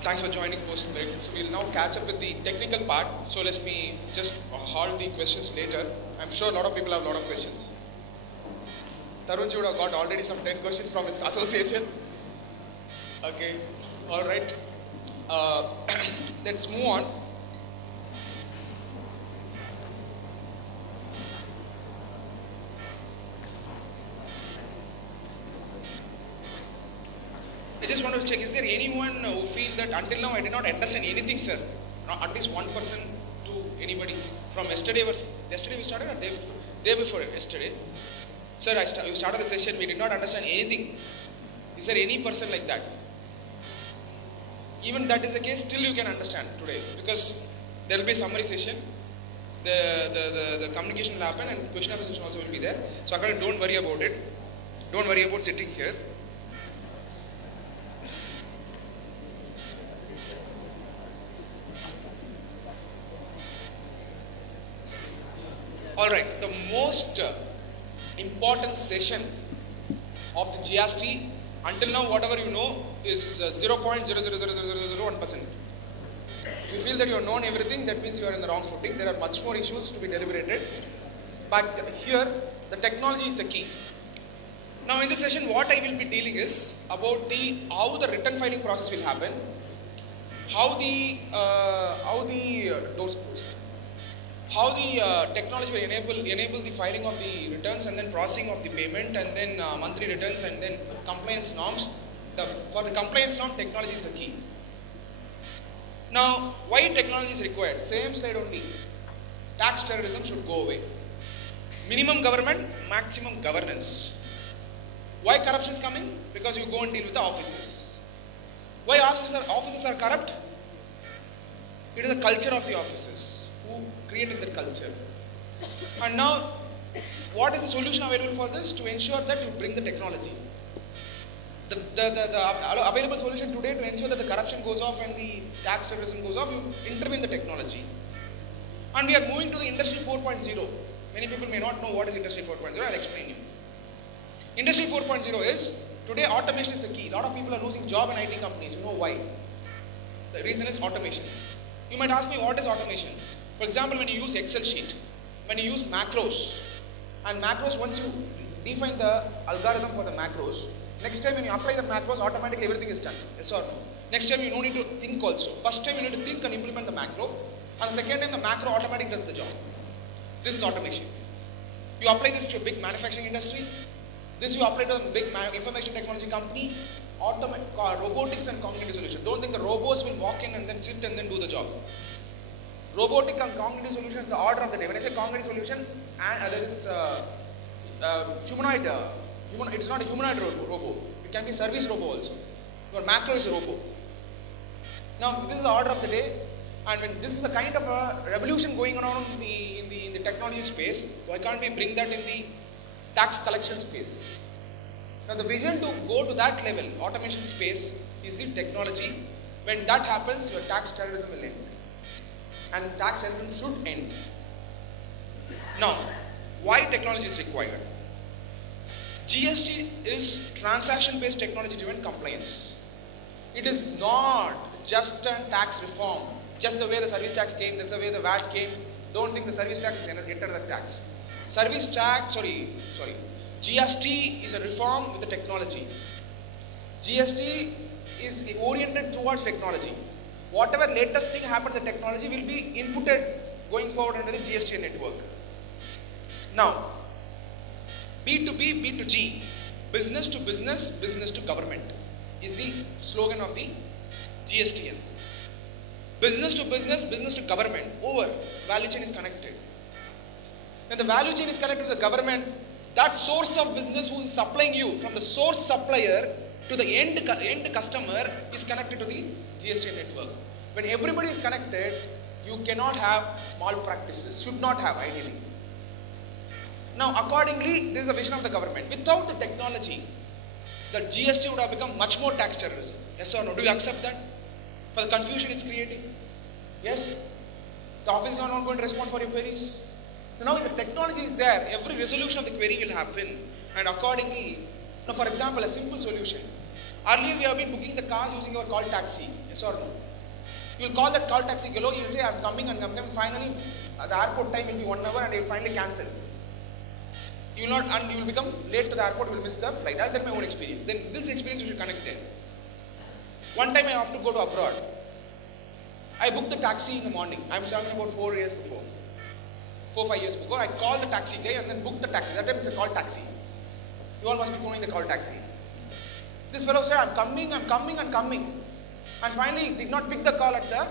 Thanks for joining post break. So we'll now catch up with the technical part. So let me just hold the questions later. I'm sure a lot of people have a lot of questions. Tarunji would have got already some 10 questions from his association. Okay, all right. Let's move on. I just want to check, is there anyone who feel that until now I did not understand anything, sir? Not at least one person to anybody from yesterday we started or day before yesterday? Sir, we started the session, we did not understand anything. Is there any person like that? Even that is the case, still you can understand today, because there will be a summary session, the communication will happen and question and answer also will be there. So again, don't worry about it. Don't worry about sitting here. Alright, the most important session of the GST until now, whatever you know, is 0.00001%. If you feel that you have known everything, that means you are in the wrong footing. There are much more issues to be deliberated. But here, the technology is the key. Now in this session, what I will be dealing is about how the return filing process will happen, how the technology will enable the filing of the returns and then processing of the payment and then monthly returns and then compliance norms. For the compliance norm, technology is the key. Now, why technology is required? Same slide only. Tax terrorism should go away. Minimum government, maximum governance. Why corruption is coming? Because you go and deal with the offices. Why offices are corrupt? It is the culture of the offices who created that culture. And now, what is the solution available for this? To ensure that you bring the technology. The available solution today to ensure that the corruption goes off and the tax terrorism goes off, you intervene the technology. And we are moving to the Industry 4.0. Many people may not know what is Industry 4.0. I'll explain you. Industry 4.0 is, today automation is the key. A lot of people are losing job in IT companies. You know why? The reason is automation. You might ask me, what is automation? For example, when you use Excel sheet, when you use macros, and macros, once you define the algorithm for the macros, next time when you apply the macros, automatically everything is done. Yes or no? Next time you don't need to think also. First time you need to think and implement the macro, and second time the macro automatically does the job. This is automation. You apply this to a big manufacturing industry. This you apply to a big information technology company. Robotics and cognitive solution. Don't think the robots will walk in and then sit and then do the job. Robotic and cognitive solution is the order of the day. When I say cognitive solution, and there is humanoid. It is not a humanoid robo. It can be a service robo also. Your macro is a robo. Now this is the order of the day, and when this is a kind of a revolution going on in the technology space, why can't we bring that in the tax collection space? Now the vision to go to that level, automation space, is the technology. When that happens, your tax terrorism will end. And tax terrorism should end. Now, why technology is required? GST is transaction-based technology-driven compliance. It is not just a tax reform. Just the way the service tax came, that's the way the VAT came. Don't think the service tax is enter the tax. GST is a reform with the technology. GST is oriented towards technology. Whatever latest thing happened in the technology will be inputted going forward under the GST network. Now, B2B, B2G, business to business, business to government is the slogan of the GSTN. Business to business, business to government, value chain is connected. When the value chain is connected to the government, that source of business who is supplying you, from the source supplier to the end customer, is connected to the GST network. When everybody is connected, you cannot have malpractices, should not have ideally. Now accordingly, this is the vision of the government. Without the technology, the GST would have become much more tax terrorism. Yes or no? Do you accept that? For the confusion it's creating? Yes? The office are not going to respond for your queries. Now if the technology is there, every resolution of the query will happen, and accordingly, now for example, a simple solution. Earlier we have been booking the cars using our call taxi. Yes or no? You will call that call taxi girl, you will say, I'm coming and I'm coming. Finally, the airport time will be 1 hour and you will finally cancel. You will not, and you will become late to the airport, you will miss the flight. I'll tell my own experience. Then this experience you should connect there. One time I have to go to abroad. I booked the taxi in the morning. I'm talking about 4 years before. 4-5 years before. I called the taxi guy and then booked the taxi. That time it's a call taxi. You all must be going the call taxi. This fellow said, I'm coming. And finally he did not pick the call at the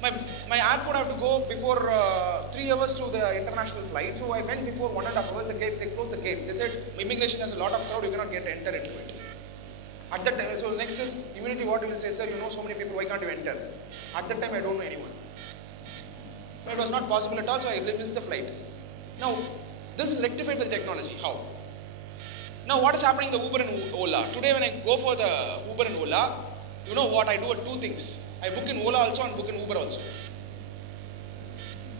my airport. I have to go before 3 hours to the international flight. So I went before 1.5 hours. They closed the gate. They said immigration has a lot of crowd, you cannot enter into it. At that time, so next is immediately what you will say, sir, you know so many people, why can't you enter? At that time I don't know anyone. But it was not possible at all, so I missed the flight. Now this is rectified by the technology. How? Now what is happening in the Uber and Ola? Today when I go for the Uber and Ola, you know what I do? 2 things. I book in Ola also and book in Uber also.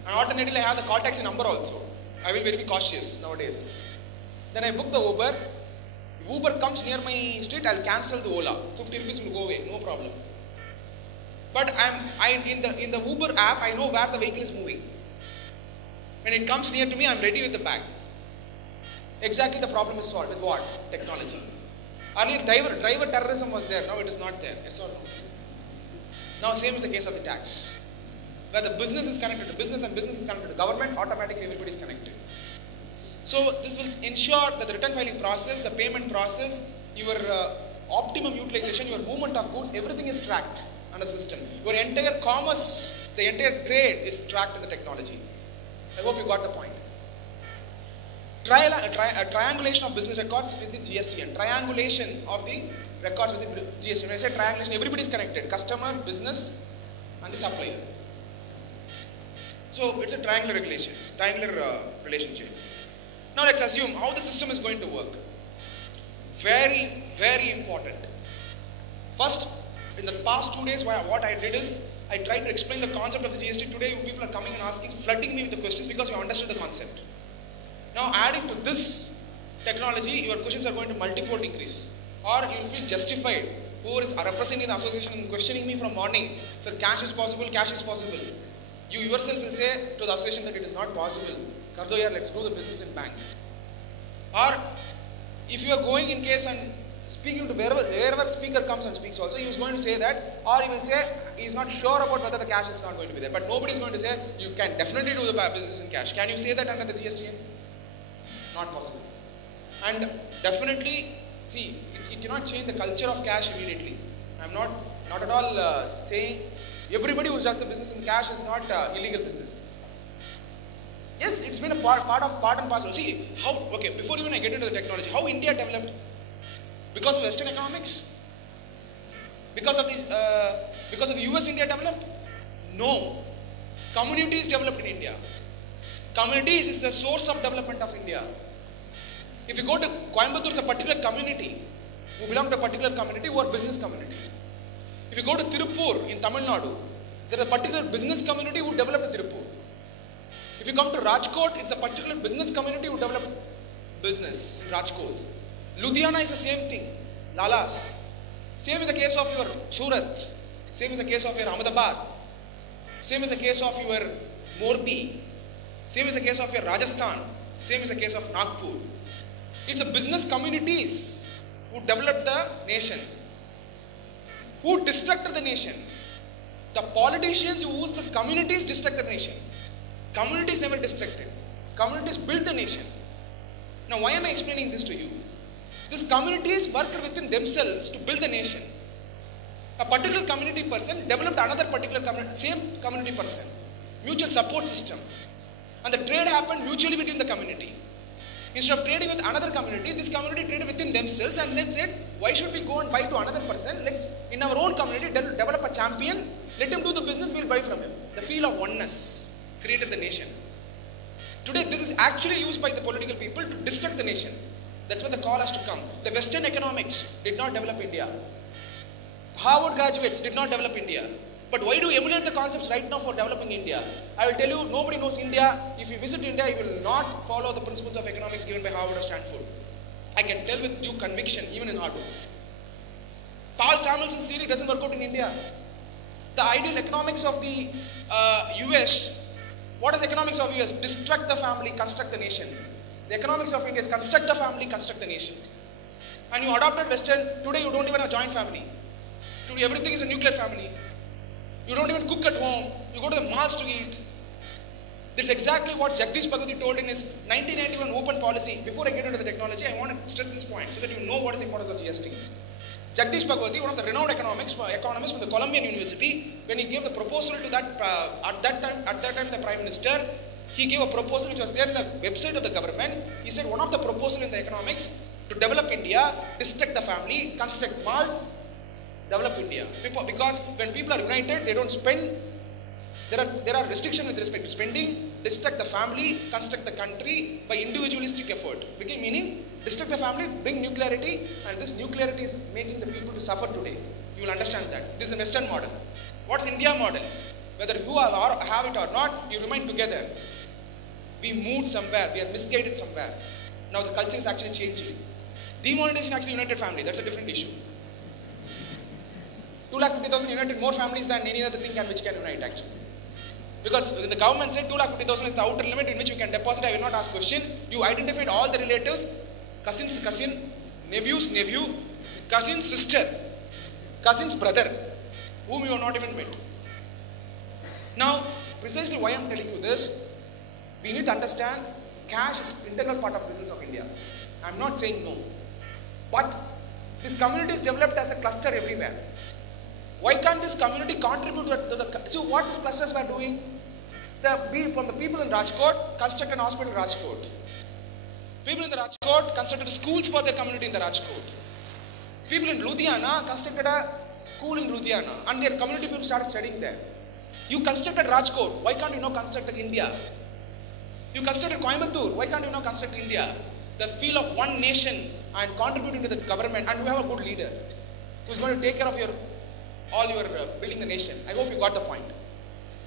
And alternatively I have the call taxi number also. I will be very cautious nowadays. Then I book the Uber. If Uber comes near my street, I'll cancel the Ola. 50 rupees will go away, no problem. But in the Uber app, I know where the vehicle is moving. When it comes near to me, I'm ready with the bag. Exactly the problem is solved with what? Technology. Earlier driver terrorism was there, now it is not there. Yes or no? Now same is the case of the tax. Where the business is connected to business and business is connected to government, automatically everybody is connected. So this will ensure that the return filing process, the payment process, your optimum utilization, your movement of goods, everything is tracked under the system. Your entire commerce, the entire trade is tracked in the technology. I hope you got the point. Triangulation of business records with the GSTN. Triangulation of the records with the GSTN. When I say triangulation, everybody is connected. Customer, business and the supplier. So it's a triangular relationship. Now let's assume how the system is going to work. Very, very important. First, in the past 2 days, what I did is, I tried to explain the concept of the GST. Today, you people are coming and asking, flooding me with the questions because you understood the concept. Now, adding to this technology, your questions are going to multifold increase. Or you will feel justified. Who is representing the association and questioning me from morning, sir, cash is possible, cash is possible. You yourself will say to the association that it is not possible. Kardo yaar, let's do the business in bank. Or if you are going in case and speaking to wherever speaker comes and speaks also, he is going to say that, or he will say he is not sure about whether the cash is not going to be there. But nobody is going to say you can definitely do the business in cash. Can you say that under the GSTN? Not possible. And definitely, see, it cannot change the culture of cash immediately. I am not at all saying everybody who does the business in cash is not illegal business. Yes, it's been a part and parcel. See, how, okay, before even I get into the technology, how India developed? Because of Western economics? Because of the US India developed? No. Communities developed in India. Communities is the source of development of India. If you go to Coimbatore, it's a particular community who belong to a particular community or business community. If you go to Tirupur in Tamil Nadu, there is a particular business community who developed Tirupur. If you come to Rajkot, it's a particular business community who developed business in Rajkot. Ludhiana is the same thing. Lalas. Same is the case of your Surat. Same is the case of your Ahmedabad. Same is the case of your Morbi. Same is the case of your Rajasthan. Same is the case of Nagpur. It's a business communities who developed the nation. Who destructed the nation? The politicians who use the communities destruct the nation. Communities never destructed. Communities built the nation. Now why am I explaining this to you? These communities worked within themselves to build the nation. A particular community person developed another particular community, same community person. Mutual support system. And the trade happened mutually between the community. Instead of trading with another community, this community traded within themselves and then said, why should we go and buy to another person? Let's, in our own community, develop a champion. Let him do the business, we'll buy from him. The feel of oneness created the nation. Today, this is actually used by the political people to destruct the nation. That's where the call has to come. The Western economics did not develop India. Harvard graduates did not develop India. But why do you emulate the concepts right now for developing India? I will tell you, nobody knows India. If you visit India, you will not follow the principles of economics given by Harvard or Stanford. I can tell with due conviction, even in Harvard. Paul Samuelson's theory doesn't work out in India. The ideal economics of the US, what is the economics of US? Destruct the family, construct the nation. The economics of India is construct the family, construct the nation. And you adopted Western, today you don't even have a joint family. Today everything is a nuclear family. You don't even cook at home, you go to the malls to eat. That's exactly what Jagdish Bhagwati told in his 1991 open policy. Before I get into the technology, I want to stress this point so that you know what is the importance of GST. Jagdish Bhagwati, one of the renowned economists from the Columbian University, when he gave the proposal to that, at that time the Prime Minister, he gave a proposal which was there in the website of the government. He said one of the proposals in the economics to develop India, destruct the family, construct malls, develop India. Because when people are united, they don't spend. There are restrictions with respect to spending. Destruct the family, construct the country by individualistic effort. Meaning, destruct the family, bring nuclearity, and this nuclearity is making the people to suffer today. You will understand that. This is a Western model. What's India model? Whether you have it or not, you remain together. We moved somewhere, we are misguided somewhere. Now the culture is actually changing. Demonetization actually united family, that's a different issue. 250,000 united more families than any other thing which can unite actually. Because when the government said 250,000 is the outer limit in which you can deposit, I will not ask question. You identified all the relatives, cousin's cousin, nephew's nephew, cousin's sister, cousin's brother, whom you have not even met. Now, precisely why I am telling you this, we need to understand cash is an integral part of business of India. I am not saying no. But this community is developed as a cluster everywhere. Why can't this community contribute to the... So what these clusters were doing? From the people in Rajkot, constructed an hospital in Rajkot. People in the Rajkot constructed schools for their community in the Rajkot. People in Ludhiana constructed a school in Ludhiana and their community people started studying there. You constructed Rajkot, why can't you now construct India? You constructed Coimbatore, why can't you now construct India? The feel of one nation and contributing to the government, and you have a good leader who is going to take care of all your building the nation. I hope you got the point.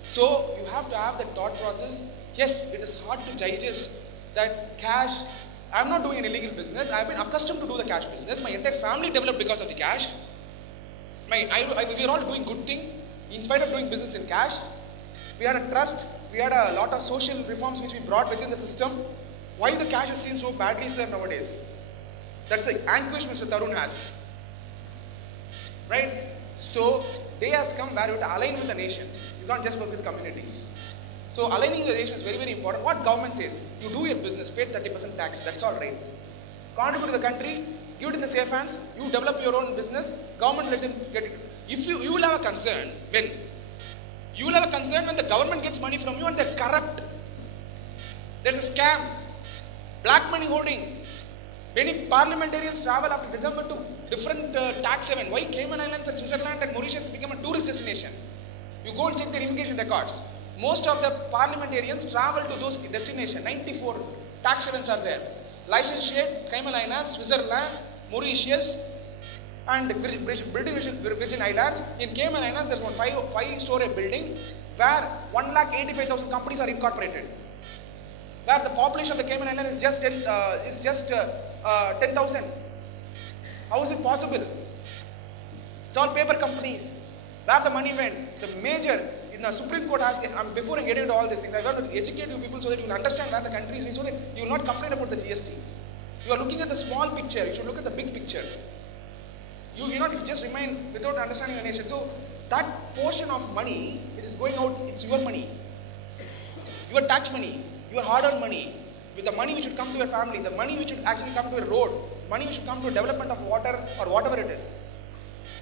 So you have to have that thought process. Yes, it is hard to digest that cash. I am not doing an illegal business. I have been accustomed to do the cash business. My entire family developed because of the cash. We are all doing good thing in spite of doing business in cash. We had a trust. We had a lot of social reforms which we brought within the system. Why the cash is seen so badly, sir, nowadays? That's the anguish Mr. Tarun has. Right? So, day has come where you have to align with the nation. You can't just work with communities. So, aligning the nation is very, very important. What government says, you do your business, pay 30% tax, that's all right. Contribute to the country, give it in the safe hands, you develop your own business, government let him get it. If you will have a concern when the government gets money from you and they're corrupt. There's a scam, black money hoarding. Many parliamentarians travel after December to different tax haven. Why Cayman Islands and Switzerland and Mauritius become a tourist destination? You go and check their immigration records. Most of the parliamentarians travel to those destinations. 94 tax havens are there. Licensed Cayman Islands, Switzerland, Mauritius, and Virgin Islands. In Cayman Islands, there's one five-story building where 185,000 companies are incorporated. Where the population of the Cayman Islands is just 10,000. How is it possible? It's all paper companies. Where the money went, the major, in the Supreme Court has, before I get into all these things, I want to educate you people so that you will understand where the country is, so that you will not complain about the GST. You are looking at the small picture, you should look at the big picture. You cannot just remain without understanding the nation. So, that portion of money which is going out, it's your money. Your tax money, your hard-earned money, with the money which should come to your family, the money which should actually come to a road, money which should come to a development of water or whatever it is.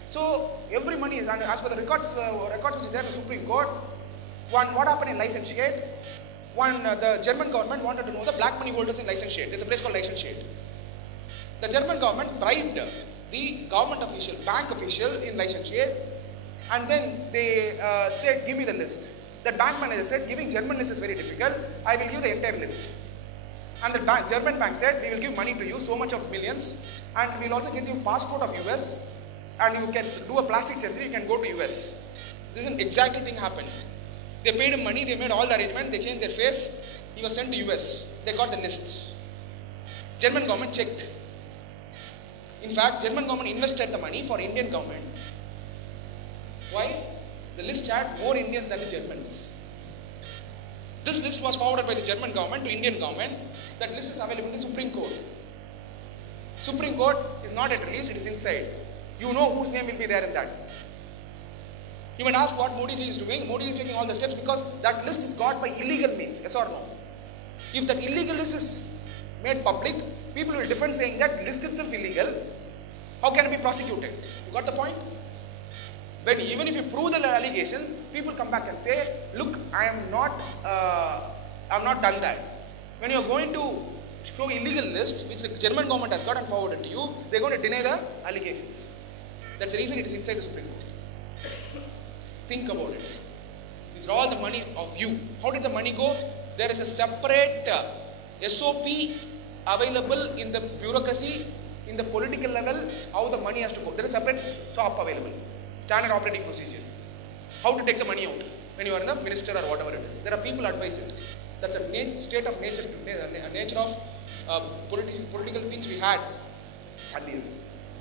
So, every money is, and as per the records which is there in the Supreme Court, what happened in licentiate, the German government wanted to know the black money holders in licentiate. There's a place called licentiate. The German government bribed the government official, bank official in licentiate, and then they said, give me the list. The bank manager said, giving German list is very difficult, I will give the entire list. And the German bank said, we will give money to you, so much of millions, and we will also get you passport of US, and you can do a plastic surgery, you can go to US. This is an exactly thing happened. They paid him money, they made all the arrangement, they changed their face, he was sent to US. They got the list. German government checked. In fact, German government invested the money for Indian government. Why? The list had more Indians than the Germans. This list was forwarded by the German government to Indian government. That list is available in the Supreme Court. Supreme Court is not yet released, it is inside. You know whose name will be there in that. You might ask what Modi ji is doing. Modi is taking all the steps because that list is got by illegal means, yes or no? If that illegal list is made public, people will defend saying that list itself illegal. How can it be prosecuted? You got the point? When even if you prove the allegations, people come back and say, look, I am not done that. When you are going to show illegal list, which the German government has got and forwarded to you, they are going to deny the allegations. That's the reason it is inside the Supreme Court. Think about it. These are all the money of you. How did the money go? There is a separate SOP available in the bureaucracy, in the political level, how the money has to go. There is a separate SOP available. Standard operating procedure. How to take the money out when you are in the minister or whatever it is. There are people advise it. That's a state of nature, nature of political things we had earlier.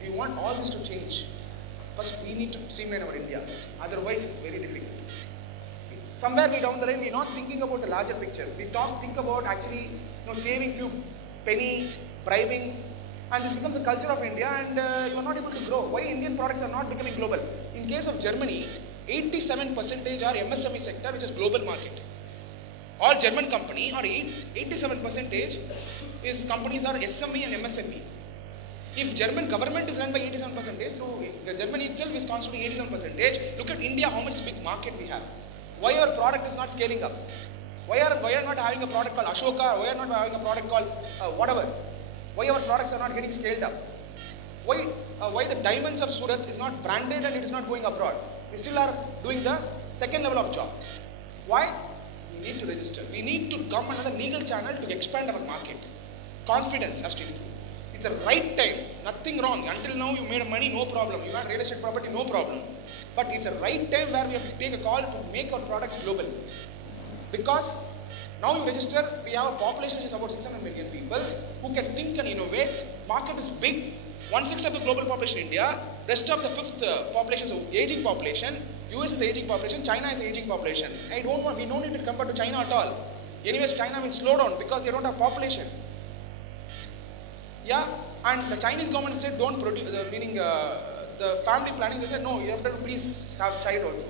We want all this to change. First, we need to streamline our India. Otherwise, it's very difficult. Somewhere down the line, we're not thinking about the larger picture. We think about actually saving few penny, bribing, and this becomes a culture of India, and you are not able to grow. Why Indian products are not becoming global? In case of Germany, 87% are MSME sector, which is global market. All German company or 87% is companies are SME and MSME. If German government is run by 87%, so Germany itself is constituting 87%. Look at India, how much big market we have. Why our product is not scaling up? Why are not having a product called Ashoka? Why are not having a product called whatever? Why our products are not getting scaled up? Why the diamonds of Surat is not branded and it is not going abroad? We still are doing the second level of job. Why? We need to register. We need to come another legal channel to expand our market. Confidence has to improve. It's a right time, nothing wrong. Until now you made money, no problem. You had real estate property, no problem. But it's a right time where we have to take a call to make our product global. Because now you register, we have a population which is about 600 million people who can think and innovate. Market is big. 1/6 of the global population India, rest of the fifth population is aging population. US is aging population, China is aging population. We don't need to compare to China at all. Anyways, China will slow down because they don't have population. Yeah, and the Chinese government said don't produce, meaning the family planning, they said no, you have to please have child also.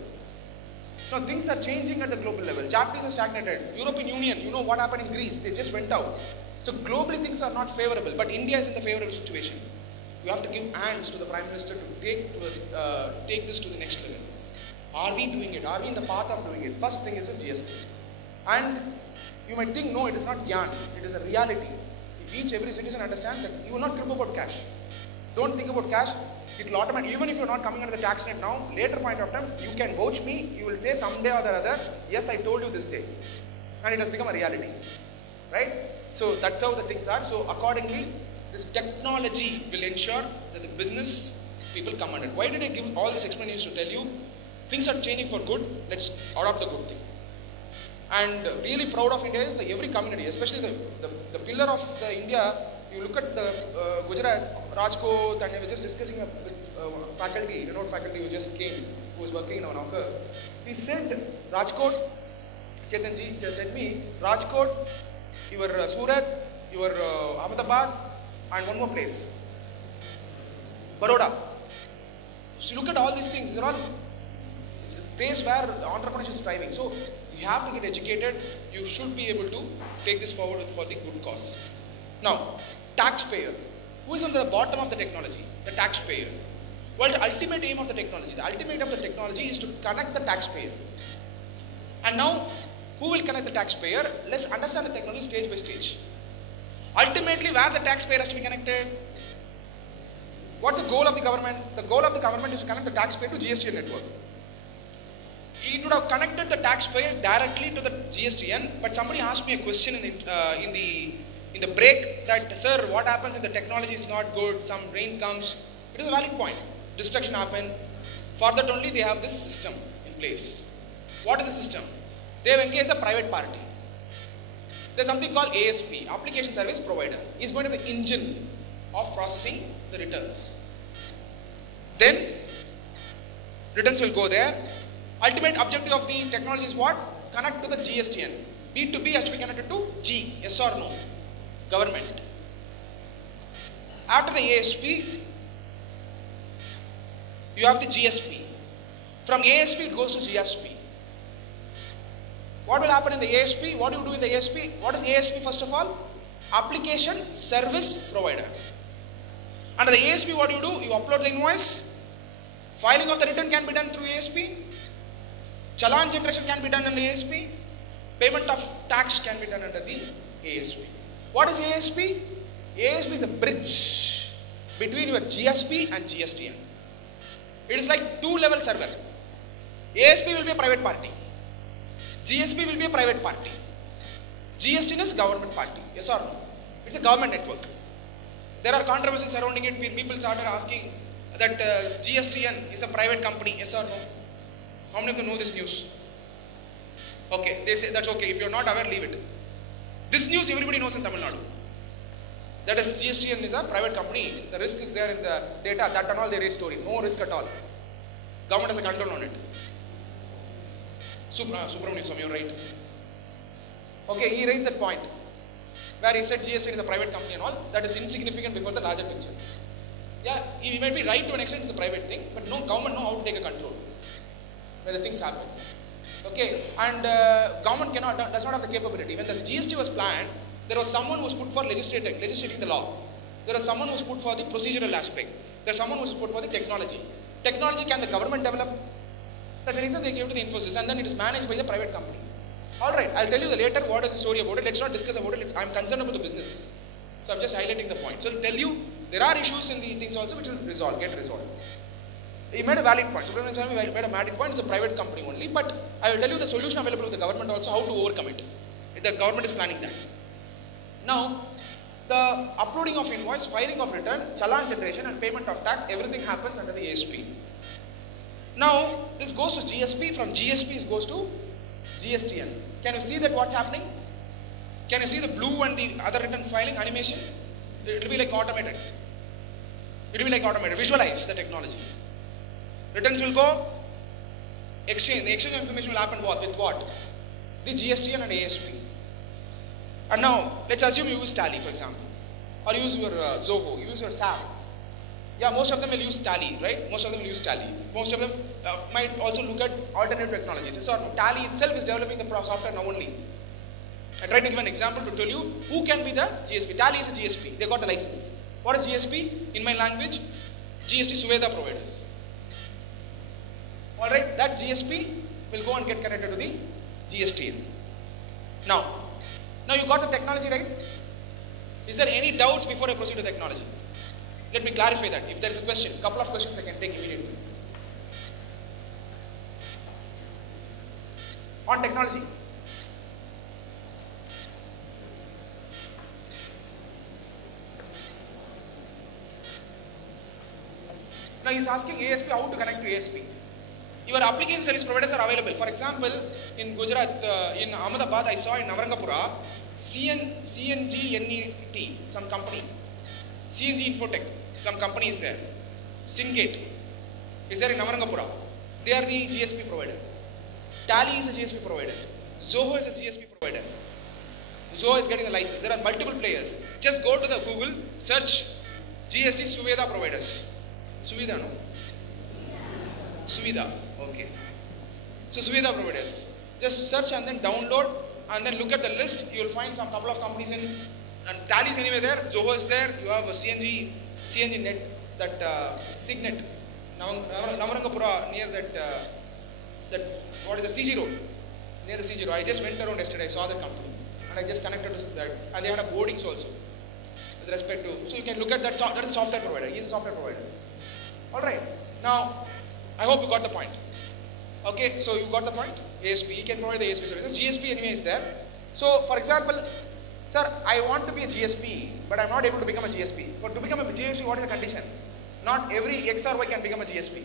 Now things are changing at the global level. Japanese are stagnated. European Union, you know what happened in Greece, they just went out. So globally things are not favorable, but India is in the favorable situation. You have to give hands to the Prime Minister to take this to the next level. Are we doing it? Are we in the path of doing it? First thing is the GST. And you might think, no, it is not gyan, it is a reality. If every citizen understands that you will not trip about cash. Don't think about cash. It will automatically, even if you are not coming under the tax net now, later point of time, you can vouch me, you will say someday or the other, yes, I told you this day. And it has become a reality. Right? So that's how the things are. So accordingly, this technology will ensure that the business people come under. Why did I give all this explanation to tell you? Things are changing for good, let's adopt the good thing. And really proud of India is that every community, especially the pillar of the India, you look at the Gujarat, Rajkot, and I was just discussing with faculty, renowned faculty who just came, who was working in Navkar. He said, Rajkot, Chetanji said me, Rajkot, your Surat, your Ahmedabad, and one more place, Baroda. So you look at all these things, these are all place where entrepreneurship is thriving. So you have to get educated. You should be able to take this forward for the good cause. Now, taxpayer. Who is on the bottom of the technology? The taxpayer. Well, the ultimate aim of the technology. The ultimate aim of the technology is to connect the taxpayer. And now, who will connect the taxpayer? Let's understand the technology stage by stage. Ultimately, where the taxpayer has to be connected? What's the goal of the government? The goal of the government is to connect the taxpayer to GST network. It would have connected the taxpayer directly to the GSTN, but somebody asked me a question in the break that, sir, what happens if the technology is not good, some rain comes? It is a valid point. Destruction happen. For that only they have this system in place. What is the system? They have engaged the private party. There is something called ASP, Application Service Provider. He is going to be the engine of processing the returns. Then returns will go there. Ultimate objective of the technology is what? Connect to the GSTN. B2B has to be connected to G, yes or no? Government. After the ASP, you have the GSP. From ASP it goes to GSP. What will happen in the ASP? What do you do in the ASP? What is ASP first of all? Application Service Provider. Under the ASP what you do? You upload the invoice. Filing of the return can be done through ASP. Challan generation can be done under ASP. Payment of tax can be done under the ASP. What is ASP? ASP is a bridge between your GSP and GSTN. It is like two-level server. ASP will be a private party. GSP will be a private party. GSTN is government party. Yes or no? It's a government network. There are controversies surrounding it. People started asking that GSTN is a private company. Yes or no? How many of you know this news? Okay, they say that's okay. If you're not aware, leave it. This news everybody knows in Tamil Nadu. That is, GSTN is a private company. The risk is there in the data. That and all they raise story. No risk at all. Government has a control on it. Subramanian Swamy, you're right. Okay, he raised that point where he said GSTN is a private company and all. That is insignificant before the larger picture. Yeah, he might be right to an extent. It's a private thing, but no government know how to take a control when the things happen. Okay, and government does not have the capability. When the GST was planned, there was someone who was put for legislating the law. There was someone who was put for the procedural aspect. There was someone who was put for the technology. Technology can the government develop? That's the reason they gave it to the Infosys, and then it is managed by the private company. Alright, I'll tell you later what is the story about it. Let's not discuss about it. I'm concerned about the business. So I'm just highlighting the point. So I'll tell you, there are issues in the things also which will get resolved. He made a valid point. Subramanian Swamy made a valid point. It's a private company only. But I will tell you the solution available with the government also, how to overcome it. The government is planning that. Now, the uploading of invoice, filing of return, challan generation and payment of tax, everything happens under the ASP. Now, this goes to GSP. From GSP, it goes to GSTN. Can you see that what's happening? Can you see the blue and the other return filing animation? It will be like automated. It will be like automated. Visualize the technology. Returns will go, exchange. The exchange of information will happen with what? The GSTN and ASP. And now, let's assume you use Tally, for example. Or use your Zoho, use your SAP. Yeah, most of them will use Tally, right? Most of them will use Tally. Most of them might also look at alternative technologies. So Tally itself is developing the software now only. I tried to give an example to tell you who can be the GSP. Tally is a GSP. They got the license. What is GSP? In my language, GST Suveda providers. Alright, that GSP will go and get connected to the GSTN. Now you got the technology right? Is there any doubts before I proceed to technology? Let me clarify that. If there is a question, couple of questions I can take immediately. On technology. Now he is asking ASP how to connect to ASP. Your application service providers are available. For example, in Gujarat, in Ahmedabad, I saw in Navarangapura, CNGNET, some company. CNG Infotech, some company is there. Singate is there in Navarangapura. They are the GSP provider. Tally is a GSP provider. Zoho is a GSP provider. Zoho is getting the license. There are multiple players. Just go to the Google, search GST Suveda providers. Suveda, no? Suveda, okay. So Suveda providers. Just search and then download and then look at the list. You will find some couple of companies in. And Tally is anyway there, Zoho is there, you have a CNG net, that Signet, Navarangapura near that's, what is it, CG Road, near the CG Road. I just went around yesterday, I saw that company and I just connected to that, and they had a boardings also with respect to, so you can look at that is a software provider, he is a software provider. Alright, now I hope you got the point. Okay, so you got the point, ASP, he can provide the ASP services, GSP anyway is there. So for example, sir, I want to be a GSP, but I am not able to become a GSP. To become a GSP, what is the condition? Not every X or Y can become a GSP.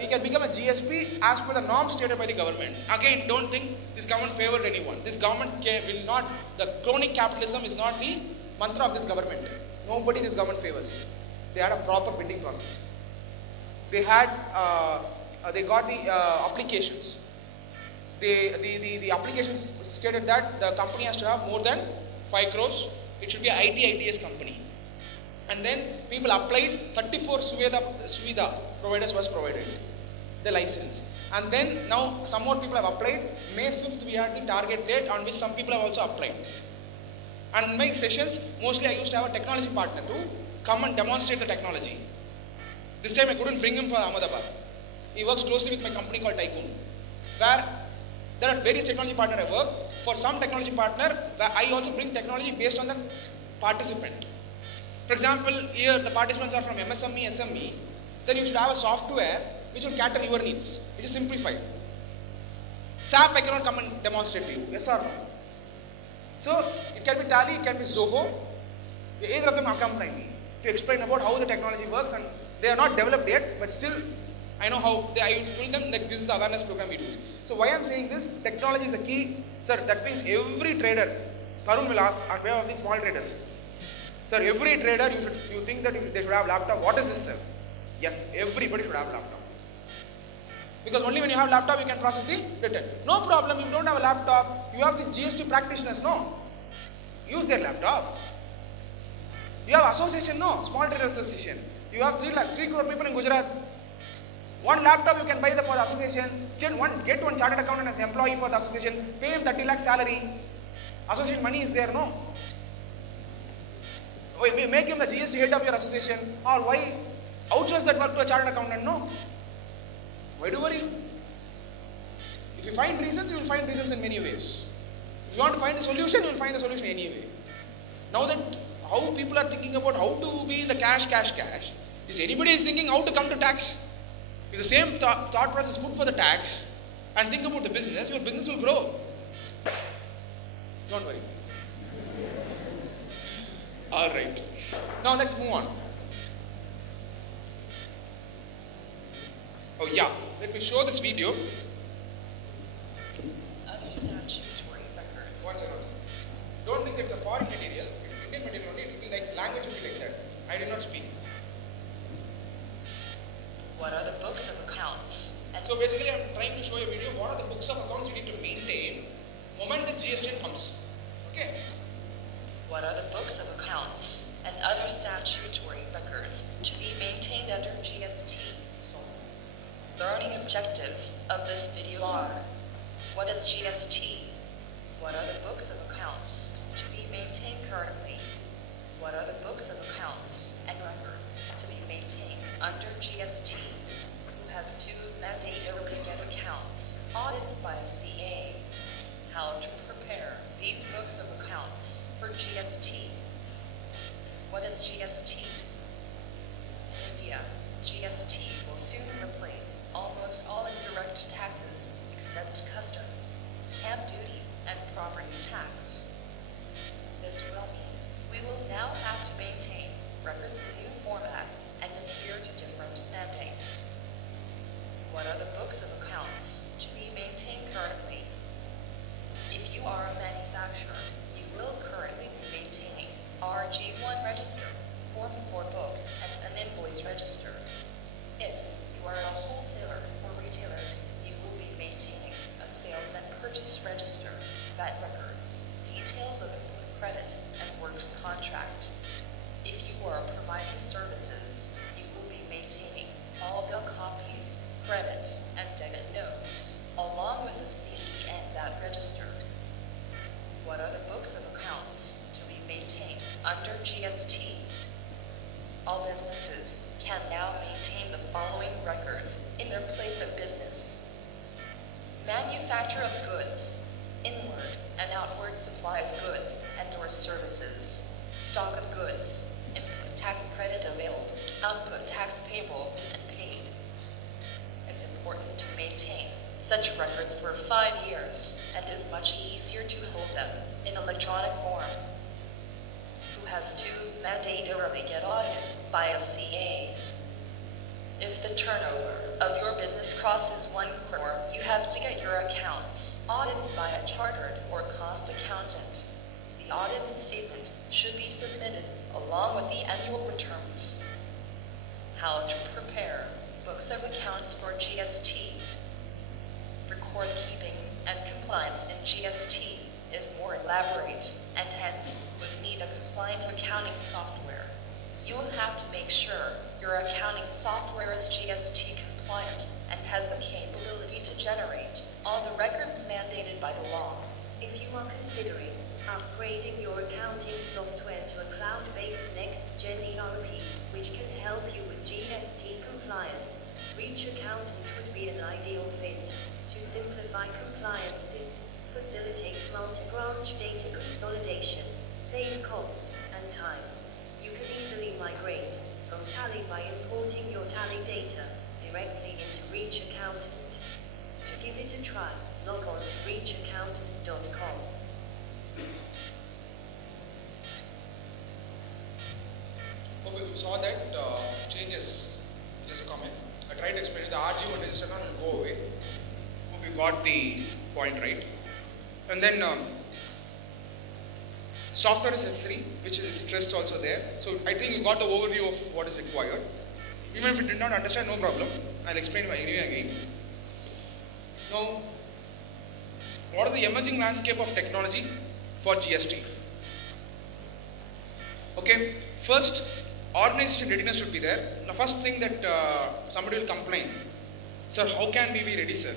He can become a GSP as per the norms stated by the government. Again, don't think this government favored anyone. This government will not, the crony capitalism is not the mantra of this government. Nobody this government favors. they had a proper bidding process. They had, they got the applications. The applications stated that the company has to have more than 5 crores. It should be an ITS company. And then people applied, 34 Suvidha providers was provided, the license. And then now some more people have applied. May 5th we had the target date on which some people have also applied. And in my sessions, mostly I used to have a technology partner to come and demonstrate the technology. This time I couldn't bring him for Ahmedabad. He works closely with my company called Tycoon, where there are various technology partners I work. For some technology partner, I also bring technology based on the participant. For example, here the participants are from MSME, SME, then you should have a software which will cater your needs, which is simplified. SAP I cannot come and demonstrate to you, yes or no? So it can be Tally, it can be Zoho, either of them accompany me to explain about how the technology works, and they are not developed yet, but still I know how, I told them that this is the awareness program we do. So why I am saying this, technology is the key. Sir, that means every trader, Tarun will ask on behalf of these small traders, sir, every trader, you think that they should have laptop, what is this, sir? Yes, everybody should have laptop. Because only when you have laptop, you can process the return. No problem, you don't have a laptop, you have the GST practitioners, no. Use their laptop. You have association, no, small trader association. You have 3 crore people in Gujarat. One laptop you can buy for the association. Get one chartered accountant as employee for the association. Pay him 30 lakh salary. Association money is there, no? Make him the GST head of your association. Or why outsource that work to a chartered accountant? No. Why do worry? If you find reasons, you will find reasons in many ways. If you want to find a solution, you will find the solution anyway. Now that how people are thinking about how to be in the cash, is anybody is thinking how to come to tax? If the same thought process put for the tax and think about the business, your business will grow. Don't worry. Alright. Now let's move on. Oh yeah, let me show this video. Other statutory records. One second. Don't think it's a foreign material. It's Indian material only. It will be like language will be like that. I did not speak. What are the books of accounts? So basically I am trying to show you a video. What are the books of accounts you need to maintain moment the GST comes. Okay. What are the books of accounts and other statutory records to be maintained under GST? So, learning objectives of this video are: what is GST? What are the books of accounts to be maintained currently? What are the books of accounts and records to be maintained under GST? Who has to mandate get accounts audited by a CA? How to prepare these books of accounts for GST? What is GST? In India, GST will soon replace almost all indirect taxes except customs, stamp duty, and property tax. This will mean we will now have to maintain records in new formats and adhere to different mandates. What are the books of accounts to be maintained currently? If you are a manufacturer, you will currently be maintaining RG1 register, Form 4 book, and an invoice register. If you are a wholesaler or retailers, you will be maintaining a sales and purchase register, VAT records, details of input credit, and works contract. If you are providing services, you will be maintaining all bill copies, credit, and debit notes, along with the CE and VAT register. What are the books of accounts to be maintained under GST? All businesses can now maintain the following records in their place of business: manufacture of goods, inward and outward supply of goods and or services, stock of goods, input tax credit availed, output tax payable and paid. It's important to maintain such records for 5 years, and is much easier to hold them in electronic form. Who has to mandatorily get audited by a CA? If the turnover of your business crosses 1 crore, you have to get your accounts audited by a chartered or cost accountant. The audited statement should be submitted along with the annual returns. how to prepare books of accounts for GST. Record keeping and compliance in GST is more elaborate and hence would need a compliant accounting software. You'll have to make sure your accounting software is GST compliant and has the capability to generate all the records mandated by the law. If you are considering upgrading your accounting software to a cloud-based next-gen ERP, which can help you with GST compliance, Reach Accountant would be an ideal fit. To simplify compliances, facilitate multi-branch data consolidation, save cost and time. You can easily migrate from Tally by importing your Tally data directly into Reach Accountant. To give it a try, log on to reachaccountant.com. Okay, we saw that changes just come in. I tried to explain you the RG one register account will go away. Hope you got the point right. And then software is necessary, which is stressed also there. So I think you got the overview of what is required. Even if you did not understand, no problem. I'll explain anyway again. Now, what is the emerging landscape of technology for GST? Okay, first, organization readiness should be there. The first thing that somebody will complain, sir, how can we be ready, sir?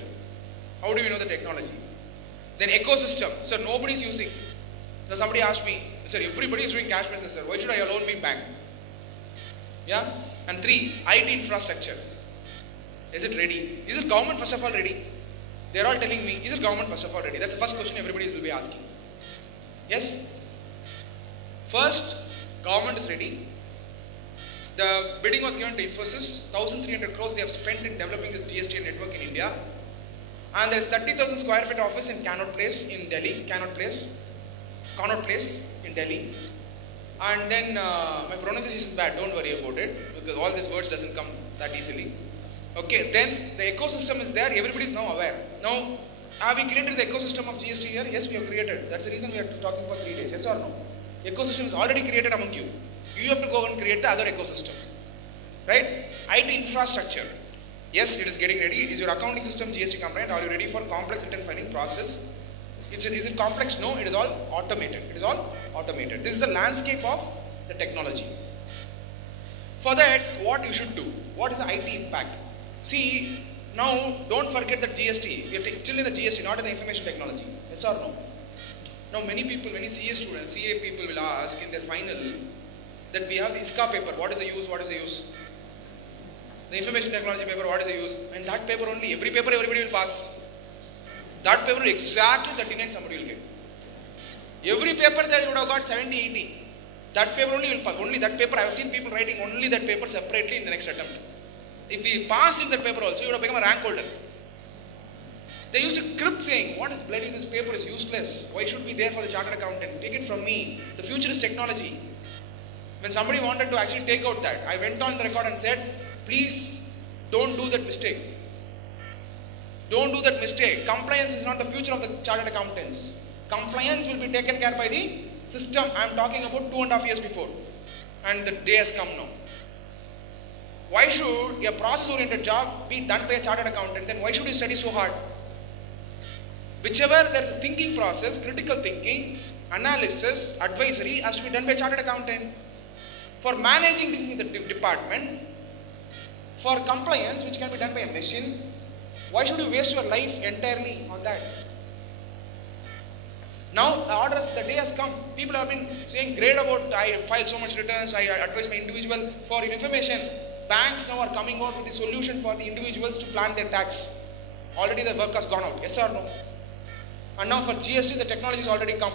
How do we know the technology? Then ecosystem, sir, nobody is using. Now somebody asked me, sir, everybody is doing cash business, sir. Why should I alone be bank? Yeah. And 3, IT infrastructure. Is it ready? Is it government first of all ready? They are all telling me, is it government first of all ready? That's the first question everybody will be asking. Yes? First, government is ready. The bidding was given to Infosys. 1,300 crores they have spent in developing this GST network in India. And there is 30,000 square feet office in Connaught Place in Delhi. Connaught Place in Delhi. And then my pronunciation is bad, don't worry about it, because all these words doesn't come that easily. Okay, then the ecosystem is there, everybody is now aware. Now, have we created the ecosystem of GST here? Yes, we have created. That's the reason we are talking for 3 days, yes or no? Ecosystem is already created among you. You have to go and create the other ecosystem. Right? IT infrastructure. Yes, it is getting ready. Is your accounting system GST compliant? Are you ready for complex return filing process? Is it complex? No, it is all automated. It is all automated. This is the landscape of the technology. For that, what you should do? What is the IT impact? See, now don't forget that GST. We are still in the GST, not in the information technology. Yes or no? Now many people, many CA students, CA people will ask in their final that we have the ISCA paper. What is the use? What is the use? The information technology paper, what is the use? And that paper only, every paper everybody will pass. That paper exactly 39 somebody will get. Every paper that you would have got 70, 80. That paper only will pass. Only that paper, I have seen people writing only that paper separately in the next attempt. If we passed in that paper also, you would have become a rank holder. They used to grip saying, what is bloody, this paper is useless. Why should we be there for the chartered accountant? Take it from me. The future is technology. When somebody wanted to actually take out that, I went on the record and said, please don't do that mistake. Don't do that mistake. Compliance is not the future of the chartered accountants. Compliance will be taken care by the system. I am talking about 2.5 years before. And the day has come now. Why should a process-oriented job be done by a chartered accountant? Then why should you study so hard? Whichever there is a thinking process, critical thinking, analysis, advisory has to be done by a chartered accountant. For managing the department, for compliance, which can be done by a machine, why should you waste your life entirely on that? Now the orders, the day has come. People have been saying great about I file so much returns, I advise my individual for information. Banks now are coming out with a solution for the individuals to plan their tax. Already the work has gone out, yes or no? And now for GST the technology has already come.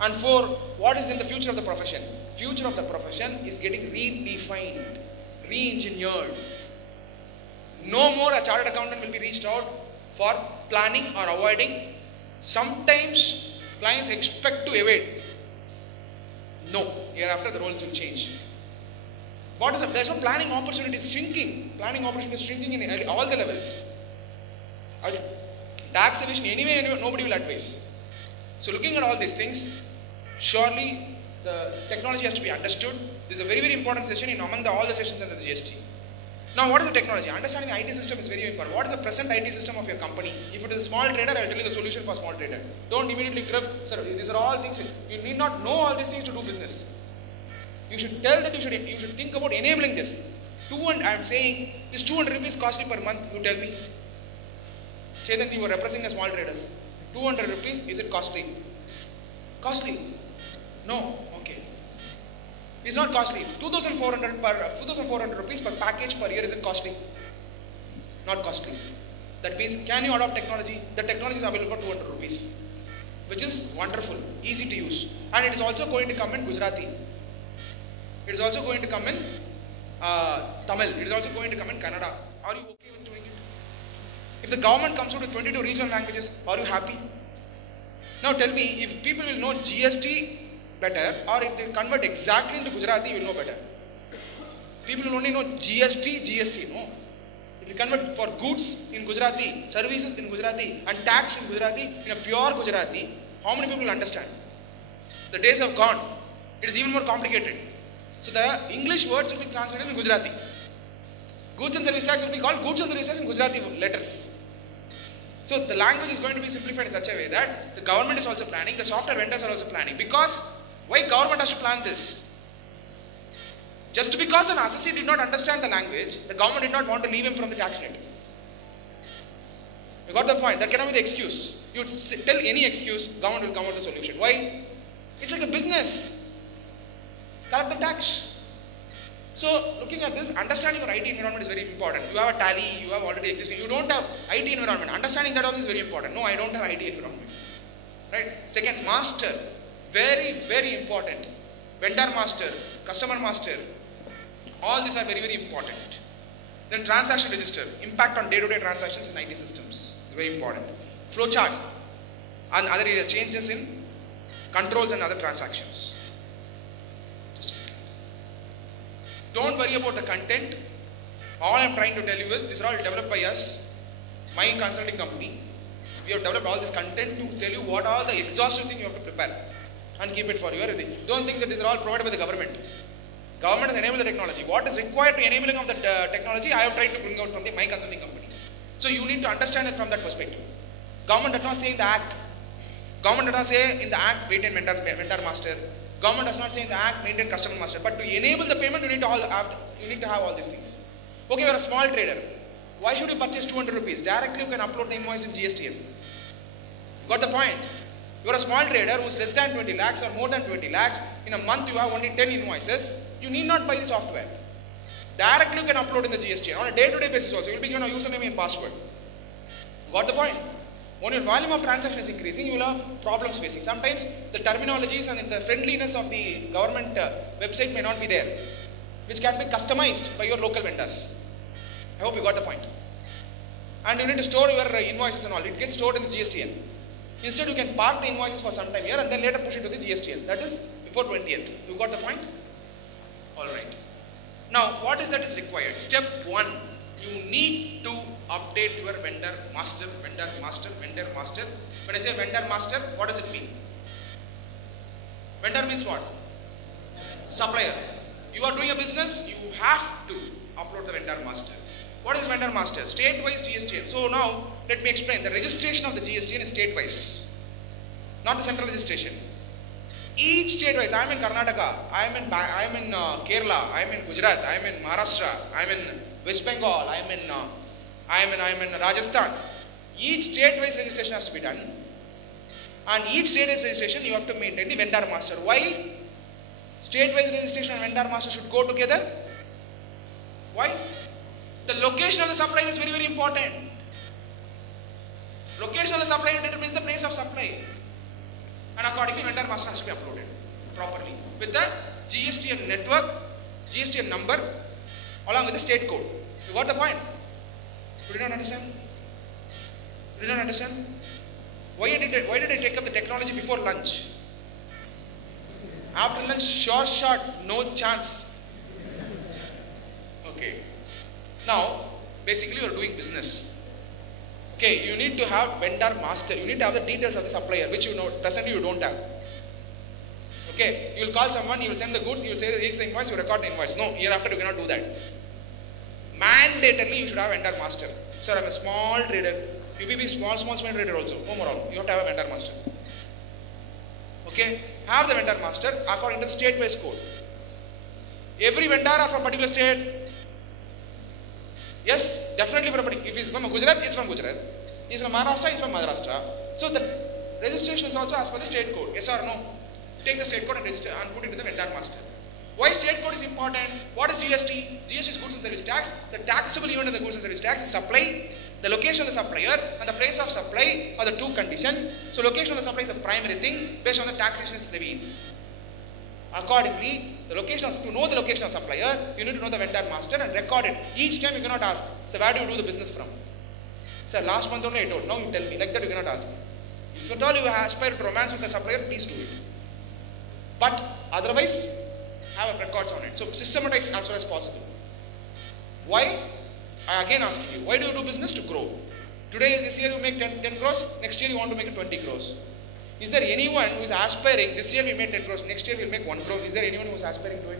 And for what is in the future of the profession? Future of the profession is getting redefined, re-engineered. No more a chartered accountant will be reached out for planning or avoiding. Sometimes clients expect to evade. No, hereafter the roles will change. What is it? There's no planning opportunities shrinking. Planning opportunities shrinking in all the levels. Tax evasion anyway, nobody will advise. So looking at all these things, surely the technology has to be understood. This is a very, very important session in among all the sessions under the GST. Now, what is the technology? Understanding the IT system is very important. What is the present IT system of your company? If it is a small trader, I will tell you the solution for small trader. Don't immediately grab, sir, these are all things. You need not know all these things to do business. You should tell that you should think about enabling this. I am saying, is 200 rupees costly per month? You tell me. Chetan, you are representing the small traders. 200 rupees, is it costly? Costly? No. Okay. It's not costly. 2,400 rupees per package per year, is it costly? Not costly. That means, can you adopt technology? The technology is available for 200 rupees, which is wonderful, easy to use. And it is also going to come in Gujarati. It is also going to come in Tamil. It is also going to come in Kannada. Are you okay with doing it? If the government comes out with 22 regional languages, are you happy? Now tell me, if people will know GST better, or if they convert exactly into Gujarati, you will know better. People will only know GST, no. If you convert for goods in Gujarati, services in Gujarati, and tax in Gujarati, in a pure Gujarati, how many people will understand? The days have gone. It is even more complicated. So the English words will be translated in Gujarati. Goods and service tax will be called goods and service tax in Gujarati letters. So the language is going to be simplified in such a way that the government is also planning, the software vendors are also planning. Because, why government has to plan this? Just because an assessee did not understand the language, the government did not want to leave him from the tax net. You got the point? That cannot be the excuse. You tell any excuse, government will come out with a solution. Why? It's like a business. Collect the tax. So, looking at this, understanding your IT environment is very important. You have a tally, you have already existing. You don't have IT environment. Understanding that also is very important. No, I don't have IT environment. Right? Second, master. Very, very important. Vendor master, customer master. All these are very, very important. Then transaction register. Impact on day-to-day transactions in IT systems. Very important. Flowchart. And other areas. Changes in controls and other transactions. Just a second. Don't worry about the content. All I am trying to tell you is, these are all developed by us, my consulting company. We have developed all this content to tell you what are the exhaustive things you have to prepare and keep it for your everything. Don't think that these are all provided by the government. Government has enabled the technology. What is required to enabling of the technology, I have tried to bring out from my consulting company. So you need to understand it from that perspective. Government does not say in the act. Government does not say in the act, maintain vendor master. Government does not say in the act, maintain customer master. But to enable the payment, you need to have all these things. Okay, you are a small trader. Why should you purchase 200 rupees? Directly you can upload the invoice in GSTN. Got the point? You are a small trader who is less than 20 lakhs or more than 20 lakhs. In a month you have only 10 invoices. You need not buy the software. Directly you can upload in the GSTN. On a day-to-day basis also, you will be given a username and password. Got the point? When your volume of transaction is increasing, you will have problems facing. Sometimes the terminologies and the friendliness of the government website may not be there, which can be customized by your local vendors. I hope you got the point. And you need to store your invoices and all. It gets stored in the GSTN. Instead, you can park the invoices for some time here and then later push it to the GSTN. That is before 20th. You got the point? Alright. Now, what is that is required? Step 1. You need to update your vendor master. When I say vendor master, what does it mean? Vendor means what? Supplier. You are doing a business, you have to upload the vendor master. What is vendor master? State-wise GSTN. So now, let me explain. The registration of the GSTN is state-wise, not the central registration. Each state-wise, I am in Karnataka, I am in Kerala, I am in Gujarat, I am in Maharashtra, I am in West Bengal, I am in Rajasthan. Each state-wise registration has to be done. And each state-wise registration you have to maintain the vendor master. Why? State-wise registration and vendor master should go together. Why? The location of the supplier is very, very important. Location of the supplier determines the place of supply. And accordingly, vendor master has to be uploaded properly with the GSTN network, GSTN number, along with the state code. You got the point? You did not understand? You did not understand? Why did I take up the technology before lunch? After lunch, sure shot, no chance. Okay. Now, basically you are doing business. Okay, you need to have vendor master. You need to have the details of the supplier, which you know presently you don't have. Okay, you will call someone, you will send the goods, you will say this is the invoice, you record the invoice. No, hereafter you cannot do that. Mandatorily you should have vendor master. Sir, I'm a small trader. You be small trader also. No more. You have to have a vendor master. Okay, have the vendor master according to the state-based code. Every vendor are from particular state. Yes, definitely from a particular. If he's from Gujarat, he's from Gujarat. He's from Maharashtra, he's from Maharashtra. So the registration is also as per the state code. Yes or no? Take the state code and register and put it to the vendor master. Why state code is important? What is GST? GST is goods and service tax. The taxable event of the goods and service tax is supply. The location of the supplier and the place of supply are the two conditions. So location of the supply is the primary thing based on the taxation is levied. Accordingly, the location of, to know the location of supplier, you need to know the vendor master and record it. Each time you cannot ask, so where do you do the business from? Sir, last month only I told, now you tell me, like that you cannot ask. If at all you aspire to romance with the supplier, please do it. But otherwise, have records on it. So systematize as far as possible. Why? I again ask you, why do you do business? To grow. Today, this year you make 10 crores, next year you want to make it 20 crores. Is there anyone who is aspiring, this year we made 10 crores, next year we will make 1 crore. Is there anyone who is aspiring to it?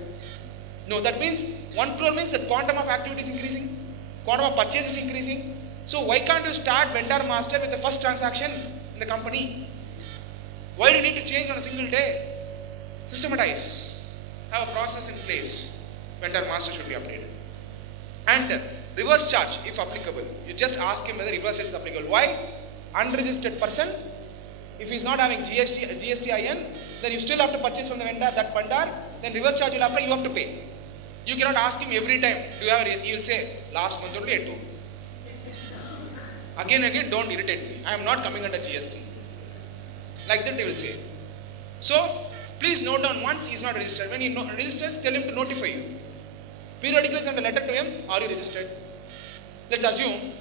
No, that means 1 crore means the quantum of activity is increasing, quantum of purchase is increasing. So why can't you start vendor master with the first transaction in the company? Why do you need to change on a single day? Systematize. Have a process in place. Vendor master should be updated. And reverse charge if applicable. You just ask him whether reverse charge is applicable. Why? Unregistered person, if he is not having GSTIN, then you still have to purchase from the vendor, that vendor, then reverse charge will apply, you have to pay. You cannot ask him every time, do you have, he will say, last month only I told. Again, don't irritate me. I am not coming under GST. Like that they will say. So, please note down once he is not registered. When he registers, tell him to notify you. Periodically send a letter to him, are you registered? Let's assume,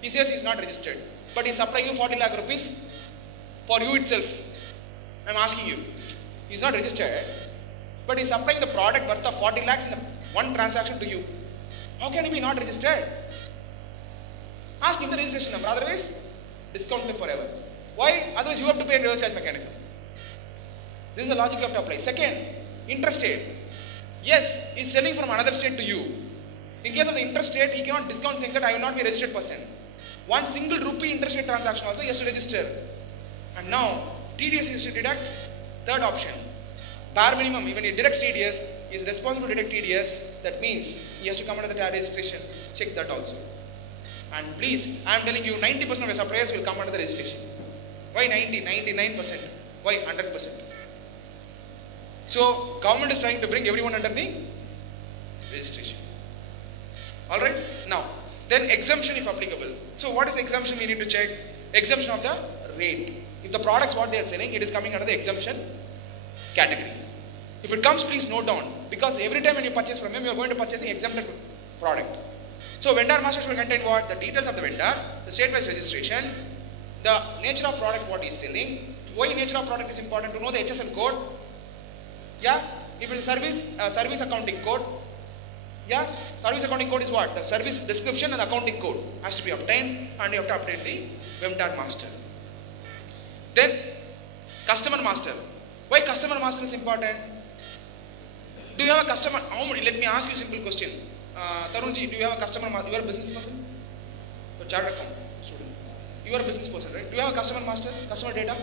he says he is not registered. But he is supplying you 40 lakh rupees for you itself. I am asking you. He is not registered, but he is supplying the product worth of 40 lakhs in the one transaction to you. How can he be not registered? Ask him the registration number, otherwise discount him forever. Why? Otherwise you have to pay a reverse charge mechanism. This is the logic you have to apply. Second, interstate. Yes, he is selling from another state to you. In case of the interstate, he cannot discount saying that I will not be a registered person. One single rupee interstate transaction also he has to register. And now, TDS is to deduct. Third option, bare minimum, even he deducts TDS, he is responsible to deduct TDS. That means he has to come under the registration. Check that also. And please, I am telling you, 90% of your suppliers will come under the registration. Why 90? 99%. Why 100%? So, government is trying to bring everyone under the registration. Alright? Now, then exemption if applicable. So, what is exemption we need to check? Exemption of the rate. If the products what they are selling, it is coming under the exemption category. If it comes, please note down. Because every time when you purchase from him, you are going to purchase the exempted product. So, vendor master should contain what? The details of the vendor, the state-wise registration, the nature of product what he is selling. Why nature of product is important? To know the HSN code. Yeah, if it is service accounting code. Yeah, service accounting code is what? The service description and accounting code has to be obtained, and you have to update the vendor master. Then, customer master. Why customer master is important? Do you have a customer? Let me ask you a simple question. Tarunji, do you have a customer master? You are a business person? You're a chartered accountant student. You are a business person, right? Do you have a customer master? Customer data?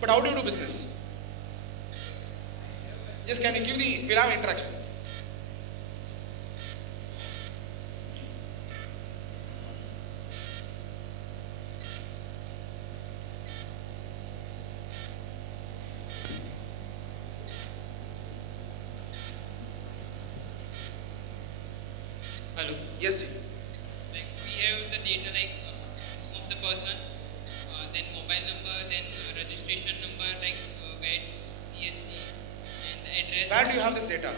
But how do you do business? Just can you give the, we'll have interaction. Hello. Yes, Ji. Like we have the data like of the person, then mobile number, then registration number, like VAT, GST, and the address. Where do you have this data?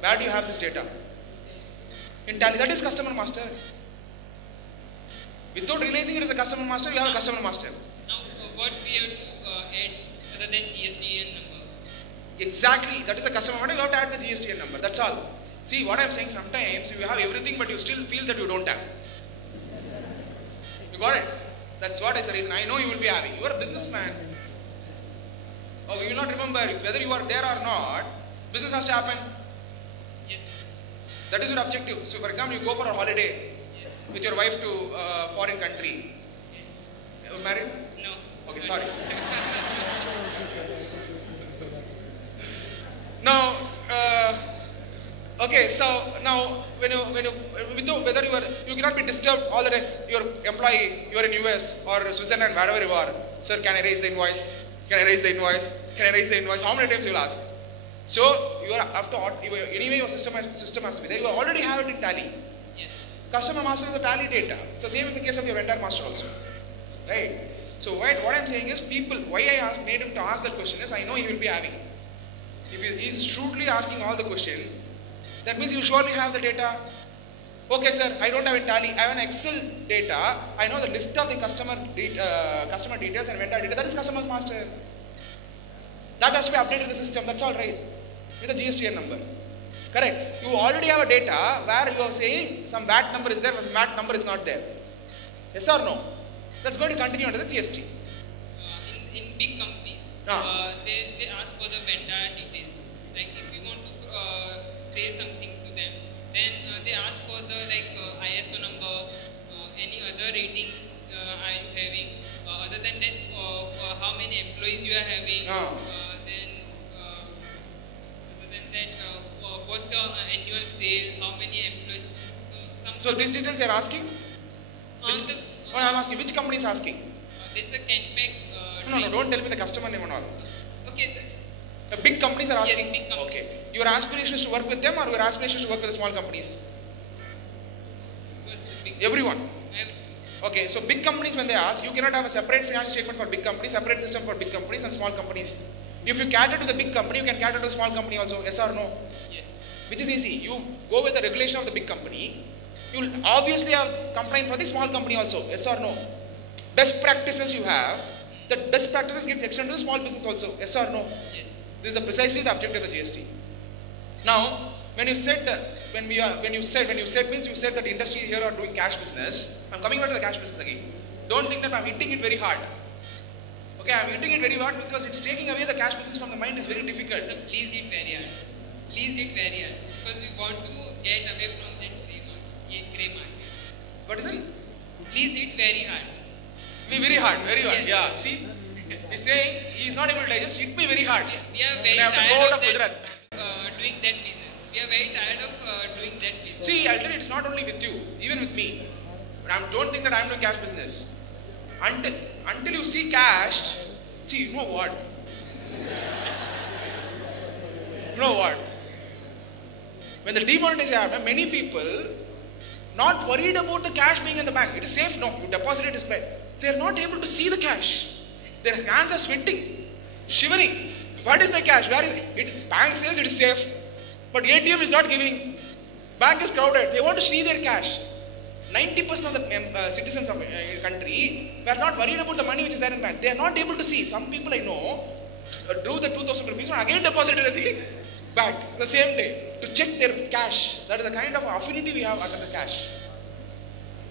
Where do you have this data? In Tally. That is customer master. Without realizing it is a customer master, you have a customer master. Now what we have to add other than GST and number? Exactly. That is a customer master. You have to add the GST number. That's all. See what I am saying, sometimes you have everything but you still feel that you don't have. You got it? That's what is the reason. I know you will be having. You are a businessman. or you will not remember whether you are there or not. Business has to happen. Yes. That is your objective. So, for example, you go for a holiday Yes. with your wife to a foreign country. You married? No. Okay, sorry. Now, okay, so now when you whether you cannot be disturbed all the time. Your employee, you are in US or Switzerland, wherever you are. Sir, can I raise the invoice? Can I raise the invoice? Can I raise the invoice? How many times you will ask? So you are after anyway your system has to be there. You already have it in Tally. Yes. Customer master is the Tally data. So same is the case of your vendor master also, right? So what I am saying is people. Why I made him to ask that question is I know he will be having. If he is shrewdly asking all the question, that means you will surely have the data. Okay, sir, I don't have a Tally. I have an Excel data. I know the list of the customer details and vendor data. That is customer master. That has to be updated in the system. That's all right. With the GSTN number. Correct. You already have a data where you are saying some VAT number is there, but VAT number is not there. Yes or no? That's going to continue under the GST. In big companies, they ask for the vendor details. Like if you want to say something to them, then they ask for the ISO number, any other ratings are you having, other than that how many employees you are having, then other than that what's your annual sale, how many employees. So these details they are asking? I'm asking, which company is asking? This is a Kenpack. No, don't tell me the customer name and all. Okay. The big companies are asking? Yes, big companies. Okay. Your aspiration is to work with them or your aspiration is to work with the small companies? Everyone. Okay, so big companies when they ask, you cannot have a separate financial statement for big companies, separate system for big companies and small companies. If you cater to the big company, you can cater to the small company also, yes or no? Yes. Which is easy. You go with the regulation of the big company, you will obviously have complaint for the small company also, yes or no? Best practices you have, the best practices gets extended to the small business also, yes or no? Yes. This is precisely the objective of the GST. Now, when you said means you said that industry here are doing cash business. I'm coming back to the cash business again. Don't think that I'm hitting it very hard. Okay, I'm hitting it very hard because it's taking away the cash business from the mind is very difficult. So please hit very hard. Please hit very hard. Because we want to get away from that grey market. What is it? Please hit very hard. Me very hard, very hard. Yes. Yeah, see? He's saying he's not able to digest, hit me very hard. We are very I have to go out tired of of Gujarat. doing that business. We are very tired of doing that business. See, I'll tell you, it's not only with you, even with me. But don't think that I'm doing cash business. Until you see cash, see, you know what? You know what? When the demonetization happened, many people not worried about the cash being in the bank. It is safe, no, you deposit it is paid. They are not able to see the cash. Their hands are sweating, shivering. What is my cash? Where is it? Bank says it is safe, but ATM is not giving. Bank is crowded. They want to see their cash. 90% of the citizens of the country were not worried about the money which is there in the bank. They are not able to see. Some people I know drew the 2,000 rupees and again deposited in the bank the same day to check their cash. That is the kind of affinity we have under the cash.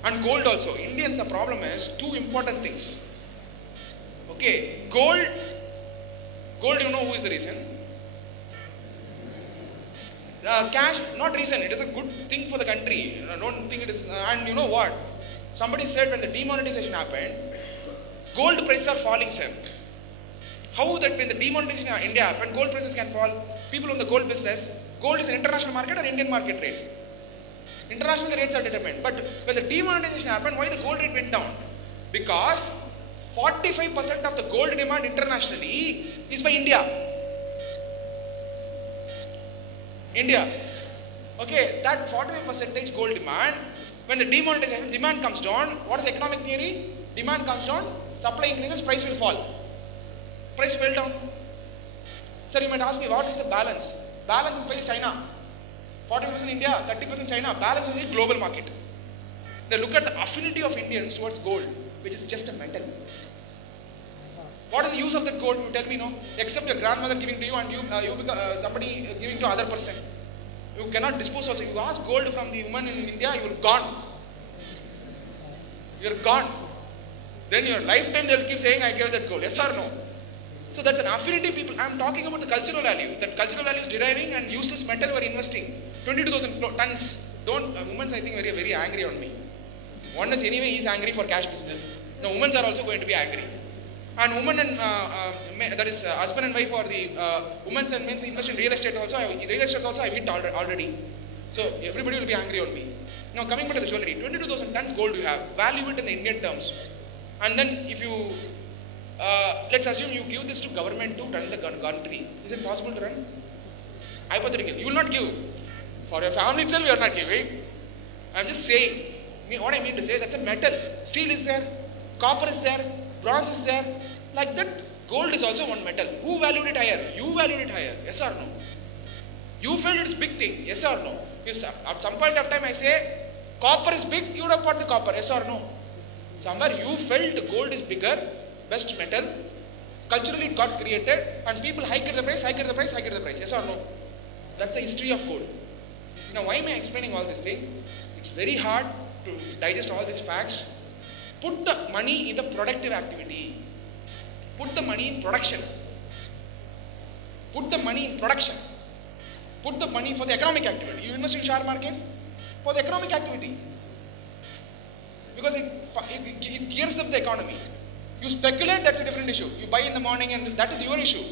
And gold also. Indians, the problem is two important things. Okay, gold, you know who is the reason? Cash, not reason, it is a good thing for the country. Don't think it is, and you know what? Somebody said when the demonetization happened, gold prices are falling, sir. How that when the demonetization in India happened, gold prices can fall? People in the gold business, gold is an international market or Indian market rate? International the rates are determined. But when the demonetization happened, why the gold rate went down? Because 45% of the gold demand internationally is by India. Okay, that 45% gold demand, when the demonetization, demand comes down, what is the economic theory? Demand comes down, supply increases, price will fall. Price fell down. Sir, you might ask me, what is the balance? Balance is by China. 40% India, 30% China. Balance is the global market. They look at the affinity of Indians towards gold, which is just a metal. What is the use of that gold? You tell me, no? Except your grandmother giving to you and somebody giving to other person. You cannot dispose of it. You ask gold from the woman in India, you are gone. You are gone. Then your lifetime they will keep saying, I gave that gold. Yes or no? So that's an affinity people. I'm talking about the cultural value. That cultural value is deriving and useless metal we're investing. 22,000 tons. Don't, women I think very, very angry on me. One is anyway, he's angry for cash business. Now women are also going to be angry. And women and, that is husband and wife or the women and men invest in real estate also. I've hit already. So everybody will be angry on me. Now coming back to the jewelry, 22,000 tons gold you have. Value it in the Indian terms. And then if you, let's assume you give this to government to run the country. Is it possible to run? Hypothetically, you will not give. For your family itself, you are not giving. I'm just saying. What I mean to say, that's a metal. Steel is there, copper is there, bronze is there. Like that, gold is also one metal. Who valued it higher? You valued it higher. Yes or no? You felt it's big thing. Yes or no? At some point of time I say, copper is big, you would have bought the copper. Yes or no? Somewhere you felt gold is bigger, best metal. Culturally it got created and people hiked the price. Yes or no? That's the history of gold. Now why am I explaining all this thing? It's very hard to digest all these facts. Put the money in the productive activity. Put the money in production. Put the money in production. Put the money for the economic activity. You invest in share market for the economic activity. Because it gears up the economy. You speculate, that's a different issue. You buy in the morning and that is your issue.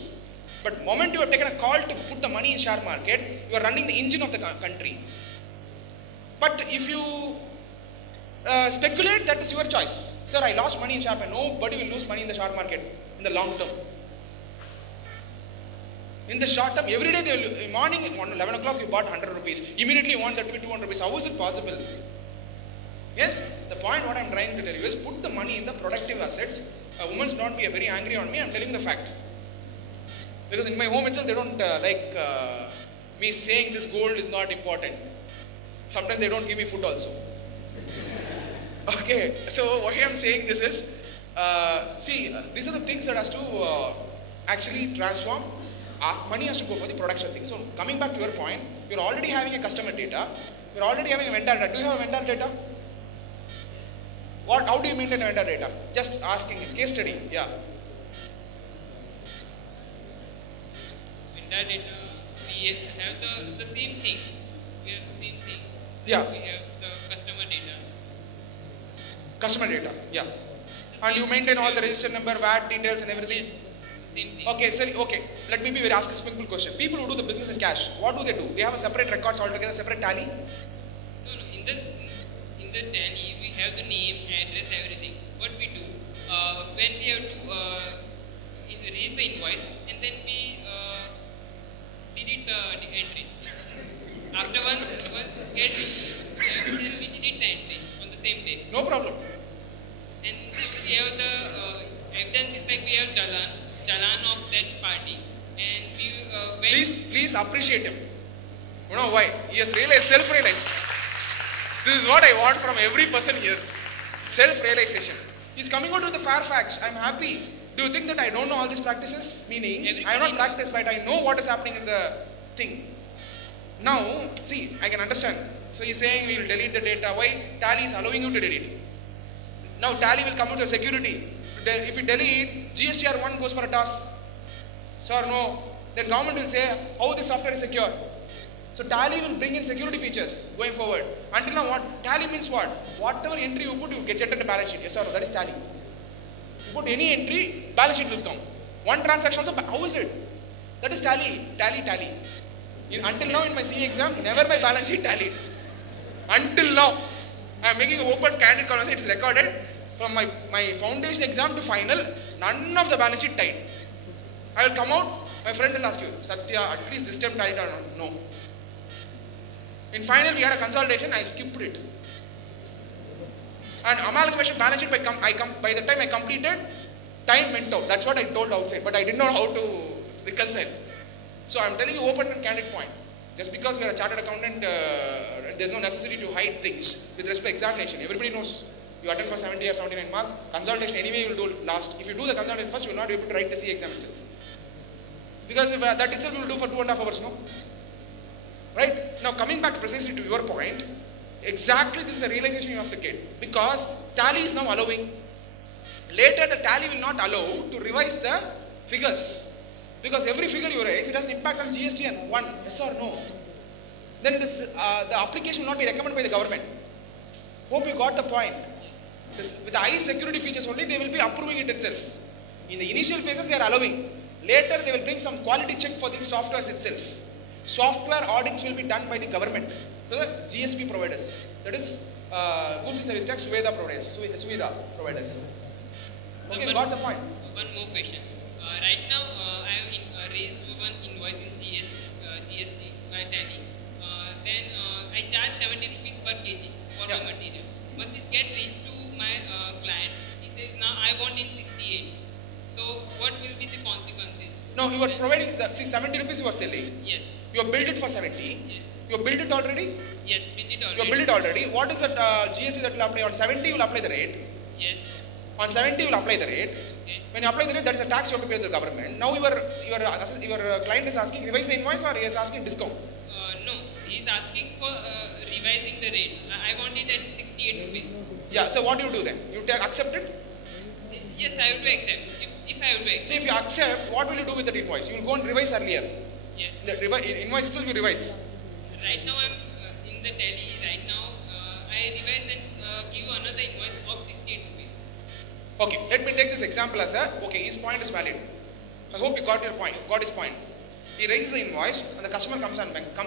But the moment you have taken a call to put the money in share market, you are running the engine of the country. But if you speculate, that is your choice. Sir, I lost money in share market. Nobody will lose money in the share market in the long term. In the short term, every day, they will, morning, 11 o'clock, you bought 100 rupees. Immediately you want that to be 200 rupees. How is it possible? Yes, the point what I am trying to tell you is put the money in the productive assets. Women should not be very angry on me. I am telling you the fact. Because in my home itself, they don't like me saying this gold is not important. Sometimes they don't give me food also. Okay, so why I am saying this is, see, these are the things that has to actually transform. Money has to go for the production thing. So coming back to your point, you're already having a customer data. You're already having a vendor data. Do you have a vendor data? How do you maintain a vendor data? Just asking, case study, yeah. Vendor data, we have the same thing. We have the same thing. Yeah. We have the customer data. Customer data, yeah. And you maintain all the register number, VAT details and everything? Yes. Same thing. Okay, okay. Let me ask a simple question. People who do the business in cash, what do? They have a separate records altogether, separate tally? No. In the tally, we have the name, address, everything. What we do, when we have to raise the invoice, and then we delete the entry. After one get then we delete the entry on the same day. No problem. And we have the evidence is like we have Chalan of that party, and we please appreciate him. You know why? He has realized, self-realized. This is what I want from every person here. Self-realization. He's coming out with the fair facts. I'm happy. Do you think that I don't know all these practices? Meaning, I have not practiced, but I know what is happening in the thing. Now, see, I can understand. So he's saying we will delete the data. Why? Tally is allowing you to delete. Now Tally will come out with security. If you delete, GSTR 1 goes for a toss. So or no. Then government will say how this software is secure. So Tally will bring in security features going forward. Until now, what? Tally means what? Whatever entry you put, you get entered in the balance sheet. Yes or no? That is Tally. You put any entry, balance sheet will come. One transaction also, how is it? That is Tally. Tally. Until now in my CA exam, never my balance sheet tallied. Until now. I am making an open candid conversation, it is recorded. From my foundation exam to final, none of the balance sheet tied. I will come out, my friend will ask you, Satya, at least this time tied or not? No. In final, we had a consolidation, I skipped it. And amalgamation balance sheet, by the time I completed, time went out. That's what I told outside, but I didn't know how to reconcile. So I am telling you open and candid point. Just because we are a chartered accountant, there's no necessity to hide things with respect to examination. Everybody knows. You attend for 70 or 79 marks. Consolidation anyway you will do last. If you do the consolidation first, you will not be able to write the CA exam itself. Because that itself you will do for 2.5 hours, no? Right? Now coming back precisely to your point, exactly this is the realization you have to get. Because Tally is now allowing. Later the Tally will not allow to revise the Figures. Because every figure you raise, it has an impact on GST and one, yes or no. Then the application will not be recommended by the government. Hope you got the point. With the high security features only, they will be approving it itself. In the initial phases, they are allowing. Later, they will bring some quality check for these softwares itself. Software audits will be done by the government, so the GSP providers. That is goods and service tax Suvidha providers. Okay, So got the point. One more question. Right now, I have raised one invoice in GST by Tally. Then I charge 70 rupees per kg for Yeah. my material. Once it gets reached to my client, he says, now I want in 68. So what will be the consequences? No, you are providing, 70 rupees you are selling. Yes. You have built it for 70. Yes. You have built it already. Yes, build it You already. have built it already. What is that GST that will apply? On 70 you will apply the rate. Yes. On 70 you will apply the rate. Okay. When you apply the rate, that is a tax you have to pay to the government. Now your client is asking revise the invoice, or he is asking discount. No, he is asking for revising the rate. I want it at 68 rupees. Yeah. So what do you do then? You accept it. Yes, I have to accept. If I have to accept. So if you accept, what will you do with that invoice? You will go and revise earlier. Yes. The invoice itself will revise. Right now I'm in the tally. Right now I revise and give another invoice of 68 rupees. Okay. Let me take this example as a okay. His point is valid. I hope you got your point. Got his point. He raises the invoice and the customer comes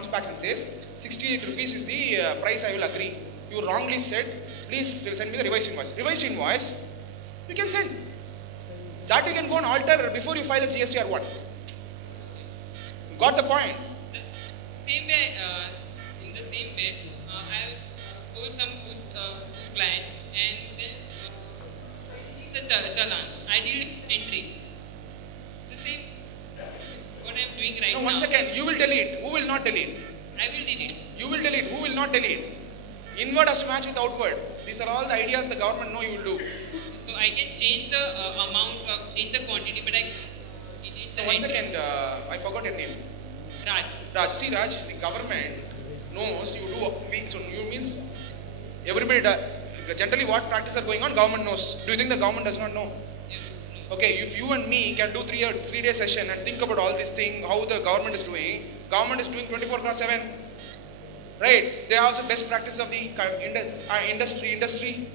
back and says 68 rupees is the price I will agree. You wrongly said. Please send me the revised invoice. Revised invoice, you can send. That you can go and alter before you file the GST or what. Got the point? The same way, in the same way, I have sold some goods to client and then the challan. I did entry. The same what I am doing right No, now. once again, you will delete. Who will not delete? I will delete. You will delete. Who will not delete? Inward has to match with outward. These are all the ideas the government know you will do. So I can change the amount, change the quantity, but I delete the No, once entry. again, I forgot your name. Raj. Raj, see Raj, the government knows you do. So you means everybody. Generally, what practice are going on, government knows. Do you think the government does not know? Yes. Okay, if you and me can do 3-day session and think about all this thing, how the government is doing 24/7, right? They are also best practice of the industry.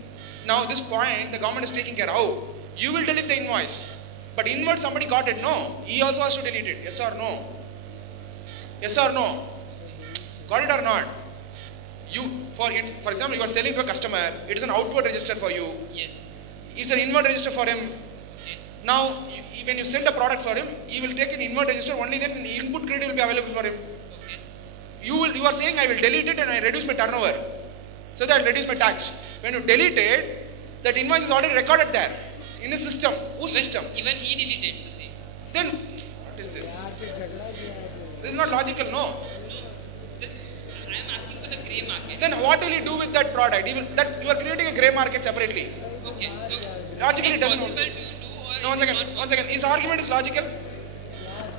Now this point, the government is taking care. How? You will delete the invoice, but inward somebody got it. No, he also has to delete it. Yes or no? Yes or no? Got it or not? For example, you are selling to a customer. It is an outward register for you. Yes. It's an inward register for him. Okay. Now, when you send a product for him, he will take an inward register. Only then the input credit will be available for him. Okay. You are saying I will delete it and I reduce my turnover, so that I will reduce my tax. When you delete it, that invoice is already recorded there in his system. Whose system? Even he deleted the same. Then what is this? This is not logical, no. No. I am asking for the grey market. Then what will he do with that product? You are creating a grey market separately. Okay. So Logically, it it's doesn't possible work. to do or No, it is not one second. His argument is logical.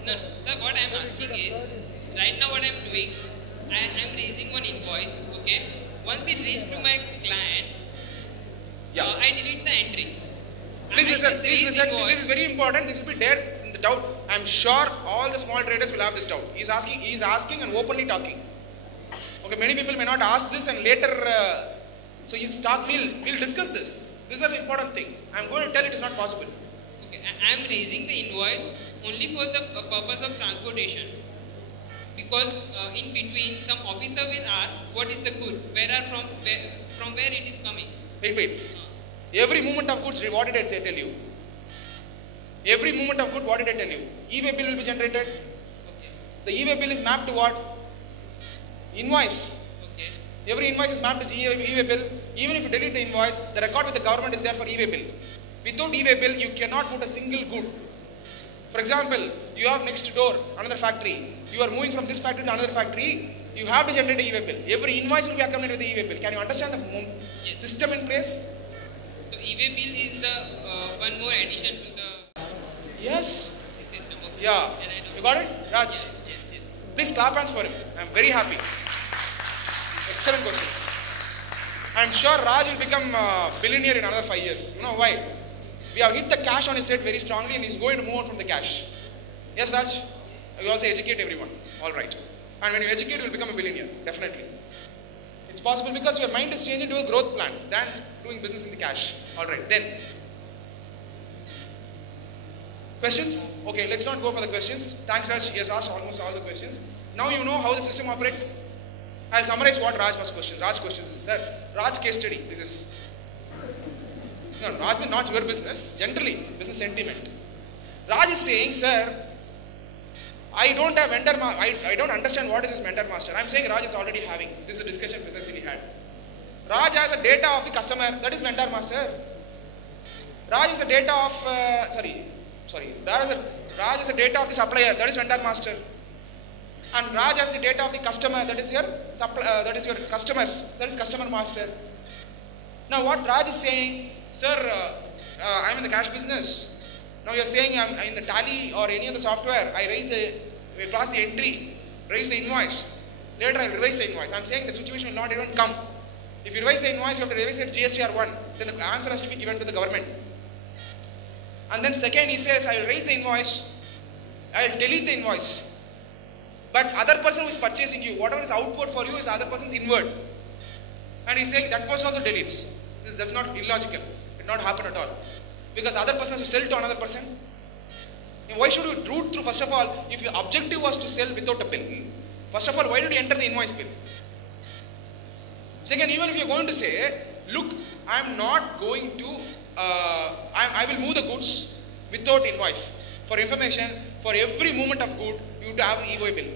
No, sir, what I am asking is, right now what I am doing, I am raising one invoice, okay? Once it reaches to my client, Yeah. I delete the entry. Please I listen. just Please raise listen. See, invoice. this is very important. This will be there in the doubt. I am sure all the small traders will have this doubt. He is asking and openly talking. Okay, many people may not ask this and later. So we'll discuss this. These are the important thing. I am going to tell it is not possible. Okay, I am raising the invoice only for the purpose of transportation. Because in between, some officer will ask, what is the good? From where it is coming? Wait. Every movement of goods, what did I tell you? Every movement of good, what did I tell you? E-way bill will be generated. Okay. The e-way bill is mapped to what? Invoice. Okay. Every invoice is mapped to e-way bill. Even if you delete the invoice, the record with the government is there for e-way bill. Without e-way bill, you cannot put a single good. For example, you have next door another factory. You are moving from this factory to another factory. You have to generate a e-way bill. Every invoice will be accompanied with the e-way bill. Can you understand the Yes. system in place? So e-way bill is the one more addition to the Yes. system. Okay. Yeah. Then I know. You got it, Raj? Yes. Please clap hands for him. I am very happy. Excellent questions. I am sure Raj will become a billionaire in another 5 years. You know why? We have hit the cash on his head very strongly and he's going to move on from the cash. Yes, Raj? You also educate everyone. All right. And when you educate, you will become a billionaire. Definitely. It's possible because your mind is changing to a growth plan than doing business in the cash. All right. Then. Questions? Okay, let's not go for the questions. Thanks, Raj. He has asked almost all the questions. Now you know how the system operates. I'll summarize what Raj was questions. Raj questions is, sir, Raj case study. This is. No, Raj means not your business. Generally, business sentiment. Raj is saying, sir, I don't have vendor, I don't understand what is this vendor master. I'm saying Raj is already having. This is a discussion precisely we had. Raj has a data of the customer, that is vendor master. Raj is a data of, Raj is a data of the supplier, that is vendor master. And Raj has the data of the customer, that is your customers, that is customer master. Now what Raj is saying, sir, I'm in the cash business. Now you are saying I'm in the Tally or any other software, I pass the entry, raise the invoice. Later I will revise the invoice. I'm saying the situation will not even come. If you revise the invoice, you have to revise the GSTR1. Then the answer has to be given to the government. And then second, he says, I will raise the invoice, I will delete the invoice. But other person who is purchasing you, whatever is outward for you is other person's inward. And he's saying that person also deletes. This is not illogical. It did not happen at all. Because the other person has to sell to another person. Why should you route through, first of all, if your objective was to sell without a bill? First of all, why did you enter the invoice bill? Second, even if you're going to say, look, I'm not going to, I will move the goods without invoice. For information, for every movement of good, you have to have an e-way bill.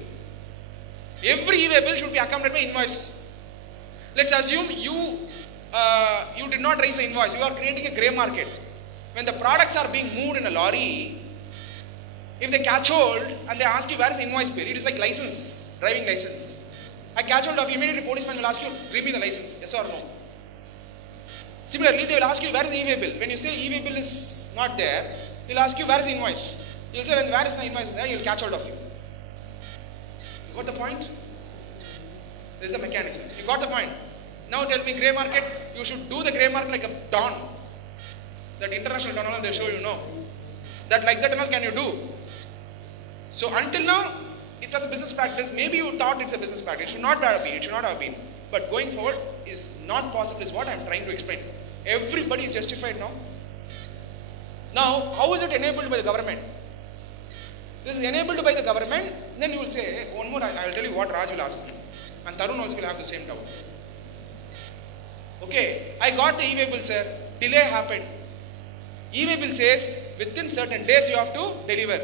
Every e-way bill should be accompanied by invoice. Let's assume you did not raise the invoice. You are creating a grey market. When the products are being moved in a lorry, if they catch hold and they ask you where is the invoice bill, it is like license, driving license. I catch hold of you, immediately policeman will ask you, give me the license, yes or no. Similarly, they will ask you where is the e-way bill. When you say e-way bill is not there, he will ask you where is the invoice. He will say where is the invoice there, he will catch hold of you. You got the point? There is the mechanism. You got the point? Now tell me, grey market, you should do the grey market like a don. That international tunnel they show you, no. That like that tunnel can you do? So until now, it was a business practice. Maybe you thought it's a business practice. It should not have been. It should not have been. But going forward is not possible is what I am trying to explain. Everybody is justified now. Now, how is it enabled by the government? This is enabled by the government. Then you will say, one more, I will tell you what Raj will ask me. And Tarun also will have the same doubt. Okay, I got the e-way bill, sir. Delay happened. E-way bill says within certain days you have to deliver.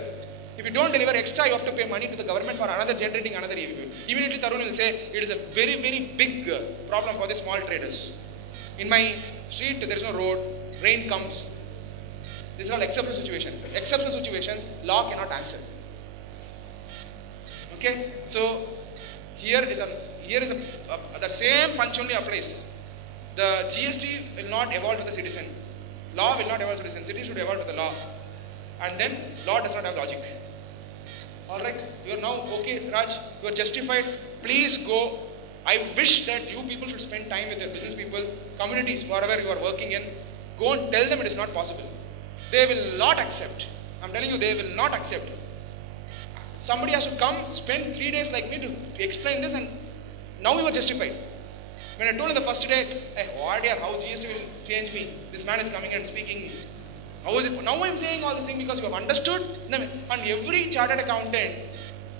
If you don't deliver extra, you have to pay money to the government for another generating another e-way bill. Immediately Tarun will say it is a very, very big problem for the small traders. In my street there is no road, rain comes. This is all exceptional situation. Exceptional situations, law cannot answer. Okay, so here is the same punch only applies. The GST will not evolve with the citizen. Law will not evolve with the citizen. City should evolve with the law. And then law does not have logic. Alright, you are now okay, Raj, you are justified. Please go. I wish that you people should spend time with your business people, communities, wherever you are working in. Go and tell them it is not possible. They will not accept. I am telling you, they will not accept. Somebody has to come, spend 3 days like me to explain this, and now you are justified. When I told you the first day, hey, what dear, how GST will change me? This man is coming and speaking. How is it? Now I am saying all this thing because you have understood. And every chartered accountant,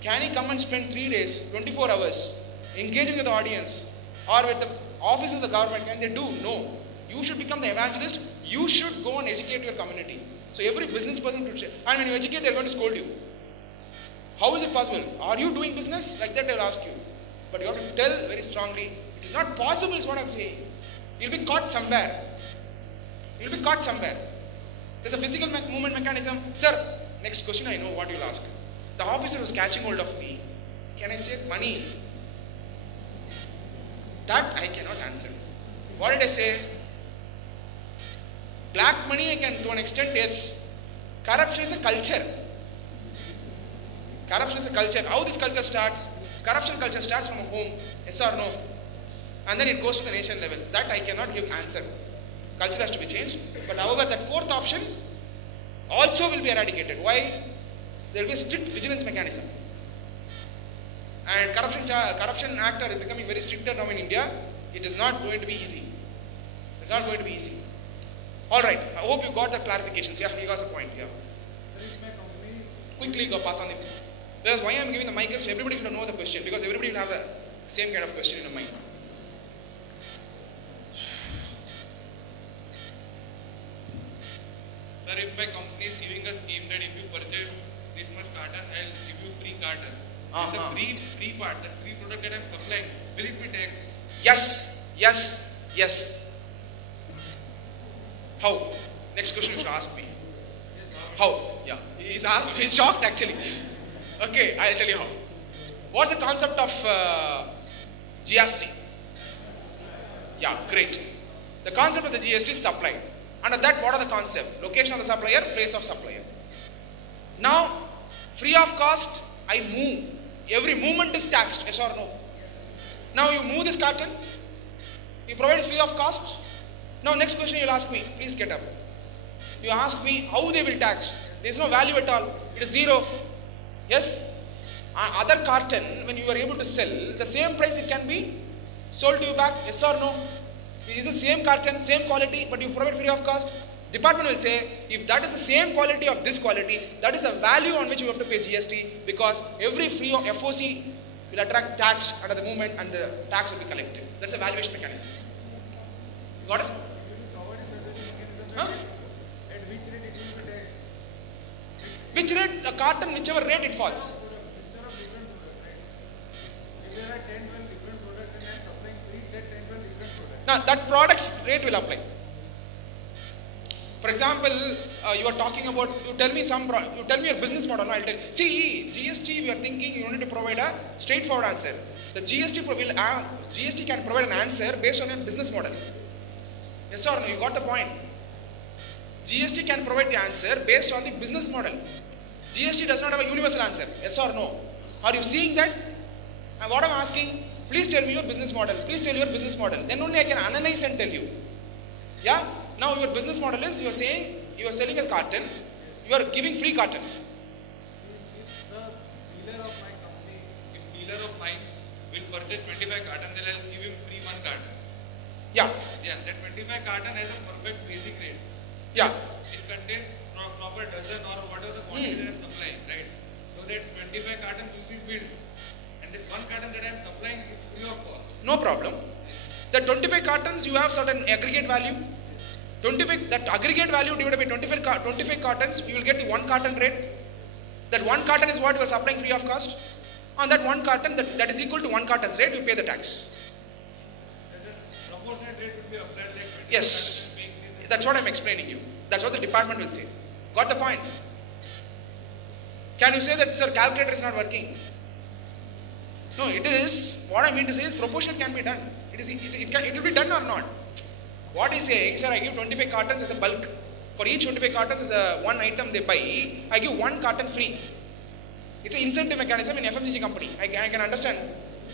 can he come and spend 3 days, 24 hours, engaging with the audience or with the office of the government? Can they do? No. You should become the evangelist. You should go and educate your community. So every business person should say, and when you educate, they are going to scold you. How is it possible? Are you doing business? Like that they will ask you. But you have to tell very strongly, it is not possible is what I am saying. You will be caught somewhere. You will be caught somewhere. There is a physical movement mechanism. Sir, next question I know what you will ask. The officer was catching hold of me. Can I say money? That I cannot answer. What did I say? Black money I can to an extent, yes. Corruption is a culture. Corruption is a culture. How this culture starts? Corruption culture starts from a home. Yes or no? And then it goes to the nation level. That I cannot give answer. Culture has to be changed. But however, that fourth option also will be eradicated. Why? There will be a strict vigilance mechanism. And corruption act is becoming very stricter now in India. It is not going to be easy. It's not going to be easy. Alright, I hope you got the clarifications. Yeah, you got the point. Yeah. Quickly go pass on the. Because why I am giving the mic is so everybody should know the question, because everybody will have the same kind of question in the mind. Sir, if my company is giving a scheme that if you purchase this much carton, I'll give you free carton. The free part, the free product that I'm supplying, will it be taxed? Yes, yes, yes. How? Next question you should ask me. How? Yeah. He's shocked actually. Okay, I'll tell you how. What's the concept of GST? Yeah, great. The concept of the GST is supply. Under that, what are the concepts? Location of the supplier, place of supplier. Now, free of cost, I move. Every movement is taxed, yes or no? Now you move this carton, you provide it free of cost. Now next question you will ask me, please get up. You ask me how they will tax. There is no value at all. It is zero. Yes? Other carton, when you are able to sell, the same price it can be sold to you back, yes or no? It is the same carton, same quality, but you provide free of cost. Department will say, if that is the same quality of this quality, that is the value on which you have to pay GST, because every free of FOC will attract tax under the movement and the tax will be collected. That's a valuation mechanism. Got it? Huh? Which rate? A carton, whichever rate it falls. Now that product's rate will apply. For example, you are talking about, you tell me your business model. No, I'll tell you. See, GST, we are thinking you need to provide a straightforward answer. The GST can provide an answer based on your business model. Yes or no? You got the point. GST can provide the answer based on the business model. GST does not have a universal answer. Yes or no? Are you seeing that? And what I'm asking, please tell me your business model. Please tell your business model. Then only I can analyze and tell you. Yeah? Now your business model is, you are saying, you are selling a carton, you are giving free cartons. If the dealer of my company, if dealer of mine will purchase 25 cartons, then I'll give him free 1 carton. Yeah. Yeah, that 25 carton has a perfect basic rate. Yeah. It contains proper dozen or whatever the quantity that I'm supplying, right? So that 25 cartons will be billed. And that 1 carton that I'm supplying is free of cost. No problem. The 25 cartons, you have certain aggregate value. 25, that aggregate value divided by 25 cartons, you will get the 1 carton rate. That 1 carton is what you are supplying free of cost. On that 1 carton, that is equal to 1 carton's rate, you pay the tax. The proportionate rate will be applied like 25 Yes. cartons. That's what I am explaining you. That's what the department will say. Got the point? Can you say that, sir, calculator is not working? No, it is. What I mean to say is proportion can be done. It will be done or not. What he's saying, sir, I give 25 cartons as a bulk. For each 25 cartons as a one item they buy, I give 1 carton free. It's an incentive mechanism in FMCG company. I can understand.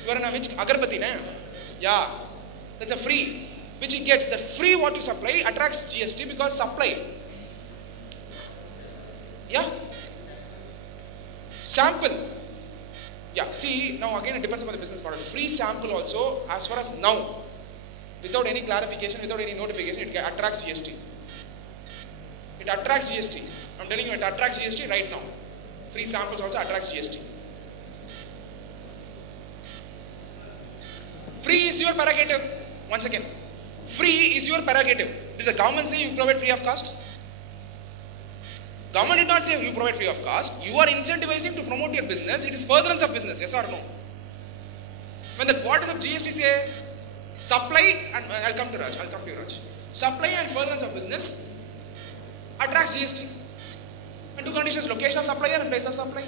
You are in a which agarbatti, na? Yeah. That's a free. Which he gets. That free what you supply attracts GST because supply. Yeah. Sample. Yeah. See, now again it depends upon the business model. Free sample also, as far as now, without any clarification, without any notification, it attracts GST. It attracts GST. I'm telling you, it attracts GST right now. Free samples also attracts GST. Free is your prerogative. Once again, free is your prerogative. Did the government say you provide free of cost? Government did not say you provide free of cost. You are incentivizing to promote your business. It is furtherance of business. Yes or no? When the what does the GST say? Supply and I'll come to Raj. Supply and furtherance of business attracts GST. And 2 conditions: location of supplier and place of supply.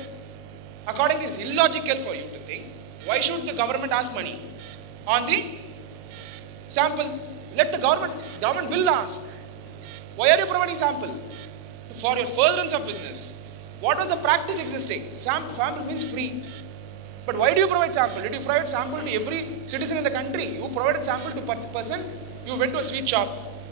Accordingly, it is illogical for you to think, why should the government ask money on the sample? Let the government will ask. Why are you providing sample? For your furtherance of business. What was the practice existing? Sample means free. But why do you provide sample? Did you provide sample to every citizen in the country? You provided sample to person, you went to a sweet shop.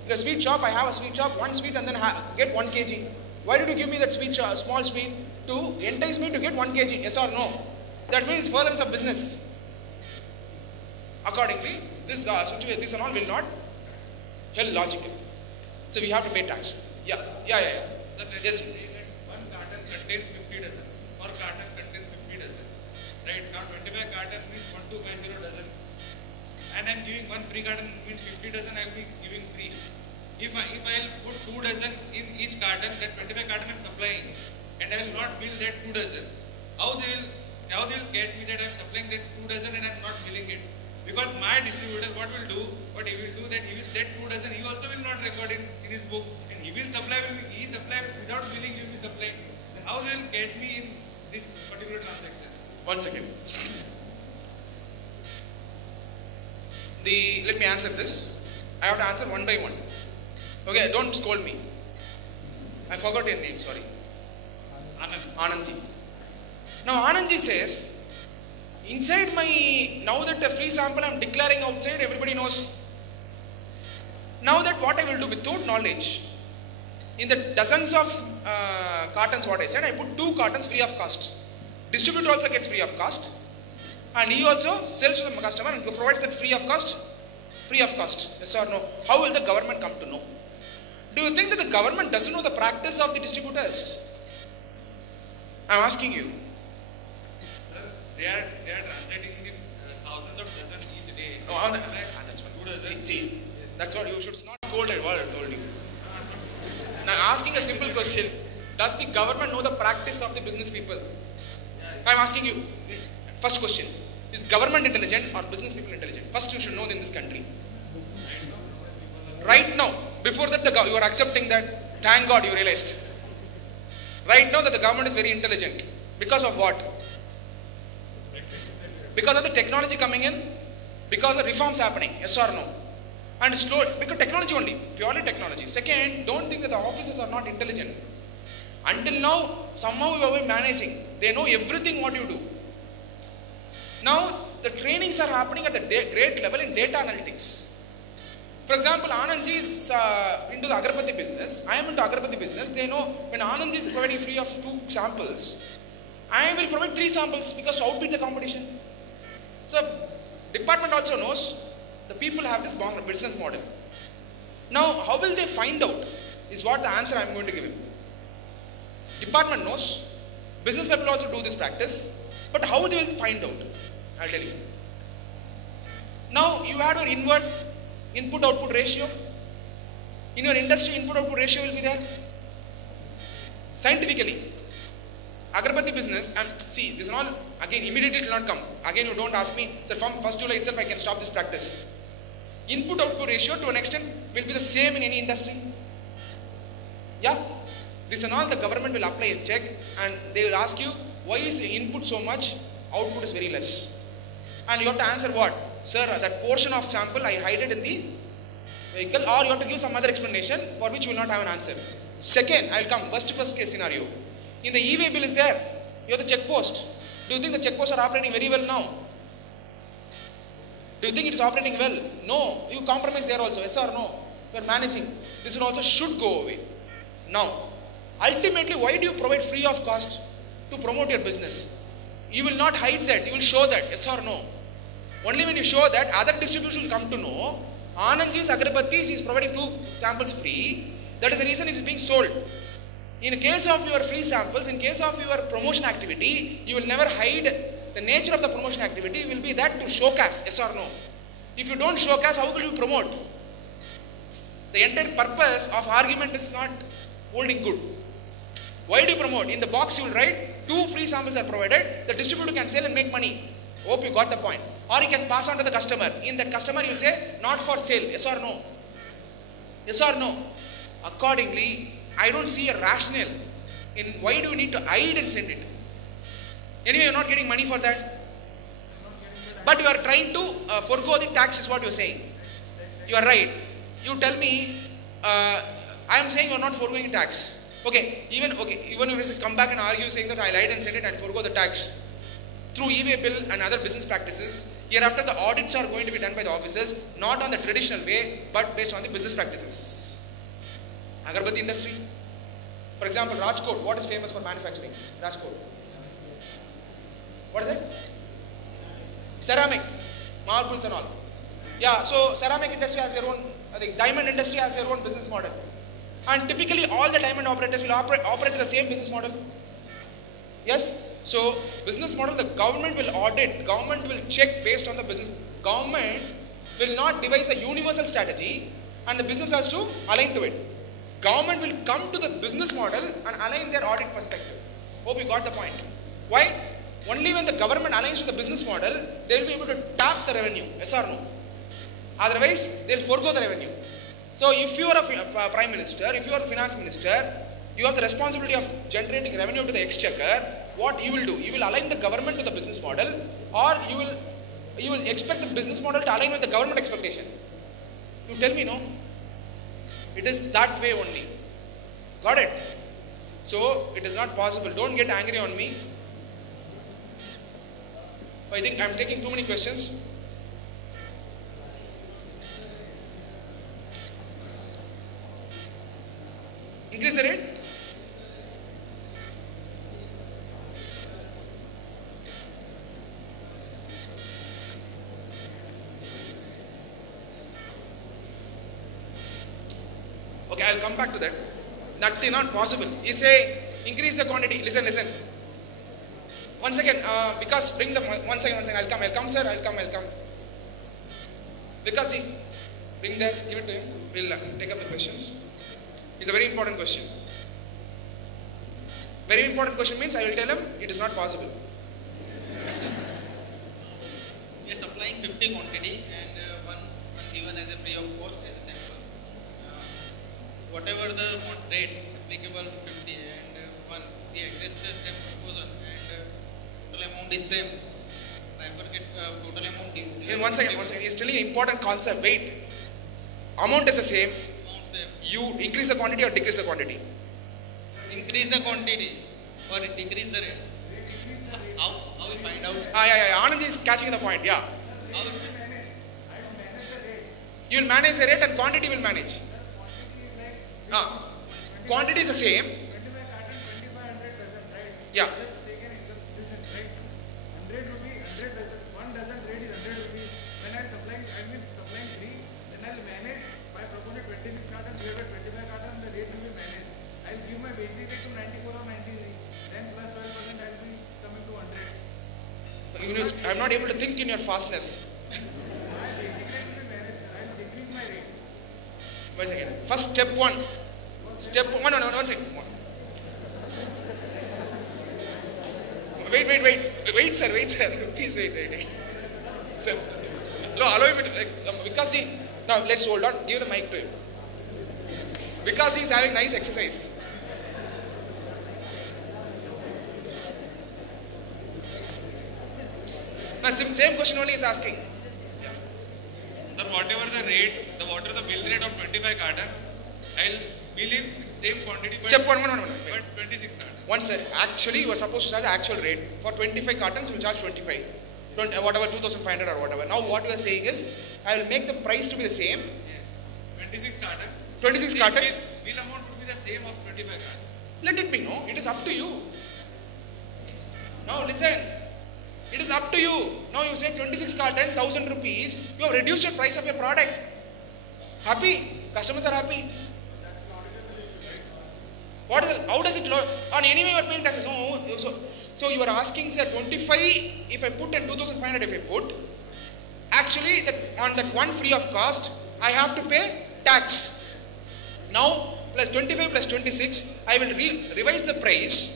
In a sweet shop, I have a sweet shop, one sweet and then get 1 kg. Why did you give me that sweet small sweet? To entice me to get 1 kg, yes or no? That means furtherance of business. Accordingly, this and all will not held logical. So we have to pay tax. Yeah. Yes. Say that one carton contains 50 dozen, or carton contains 50 dozen. Right now, 25 carton means 1250 dozen, and I'm giving one free carton means 50 dozen. I'll be giving free. If I'll put 2 dozen in each carton, that 25 carton I'm supplying, and I will not bill that 2 dozen. How they'll catch me that I'm supplying that 2 dozen and I'm not billing it? Because my distributor, what he will do that he will that 2 dozen, he also will not record in his book, and he will supply without billing, he will be supplying. Then how they will catch me in this particular transaction? 1 second. Let me answer this. I have to answer one by one. Okay, don't scold me. I forgot your name, sorry. Anandji. Now Anandji says, inside now that a free sample I am declaring outside, everybody knows. Now that what I will do without knowledge, in the dozens of cartons what I said, I put 2 cartons free of cost. Distributor also gets free of cost, and he also sells to the customer and provides that free of cost. Free of cost, yes or no? How will the government come to know? Do you think that the government doesn't know the practice of the distributors? I am asking you. They are translating in thousands of dozens each day. No, that's fine. See, that's what you should not scold at what I told you. Now asking a simple question, does the government know the practice of the business people? I am asking you, first question, is government intelligent or business people intelligent? First you should know in this country. Right now, before that you are accepting that, thank God you realized. Right now that the government is very intelligent. Because of what? Because of the technology coming in, because of the reforms happening, yes or no? And slow, because technology only, purely technology. Second, don't think that the officers are not intelligent. Until now, somehow you have been managing. They know everything what you do. Now, the trainings are happening at the great level in data analytics. For example, Anandji is into the Agarbatti business. I am into Agarbatti business. They know when Anandji is providing free of 2 samples, I will provide 3 samples because to outbeat the competition. So, department also knows the people have this business model. Now, how will they find out is what the answer I am going to give him. Department knows, business people also do this practice, but how they will find out? I will tell you. Now, you had your input-output ratio. In your industry, input-output ratio will be there. Scientifically, Agarbatti business, and see, this is all, again, immediately it will not come. Again, you don't ask me, sir, from 1st July itself I can stop this practice. Input-output ratio to an extent will be the same in any industry. Yeah? This and all the government will apply a check and they will ask you, why is the input so much, output is very less? And you have to answer what? Sir, that portion of sample I hide it in the vehicle, or you have to give some other explanation for which you will not have an answer. Second, I will come, first case scenario. In the e-way bill is there, you have the check post. Do you think the check posts are operating very well now? Do you think it is operating well? No. You compromise there also, yes or no? You are managing. This also should go away. Now, ultimately, why do you provide free of cost? To promote your business. You will not hide that, you will show that, yes or no? Only when you show that, other distributors will come to know, Anandji's Agarbatti is providing 2 samples free. That is the reason it is being sold. In case of your free samples, in case of your promotion activity, you will never hide. The nature of the promotion activity will be that to showcase, yes or no? If you don't showcase, how will you promote? The entire purpose of argument is not holding good. Why do you promote? In the box you will write, 2 free samples are provided, the distributor can sell and make money. Hope you got the point. Or he can pass on to the customer. In that customer you will say, not for sale, yes or no? Yes or no? Accordingly, I don't see a rationale in why do you need to hide and send it. Anyway, you are not getting money for that. But you are trying to forego the tax is what you are saying. You are right. You tell me, I am saying you are not foregoing tax. Okay, even if you come back and argue saying that I lied and sent it and forego the tax through e-way bill and other business practices, Hereafter, the audits are going to be done by the officers, not on the traditional way, but based on the business practices. Agarbatti industry. For example, Rajkot, what is famous for manufacturing? Rajkot. What is it? Ceramic, marbles and all. Yeah, so ceramic industry has their own, the diamond industry has their own business model. And typically all the diamond operators will operate the same business model. Yes? So, business model, the government will audit, government will check based on the business. Government will not devise a universal strategy and the business has to align to it. Government will come to the business model and align their audit perspective. Hope you got the point. Why? Only when the government aligns with the business model, they will be able to tap the revenue. Yes or no? Otherwise, they will forego the revenue. So, if you are a prime minister, if you are a finance minister, you have the responsibility of generating revenue to the exchequer. What you will do? You will align the government to the business model, or you will expect the business model to align with the government expectation. You tell me, no? It is that way only. Got it? So, it is not possible. Don't get angry on me. I think I am taking too many questions. Increase the rate? Okay, I'll come back to that. That is not possible. You say increase the quantity. Listen. One second, because bring the one second. I'll come, sir. I'll come. Because bring that, give it to him. We'll take up the questions. It's a very important question. Very important question means I will tell him it is not possible. We are supplying 50 quantity and one given as a free of cost as a sample. Whatever the rate applicable to 50 and one the existed step proposal and total amount is same. I forget total amount. In one second. He's telling you important concept. Wait. Amount is the same. You increase the quantity or decrease the quantity? Increase the quantity or decrease the rate. How we find out? Anand is catching the point. Yeah. How you will manage the rate and quantity will manage. Quantity is the same. Yeah. I'm not able to think in your fastness. One second. First step one. One second. Wait, sir. Please wait. Sir, no, allow me to, because now let's hold on. Give the mic to him. Because he's having nice exercise. Now, same question only is asking. Yeah. Sir, whatever the bill rate of 25 carton, I'll bill him same quantity. Step one. But 26 carton. One sir, actually you are supposed to charge the actual rate. For 25 cartons, you will charge 25. Whatever, 2,500 or whatever. Now what you are saying is, I will make the price to be the same. Yes. 26 carton. 26 carton. Bill amount would be the same of 25 carton. Let it be, no? It is up to you. Now listen. It is up to you. Now you say 26 carton, 1,000 rupees. You have reduced your price of your product. Happy? Customers are happy. How does it load? On anyway you are paying taxes. No, so you are asking, sir, 25 if I put and 2,500 if I put. Actually, on that one free of cost, I have to pay tax. Now, plus 25 plus 26, I will revise the price.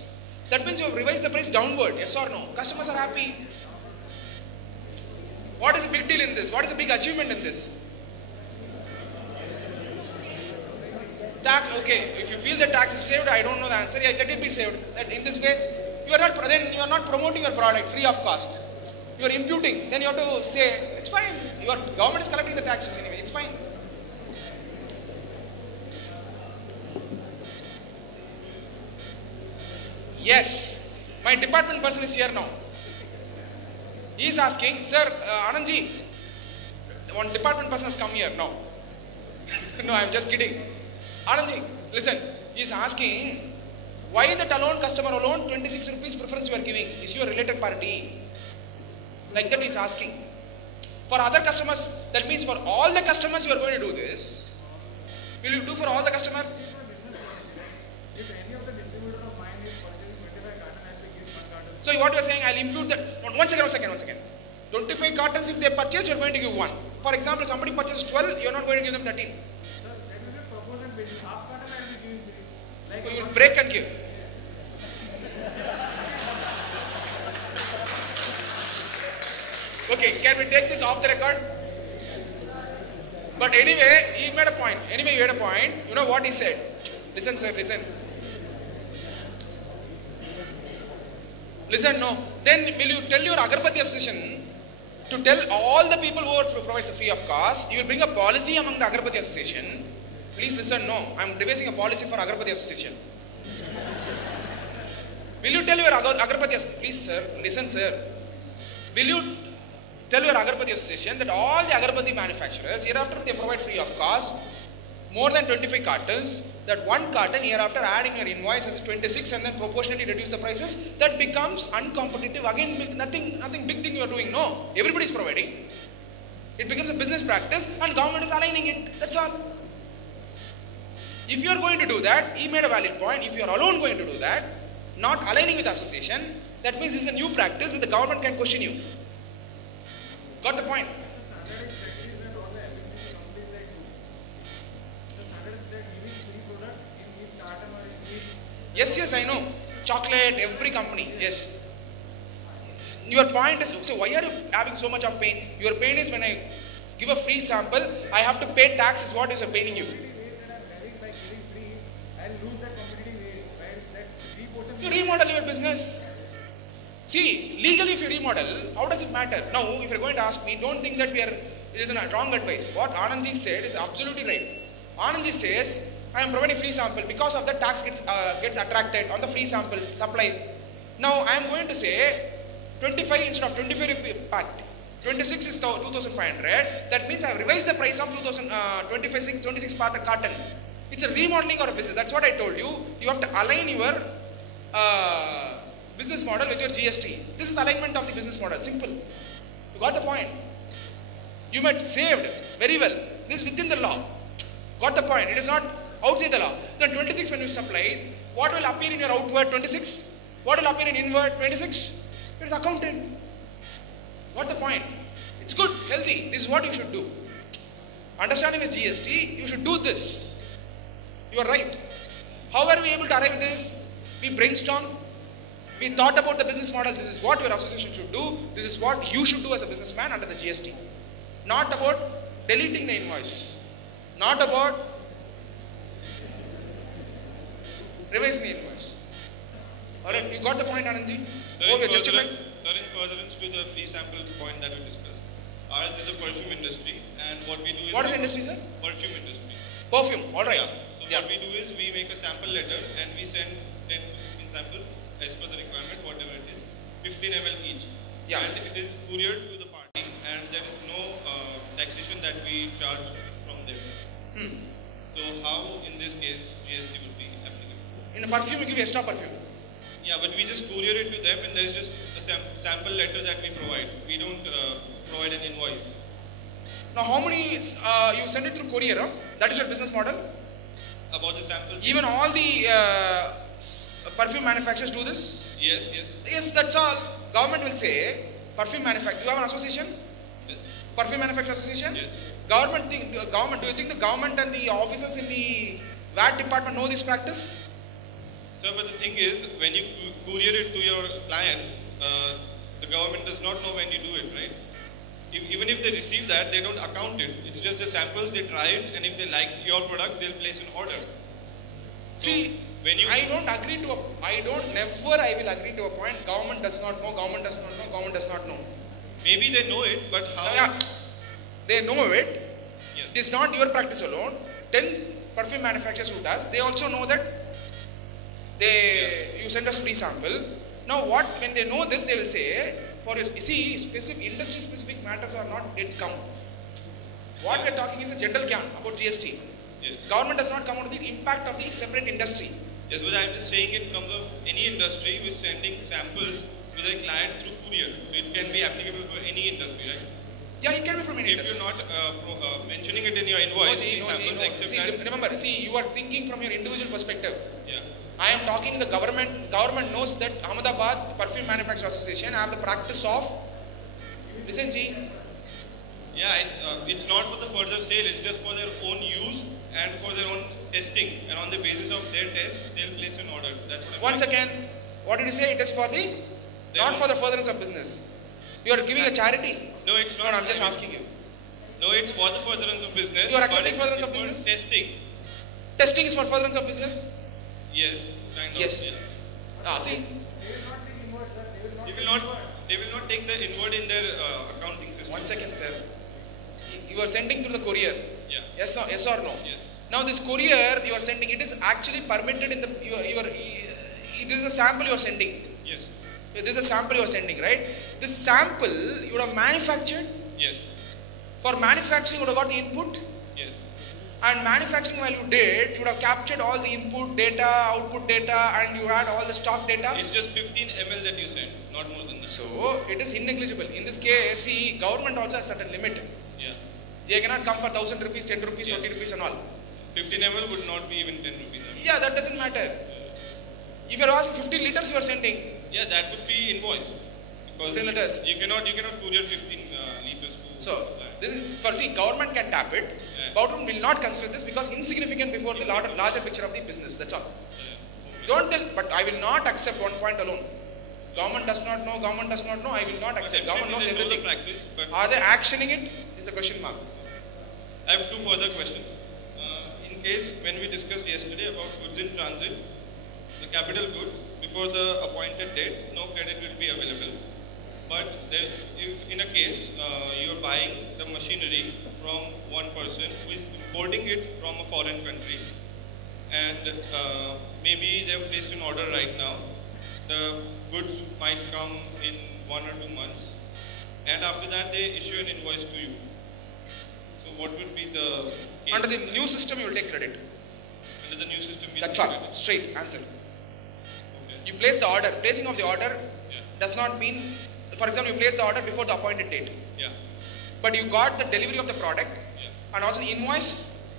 That means you have revised the price downward. Yes or no? Customers are happy. What is the big deal in this? What is the big achievement in this? Tax, okay. If you feel the tax is saved, I don't know the answer. Yeah, let it be saved. That in this way, you are not promoting your product free of cost. You are imputing. Then you have to say, it's fine. Your government is collecting the taxes anyway. It's fine. Yes. My department person is here now. He is asking, sir, Anandji, one department person has come here. No. No, I am just kidding. Anandji, listen. He is asking, why that alone customer alone 26 rupees preference you are giving? Is you a related party? Like that he is asking. For other customers, that means for all the customers you are going to do this. Will you do for all the customer? If any of the distributor of mine is purchasing 25 carton, I will give 1 carton. So what you are saying, I will impute that. One second. 25 cartons if they purchase, you are going to give 1. For example, somebody purchases 12, you are not going to give them 13. Sir, that is a proportion basis. Half carton I will be giving 3. Like So you will break and give. Okay, can we take this off the record? But anyway, he made a point. You know what he said? Listen, sir, listen. Listen, no. Then will you tell your Agarbatti association to tell all the people who provides a free of cost? You will bring a policy among the Agarbatti association. Please listen, no. I am devising a policy for Agarbatti association. Will you tell your Agarbatti association? Please, sir, listen, sir. Will you tell your Agarbatti association that all the Agarbatti manufacturers, hereafter they provide free of cost, more than 25 cartons, that 1 carton hereafter adding your invoice as 26 and then proportionally reduce the prices, that becomes uncompetitive. Again, nothing big thing you are doing. No, everybody is providing. It becomes a business practice and government is aligning it. That's all. If you are going to do that, he made a valid point. If you are alone going to do that, not aligning with the association, that means this is a new practice which the government can question you. Got the point? Yes, I know. Chocolate, every company, yes. Your point is, so why are you having so much of pain? Your pain is when I give a free sample, I have to pay tax is what is paining you. You remodel your business. See, legally if you remodel, how does it matter? Now, if you are going to ask me, don't think that it is a wrong advice. What Anandji said is absolutely right. Anandji says, I am providing free sample. Because of that, tax gets attracted on the free sample supply. Now, I am going to say 25 instead of 25 rupee pack. 26 is 2,500. That means I have revised the price of 26 carton. It's a remodeling of a business. That's what I told you. You have to align your business model with your GST. This is alignment of the business model. Simple. You got the point. You might saved very well. This is within the law. Got the point. It is not outside the law. Then 26 when you supply, what will appear in your outward 26? What will appear in inward 26? It is accounted. Got the point. It's good, healthy. This is what you should do. Understanding the GST, you should do this. You are right. How are we able to arrive at this? We brainstormed. We thought about the business model. This is what your association should do. This is what you should do as a businessman under the GST. Not about deleting the invoice. Not about revising the invoice. Alright, you got the point, Anandji? Or you are justified? Sir, in furtherance to the free sample point that we discussed, ours is a perfume industry, and what we do is... What is the industry, sir? Perfume industry. Perfume, alright. Yeah. So what we do is we make a sample letter and we send 10 to 15 samples as per the requirement, whatever it is, 15 ml each. Yeah. And it is couriered to the party, and there is no taxation that we charge from them. So how in this case GST would be applicable? In a perfume, you give extra perfume. Yeah, but we just courier it to them, and there is just a sample letter that we provide. We don't provide an invoice. Now, how many you send it through courier? Huh? That is your business model. About the sample. Even all the perfume manufacturers do this. Yes. Yes, that's all. Government will say perfume manufacturer. You have an association? Yes. Perfume manufacturer association. Yes. Government. Do you think the government and the officers in the VAT department know this practice? Sir, but the thing is, when you courier it to your client, the government does not know when you do it, right? Even if they receive that, they don't account it. It's just the samples, they try it, and if they like your product, they'll place an order. So see, when you... I will agree to a point. Government does not know, government does not know. Maybe they know it, but how? Yeah, they know it. Yes. It is not your practice alone. 10 perfume manufacturers who does, they also know that you send us free sample. Now what, when they know this, they will say, for you see, specific industry specific matters are not yet come. What we are talking is a general gyan about GST. Yes. Government does not come out of the impact of the separate industry. Yes, but I am just saying in terms of any industry who is sending samples to their client through courier. So it can be applicable for any industry, right? Yeah, it can be from any If industry. you're not mentioning it in your invoice, these samples accept See, that. remember, see, you are thinking from your individual perspective. Yeah. I am talking the government. Government knows that Ahmedabad Perfume Manufacturer Association have the practice of, listen G, Yeah, it's not for the further sale, it's just for their own use and for their own testing. And on the basis of their test, they'll place an order. That's what I'm once saying. again, what did you say? It is for the, not for the furtherance of business. You are giving a charity. No, it's No, not. I'm just asking you. No, it's for the furtherance of business. You are but accepting it's furtherance of for business? Testing. Testing is for furtherance of business. Yes, kind of. Yes. See, They will not take the inward in their accounting system. 1 second, sir. You are sending through the courier. Yeah. Yes or no? Yes. Now this courier you are sending, it is actually permitted in the, this is a sample you are sending. Yes. This is a sample you are sending, right? This sample you would have manufactured. Yes. For manufacturing you would have got the input. Yes. And manufacturing while you did, you would have captured all the input data, output data, and you had all the stock data. It's just 15 ml that you send, not more than that. So it is negligible. In this case, see, government also has certain limit. Yeah. They cannot come for 1,000 rupees, 10 rupees, Yeah. 20 rupees and all. 15 ml would not be even 10 rupees. Yeah, that doesn't matter. If you are asking 15 liters you are sending, Yeah, that would be invoiced. Because 15 liters. You cannot courier 15 liters to so client. this is, for see, government can tap it. Yeah. Government will not consider this because insignificant before the larger picture of the business, that's all. Yeah. Don't tell, but I will not accept one point alone. Government does not know, I will not accept. Government knows Definitely they know the everything. practice, but Are they actioning it? Is the question mark. I have two further questions. In case when we discussed yesterday about goods in transit, the capital good, before the appointed date, no credit will be available. But if in a case you are buying the machinery from one person who is importing it from a foreign country, and maybe they have placed an order right now, the goods might come in 1 or 2 months, and after that they issue an invoice to you. So what would be the case? Under the new system you will take credit. Under the new system? That's all. Straight answer. Okay. You place the order. Placing of the order Yeah. does not mean, for example, you place the order before the appointed date. Yeah. But you got the delivery of the product, Yeah. and also the invoice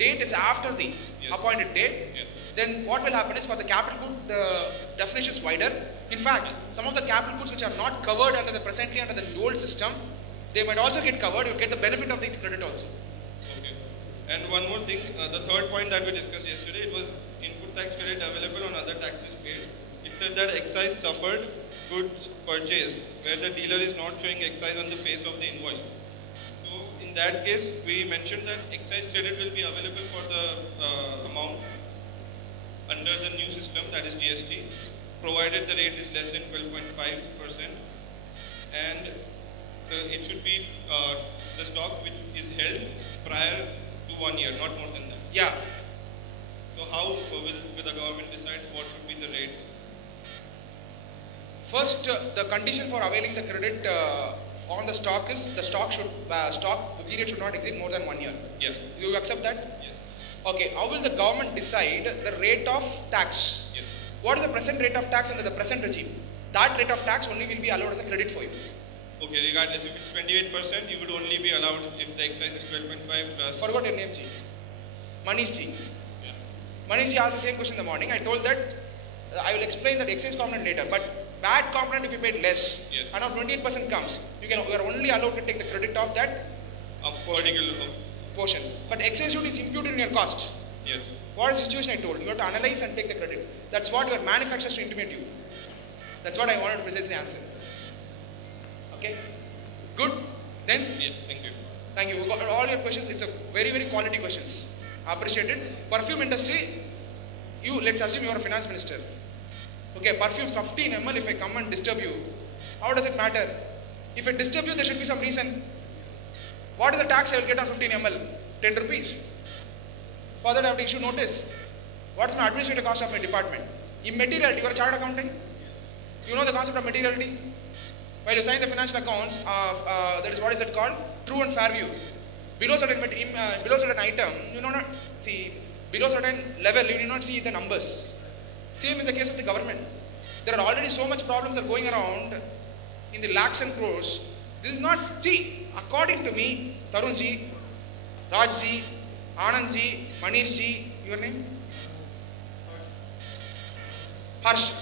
date is after the Yes. appointed date. Yeah. Then what will happen is, for the capital good, the definition is wider. In fact, some of the capital goods which are not covered presently under the old system, they might also get covered. You get the benefit of the credit also. Okay. And one more thing, the third point that we discussed yesterday, it was input tax credit available on other taxes paid. It said that excise suffered goods purchased, where the dealer is not showing excise on the face of the invoice. So in that case, we mentioned that excise credit will be available for the amount under the new system, that is GST, provided the rate is less than 12.5%, and it should be the stock which is held prior to 1 year, not more than that. Yeah. So how will the government decide what would be the rate? First, the condition for availing the credit on the stock is the stock period should not exceed more than 1 year. Yeah. You accept that? Yes. Okay. How will the government decide the rate of tax? Yes. What is the present rate of tax under the present regime? That rate of tax only will be allowed as a credit for you. Okay, regardless if it's 28%, you would only be allowed if the excise is 12.5 plus. Forgot your name, G. Manish G. Yeah. Manish Ji asked the same question in the morning. I told that I will explain that excise component later. But bad component, if you paid less, Yes. and now 28% comes, you are only allowed to take the credit of that Particular. portion. But excise duty is imputed in your cost. Yes. What is the situation I told? You have to analyze and take the credit. That's what your manufacturers to intimate you. That's what I wanted to precisely answer. Okay? Good? Then? Yeah, thank you. Thank you. We got all your questions. It's a very, very quality questions. Appreciated. Perfume industry, let's assume you are a finance minister. Okay, perfume 15 ml, if I come and disturb you, how does it matter? If I disturb you, there should be some reason. What is the tax I will get on 15 ml? 10 rupees. For that I have to issue notice. What is my administrative cost of my department? Immaterial, you are a chartered accountant. You know the concept of materiality? While you sign the financial accounts, that is what is it called? True and fair view. Below certain item, you know not see, below certain level, you do not see the numbers. Same is the case of the government. There are already so much problems are going around in the lakhs and crores. This is not, see, according to me, Tarunji, Rajji, Anandji, Manishji, your name? Harsh.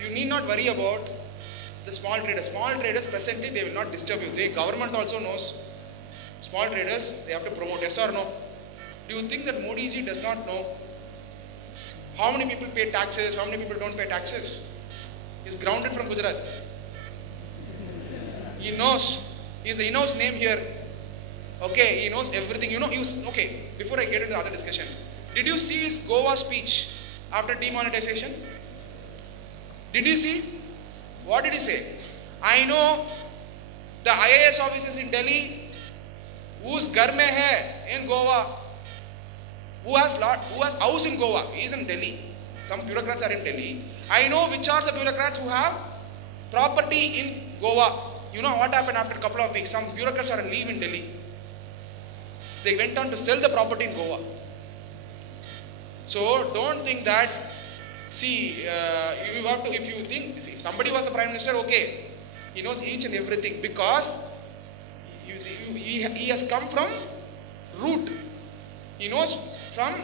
You need not worry about the small traders. Small traders presently they will not disturb you. The government also knows small traders they have to promote. Yes or no? Do you think that Modi ji does not know how many people pay taxes, how many people don't pay taxes? He is grounded from Gujarat. He knows. He knows name here. Okay, he knows everything. You know, okay, before I get into the other discussion, did you see his Goa speech after demonetization? Did you see? What did he say? I know the IAS officers in Delhi whose घर में है in Goa, who has house in Goa, he is in Delhi. Some bureaucrats are in Delhi. I know which are the bureaucrats who have property in Goa. You know what happened after a couple of weeks? Some bureaucrats are on leave in Delhi. They went on to sell the property in Goa. So don't think that, see, you have to, if you think, see, if somebody was a prime minister, okay, he knows each and everything because he has come from root. He knows from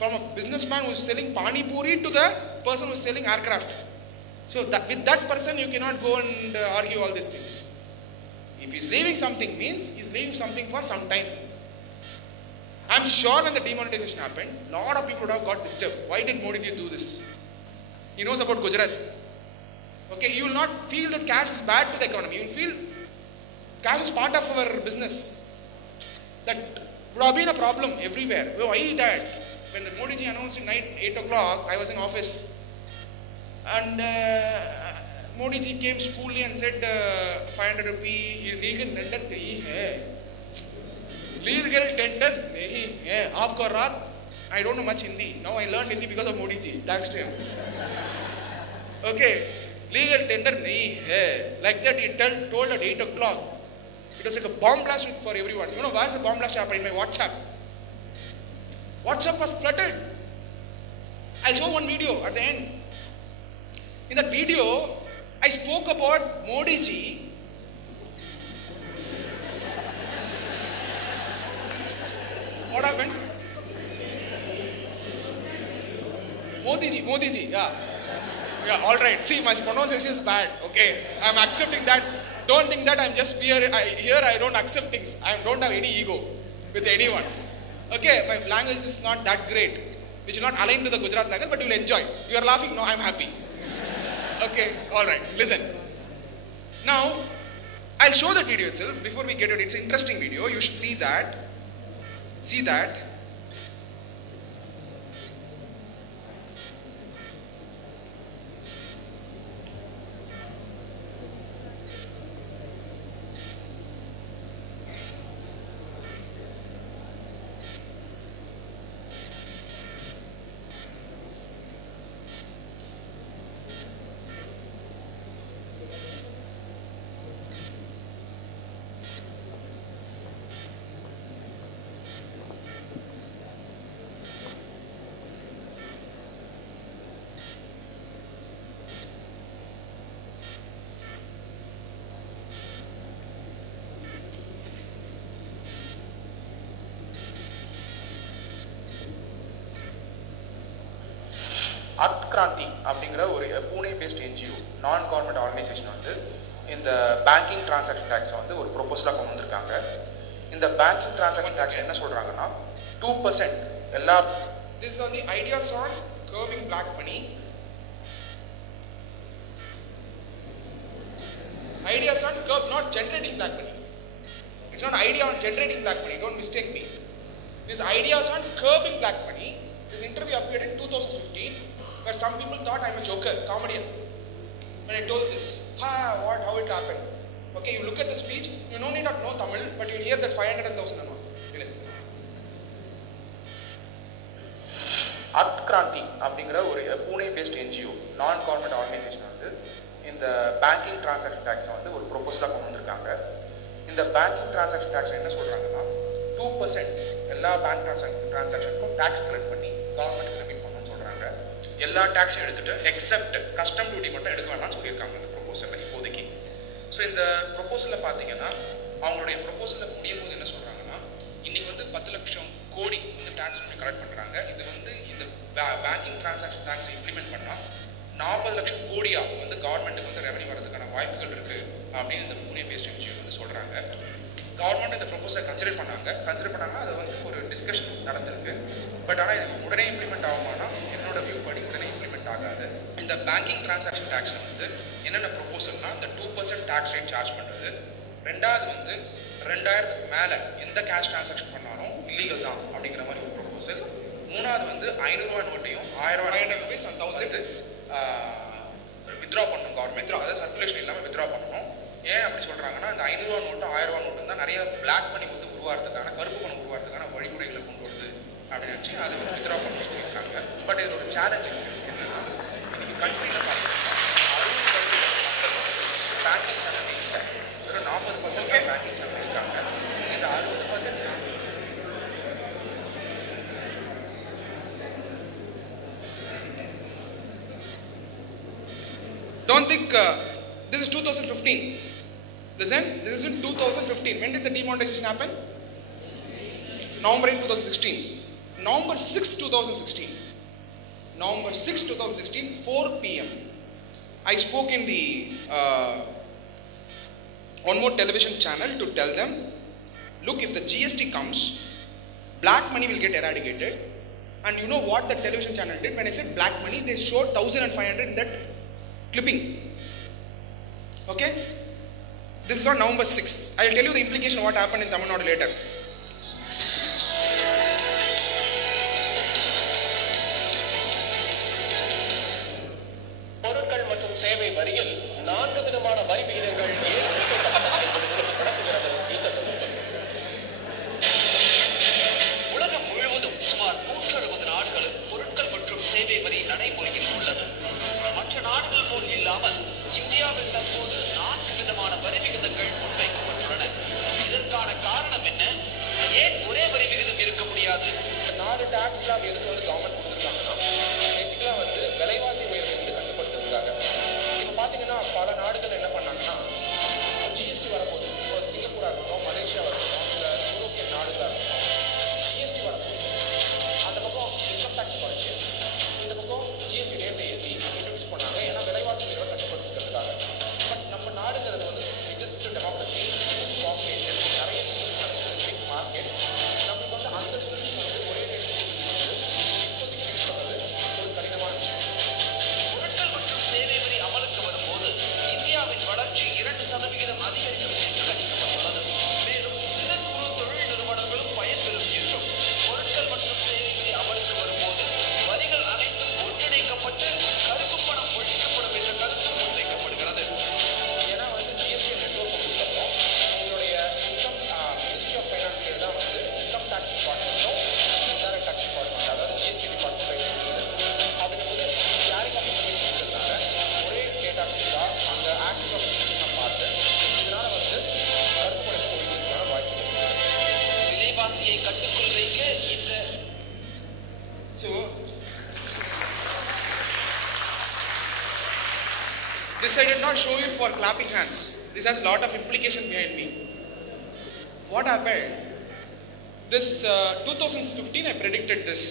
a businessman who is selling pani puri to the person who is selling aircraft. So that, with that person you cannot go and argue all these things. If he is leaving something means he is leaving something for some time. I am sure when the demonetization happened, a lot of people would have got disturbed. Why did Modi do this? He knows about Gujarat. Okay, you will not feel that cash is bad to the economy. You will feel cash is part of our business. That would have been a problem everywhere. Why that? When Modi ji announced at night 8 o'clock, I was in office. And Modi ji came coolly and said 500 rupee legal tender nahi hai. Legal tender nahi hai. Aapko raat, I don't know much Hindi. Now I learned Hindi because of Modi ji. Thanks to him. Okay. Legal tender nahi hai. Like that he told at 8 o'clock. It was like a bomb blast for everyone. You know, where's the bomb blast happened? In my WhatsApp. WhatsApp was flooded. I'll show one video at the end. In that video, I spoke about Modi ji. What happened? Modi ji, yeah. Yeah, alright. See, my pronunciation is bad. Okay, I'm accepting that. Don't think that I'm just here. I don't accept things. I don't have any ego with anyone. Okay, my language is not that great, which is not aligned to the Gujarat language, but you will enjoy. You are laughing? No, I'm happy. Okay, alright. Listen. Now, I'll show the video itself before we get it. It's an interesting video. You should see that. See that. Navkar அப்படிங்கிற ஒரு Pune paste NGO நான் government organisation வந்து இந்த banking transaction tax வந்து ஒரு ப்ரொபோசலாக கொண்டு வந்திருக்காங்க. இந்த பேங்கிங் டிரான்சாக்ஷன் டாக்ஸ் என்ன சொல்றாங்கன்னா 2% எல்லா This is on the ideas on curbing black money. Ideas on curb, not generating black money. It's not idea on generating black money. Don't mistake me. This ideas on curbing black money. This interview appeared in 2015. Where some people thought I'm a joker, comedian. When I told this, how it happened? Okay, you look at the speech, you no need not know Tamil, but you'll hear that 500 and 1000 and all. Navkar அப்படிங்கிற ஒரு Pune paste NGO நான் government organisation வந்து இந்த இந்த banking transaction டேக்ஸை வந்து ஒரு ப்ரொபோசலாக கொண்டு வந்திருக்காங்க. இந்த பேங்கிங் டிரான்சாக்ஷன் டேக்ஸ் என்ன சொல்கிறாங்கன்னா 2% எல்லா பேங்க் டிரான்சாக்ஷனுக்கும் டேக்ஸ் கலெக்ட் பண்ணி கவர்மெண்ட் ரெமிட் பண்ணணும்னு சொல்கிறாங்க. எல்லா டேக்ஸும் எடுத்துகிட்டு எக்ஸப்ட் கஸ்டம் டியூட்டி மட்டும் எடுக்க வேணாம்னு சொல்லியிருக்காங்க இந்த ப்ரொபோசலில் இப்போதைக்கு. ஸோ இந்த ப்ரொபோசலில் பார்த்தீங்கன்னா அவங்களுடைய ப்ரொபோசலில் முடியும் போது என்ன சொல்கிறாங்கன்னா இன்றைக்கி வந்து 10 லட்சம் கோடி வந்து டேக்ஸ் வந்து கலெக்ட் பண்ணுறாங்க. இது வந்து இந்த பேங்கிங் டிரான்சாக்ஷன் டேக்ஸை இம்ப்ளிமெண்ட் பண்ணால் 40 லட்சம் கோடியாக வந்து கவர்மெண்ட்டுக்கு வந்து ரெவன்யூ வரதுக்கான வாய்ப்புகள் இருக்குது அப்படின்னு இந்த யூனியன் பேஸ்ட் இன்ஸ்டியூட் வந்து சொல்கிறாங்க. கவர்மெண்ட் இந்த ப்ரொபோசலை கன்சிடர் பண்ணாங்கன்னா அது வந்து ஒரு டிஸ்கஷன் நடந்திருக்கு. பட் ஆனால் இது உடனே இம்ப்ளிமெண்ட் ஆகுமானா என்னோட வியூ படி உடனே இம்ப்ளிமெண்ட் ஆகாது. இந்த பேங்கிங் டிரான்சாக்ஷன் டேக்ஸில் வந்து என்னென்ன ப்ரொபோசல்னா இந்த 2% டேக்ஸ் ரேட் சார்ஜ் பண்ணுறது, ரெண்டாவது வந்து 2000க்கு மேலே எந்த கேஷ் டிரான்சாக்ஷன் பண்ணாலும் இல்லீகல் தான் அப்படிங்கிற மாதிரி ஒரு ப்ரொபோசல். மூணாவது வந்து 500 ரூபா நோட்டையும் 1000 ரூபாய் வந்து வித்ட்ரா பண்ணணும் கவர்மெண்ட், அதாவது சர்க்குலேஷன் இல்லாமல் வித்ட்ரா பண்ணணும். ஏன் அப்படி சொல்கிறாங்கன்னா இந்த 500 ரூபா நோட்டும் 1000 ரூபா நோட்டும் தான் நிறைய பிளாக் மணி வந்து உருவாகிறதுக்கான கருப்பு பணம் உருவாகிறதுக்கான வழிமுறைகளை கொண்டு வருது அப்படின்னு நினச்சி அதை வந்து வித்ட்ரா பண்ண சொல்லியிருக்காங்க. பட் இது ஒரு சேலஞ்ச் என்னன்னா இன்னைக்கு கண்ட்ரியில் பார்த்தீங்கன்னா 60% பேங்கிங் சேனல் இல்லை, வெறும் 40% பேங்கிங் சேனல் இருக்காங்க. இந்த 60% don't think this is 2015. Listen, this is in 2015. When did the demonetization happen? November 8, 2016. November 6, 2016. November 6, 2016, 4 p.m. I spoke in the one more television channel to tell them, look, if the GST comes, black money will get eradicated. And you know what the television channel did? When I said black money, they showed 1,500 in that clipping. Okay? This is on November 6th. I will tell you the implication of what happened in Tamil Nadu later. பொருட்கள் மற்றும் சேவை வரியில் 4 விதமான வரி விகிதங்கள் ஏற்படுத்தப்பட்ட செயல்படுகிறது நடத்துகிறது இந்த தொகுப்பு. உலகம் முழுவதும் சுமார் 160 நாடுகளில் பொருட்கள் மற்றும் சேவை வரி நடைமுறையில் உள்ளது. மற்ற நாடுகள் போல் இல்லாமல் இந்தியாவில் தற்போது 4 விதமான வரி விகிதங்கள் முன்வைக்கப்பட்டுள்ளன. இதற்கான காரணம் என்ன? ஏன் ஒரே வரி விகிதம் இருக்க முடியாது? 4 டாக்ஸ் ஸ்லாப் எதுக்கு வந்து கவர்மெண்ட் கொடுத்துருக்காங்கன்னா பேசிக்கலாக வந்து விலைவாசி உயர்வை வந்து கட்டுப்படுத்துறதுக்காக. இப்போ பார்த்தீங்கன்னா பல நாடுகள் என்ன பண்ணாங்கன்னா ஜிஎஸ்டி வரும்போது இப்போ சிங்கப்பூராக இருக்கட்டும், மலேசியா இருக்கட்டும், சில யூரோப்பியன் நாடுகளாக இருக்கட்டும், ஜிஎஸ்டி வரும்போது அந்த பக்கம் இன்கம் டேக்ஸ் குறைச்சி இந்த பக்கம் ஜிஎஸ்டி ரேட்டை ஏற்றி இன்ட்ரடியூஸ் பண்ணாங்க. ஏன்னா விலைவாசி உயர்வை கட்டுப்படுத்துறதுக்காக. பட் நம்ம நாடுங்கிறது வந்து பிக்கஸ்ட் டெமோக்ரஸி, பாப்புலேஷன், நிறைய பிஸ்னஸ் நடக்குது, பிக் மார்க்கெட். நம்மளுக்கு வந்து அந்த சொல்யூஷன் வந்து ஒரே ரேட்டு இப்போதைக்கு ஃபிக்ஸ் பண்ணுறது ஒரு கடினமான விஷயம். பொருட்கள் மற்றும் சேவை வரி அமலுக்கு வரும்போது இந்தியாவின் வளர்ச்சி 2% அதிகரிக்கும் என்று கணிக்கப்பட்டுள்ளது. மேலும் சிறு குறு தொழில் நிறுவனங்களும் பயன்பெறும் என்றும், பொருட்கள் மற்றும் சேவை வரி அமலுக்கு வரும்போது வரிகள் அனைத்தும் ஒன்றிணைக்கப்பட்டு கருப்பு பணம் ஒழிக்கப்படும் என்ற கருத்து முன்வைக்கப்படுகிறது. ஏன்னா வந்து ஜிஎஸ்டி நெட்வொர்க் கொடுத்துருக்கோம். உங்களுடைய இன்கம் மினிஸ்ட்ரி ஆஃப் ஃபைனான்ஸ் கீழே தான் வந்து இன்கம் டேக்ஸ் டிபார்ட்மெண்ட்டும் இன்டைரக்ட் டேக்ஸ் டிபார்ட்மெண்ட், அதாவது ஜிஎஸ்டி டிபார்ட்மெண்ட் அப்படிங்கும்போது ஷேரிங் ஆஃப் இன்ஃபர்மேஷன் இருக்கிறதுனால ஒரே டேட்டா செட்டாக அந்த ஆக்சஸ் ஆஃப் இன்கம் பார்த்து இதனால வந்து கருப்பு பணத்தை ஒழிக்கிறதுக்கான வாய்ப்புகள் இருக்குது. விலைவாசியை கட்டுக்குள் வைக்க இந்த So, this I did not show you for clapping hands. This has a lot of implication behind me. What happened? This 2015 I predicted this.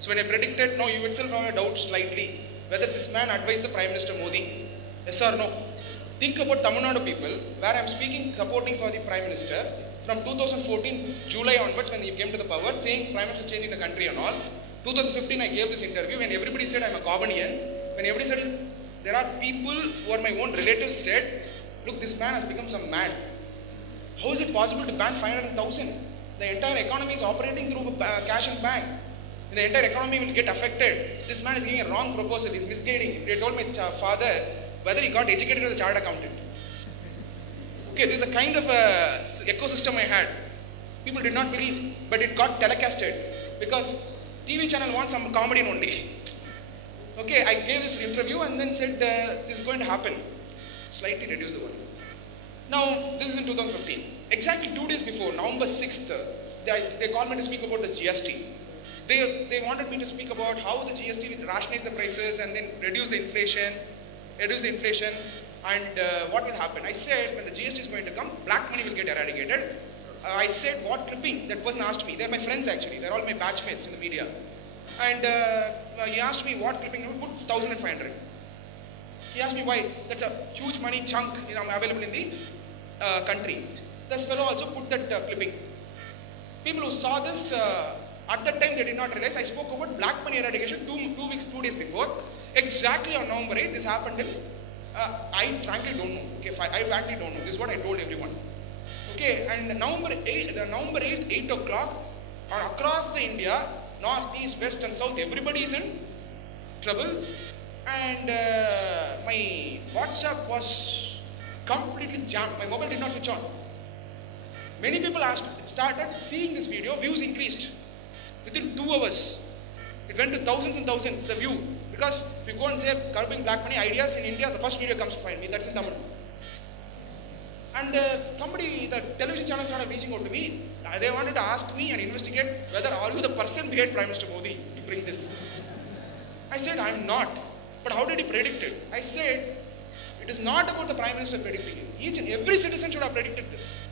So when I predicted, no, you itself have a doubt slightly whether this man advised the Prime Minister Modi, yes or no. Think about Tamil Nadu people, where I am speaking, supporting for the Prime Minister from 2014 July onwards when he came to the power, saying Prime Minister is changing the country and all. 2015 I gave this interview when everybody said I am a Corbanian. When everybody said there are people who are my own relatives said, look, this man has become some mad. How is it possible to ban 500,000? The entire economy is operating through cash and bank. The entire economy will get affected. This man is giving a wrong proposal. He is misguiding. He told my father whether he got educated as a chartered accountant. Okay, this is a kind of a ecosystem I had. People did not believe, but it got telecasted because TV channel wants some comedy only. Okay, I gave this interview and then said this is going to happen. Slightly reduce the volume. Now, this is in 2015. Exactly 2 days before, November 6th, they called me to speak about the GST. They wanted me to speak about how the GST will rationalize the prices and then reduce the inflation, and what will happen. I said, when the GST is going to come, black money will get eradicated. I said, what clipping? That person asked me. They're my friends actually. They're all my batchmates in the media. And he asked me, what clipping? You put 1,500. He asked me why. That's a huge money chunk available in the country. This fellow also put that clipping. People who saw this, at that time they did not realize I spoke about black money eradication 2 days before. Exactly on November 8th, this happened in, I frankly don't know. Okay, I frankly don't know. This is what I told everyone. Okay, and November 8th, 8 o'clock, across the India, north, east, west and south, everybody is in trouble. And my WhatsApp was completely jammed. My mobile did not switch on. Many people started seeing this video, views increased. Within 2 hours, it went to thousands and thousands, the view. Because if you go and say curbing black money ideas in India, the first video comes to find me, that's in Tamil. And the television channel started reaching out to me. They wanted to ask me and investigate whether are you the person behind Prime Minister Modi to bring this. I said, I'm not. But how did he predict it? I said, it is not about the Prime Minister predicting it. Each and every citizen should have predicted this.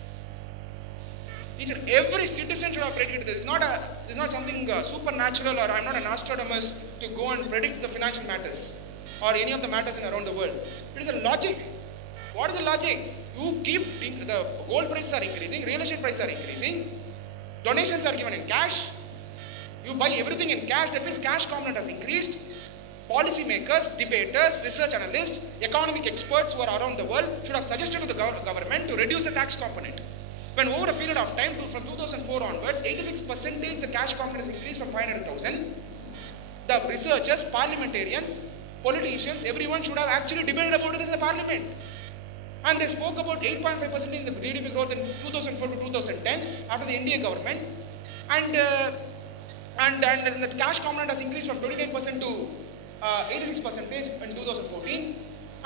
Each and every citizen should have predicted this. It's not something supernatural, or I'm not an astronomer to go and predict the financial matters or any of the matters in around the world. It is a logic. What is the logic? You keep, the gold prices are increasing, real estate prices are increasing, donations are given in cash, you buy everything in cash, that means cash component has increased. Policy makers, debaters, research analysts, economic experts who are around the world should have suggested to the government to reduce the tax component. When over a period of time, from 2004 onwards, 86% the cash component has increased from 500,000. The researchers, parliamentarians, politicians, everyone should have actually debated about this in the parliament. And they spoke about 8.5% in the GDP growth in 2004 to 2010 after the India government. And the cash component has increased from 29% to 86% in 2014.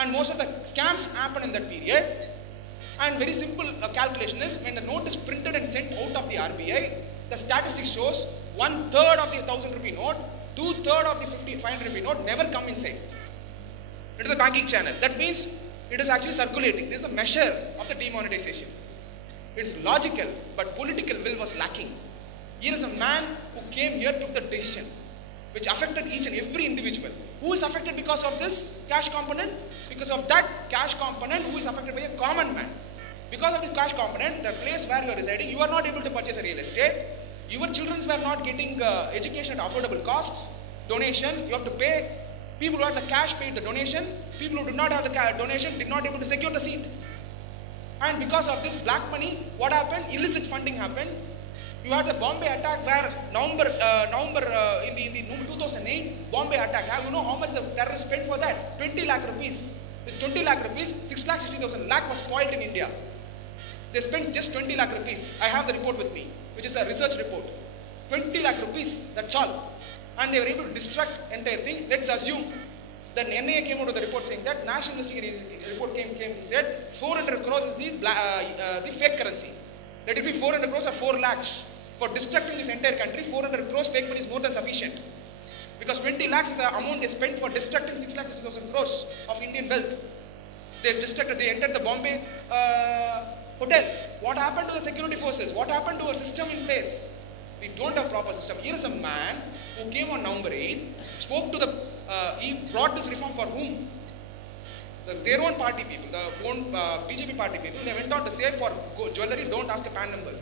And most of the scams happen in that period. And very simple calculation is, when the note is printed and sent out of the RBI, the statistics shows 1/3 of the 1,000 rupee note, 2/3 of the 500 rupee note never come inside into the banking channel. That means it is actually circulating. This is the measure of the demonetization. It is logical, but political will was lacking. Here is a man who came here, took the decision, which affected each and every individual. Who is affected because of this cash component? Because of that cash component, who is affected by a common man? Because of this cash component, the place where you are residing, you are not able to purchase a real estate. Your children were not getting education at affordable cost. Donation, you have to pay. People who had the cash paid the donation. People who did not have the donation did not able to secure the seat. And because of this black money, what happened? Illicit funding happened. You had the Bombay attack where in the 2008 Bombay attack. You know how much the terrorists spent for that? 20 lakh rupees. With 20 lakh rupees, 6,60,000 lakh was spoiled in India. They spent just 20 lakh rupees. I have the report with me, which is a research report. 20 lakh rupees, that's all. And they were able to destruct entire thing. Let's assume that NIA came out with the report saying that National Investigative Report came and said 400 crores is the fake currency. Let it be 400 crores or 4 lakhs. For destructing this entire country, 400 crores fake money is more than sufficient. Because 20 lakhs is the amount they spent for destructing 6,50,000 crores of Indian wealth. They entered the Bombay hotel. What happened to the security forces? What happened to our system in place? We don't have proper system. Here is a man who came on November 8th, spoke to he brought this reform for whom? Their own party people, the own BJP party people. They went on to say, for jewelry, don't ask a PAN number.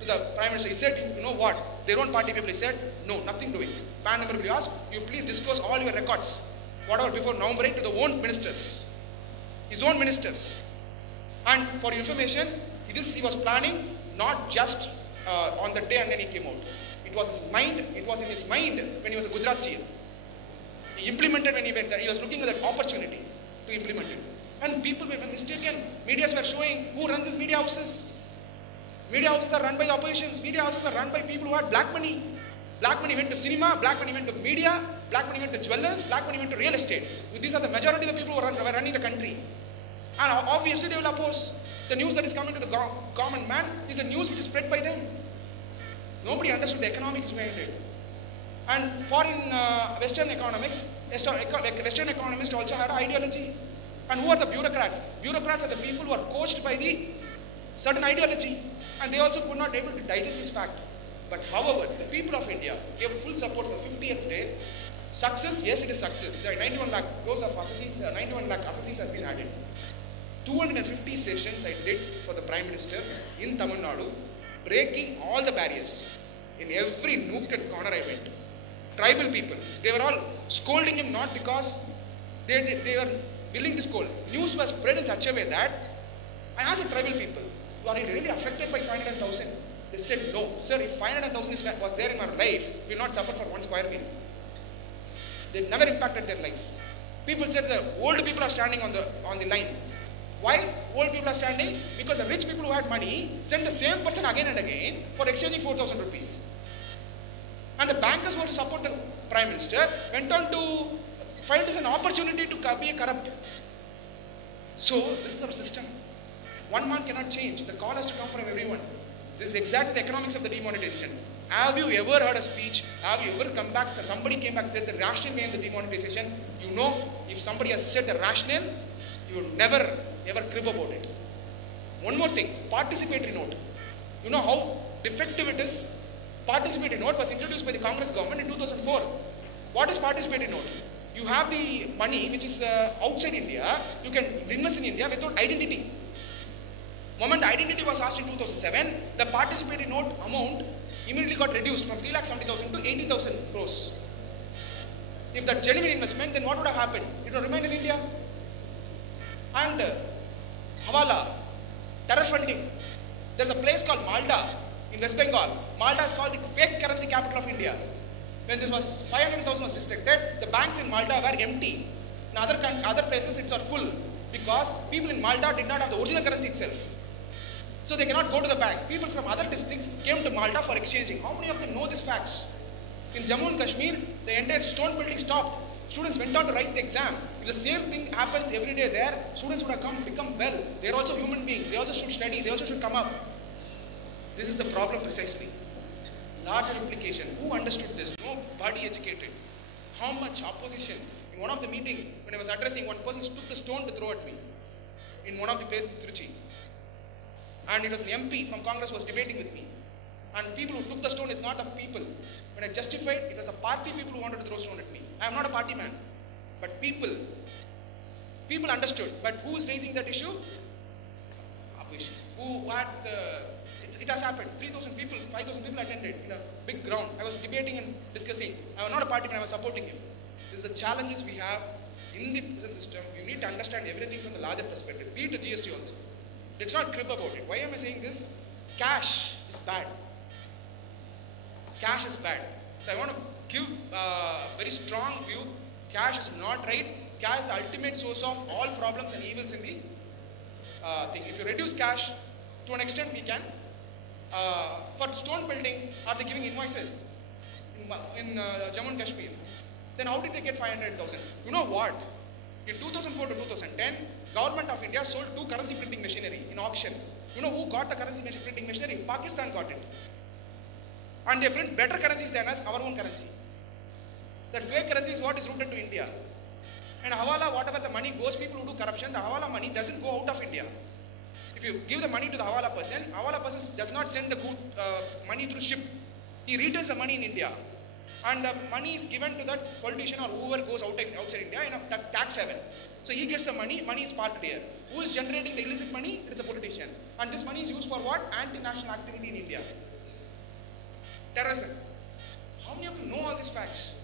To the Prime Minister, he said, you know what? Their own party people, he said, no, nothing doing. PAN number will be asked, you please disclose all your records, whatever before November 8th, to the own ministers. His own ministers. And for information, this he was planning not just on the day and then he came out. It was in his mind when he was a Gujarat CM. He implemented when he went there. He was looking at that opportunity to implement it. And people were mistaken. Medias were showing who runs these media houses. Media houses are run by the oppositions. Media houses are run by people who had black money. Black money went to cinema, black money went to media, black money went to jewelers, black money went to real estate. These are the majority of the people who were running the country. And obviously they will oppose. The news that is coming to the common man is the news which is spread by them. Nobody understood the economics behind it. And foreign Western economics, Western economists also had ideology. And who are the bureaucrats? Bureaucrats are the people who are coached by the certain ideology. And they also could not able to digest this fact. But however, the people of India gave full support for 50th day. Success, yes, it is success. 91 lakh crores of assessees, 91 lakh assessees has been added. 250 sessions I did for the Prime Minister in Tamil Nadu, breaking all the barriers. In every nook and corner I went. Tribal people, they were all scolding him not because they were willing to scold. News was spread in such a way that I asked the tribal people, are you really affected by 500,000? They said, no. Sir, if 500,000 was there in our life, we will not suffer for 1 square meal. They never impacted their life. People said the old people are standing on the line. Why old people are standing? Because the rich people who had money sent the same person again and again for exchanging 4,000 rupees. And the bankers who were to support the Prime Minister went on to find this an opportunity to be corrupt. So this is our system. One man cannot change. The call has to come from everyone. This is exactly the economics of the demonetization. Have you ever heard a speech? Have you ever come back? Somebody came back and said the rationale behind the demonetization. You know, if somebody has said the rationale, you will never ever crib about it. One more thing, participatory note. You know how defective it is? Participatory note was introduced by the Congress government in 2004. What is participatory note? You have the money which is outside India, you can invest in India without identity. Moment the identity was asked in 2007, the participatory note amount immediately got reduced from 3,70,000 to 80,000 crores. If that genuine investment, then what would have happened? It would remain in India. And Hawala, terror funding. There's a place called Malda in West Bengal. Malda is called the fake currency capital of India. When this was 500,000 was restricted, the banks in Malda were empty. In other places it's full because people in Malda did not have the original currency itself. So they cannot go to the bank. People from other districts came to Malta for exchanging. How many of them know these facts? In Jammu and Kashmir, the entire stone building stopped. Students went on to write the exam. If the same thing happens every day there, students would have become well. They are also human beings. They also should study. They also should come up. This is the problem precisely. Larger implication. Who understood this? Nobody educated. How much opposition? In one of the meetings, when I was addressing, one person took the stone to throw at me. In one of the places in Trichy. And it was an MP from Congress who was debating with me. And people who took the stone is not the people. When I justified, it was the party people who wanted to throw stone at me. I am not a party man. But people understood. But who is raising that issue? Opposition. Who had it has happened. 3,000 people, 5,000 people attended in a big ground. I was debating and discussing. I was not a party man, I was supporting him. This is the challenges we have in the present system. You need to understand everything from the larger perspective. Be it the GST also. Let's not crib about it. Why am I saying this? Cash is bad. Cash is bad. So I want to give a very strong view. Cash is not right. Cash is the ultimate source of all problems and evils in the thing. If you reduce cash, to an extent we can. For stone building, are they giving invoices in Jammu and Kashmir? Then how did they get 500,000? You know what? In 2004 to 2010, Government of India sold 2 currency printing machinery in auction. You know who got the currency printing machinery? Pakistan got it. And they print better currencies than us, our own currency. That fake currency is what is rooted to India. And Hawala, whatever the money goes, people who do corruption, the Hawala money doesn't go out of India. If you give the money to the Hawala person does not send the good money through ship. He retains the money in India. And the money is given to that politician or whoever goes outside India in a tax haven. So he gets the money is parked here. Who is generating the illicit money? It is the politician. And this money is used for what? Anti-national activity in India. Terrorism. How many of you know all these facts?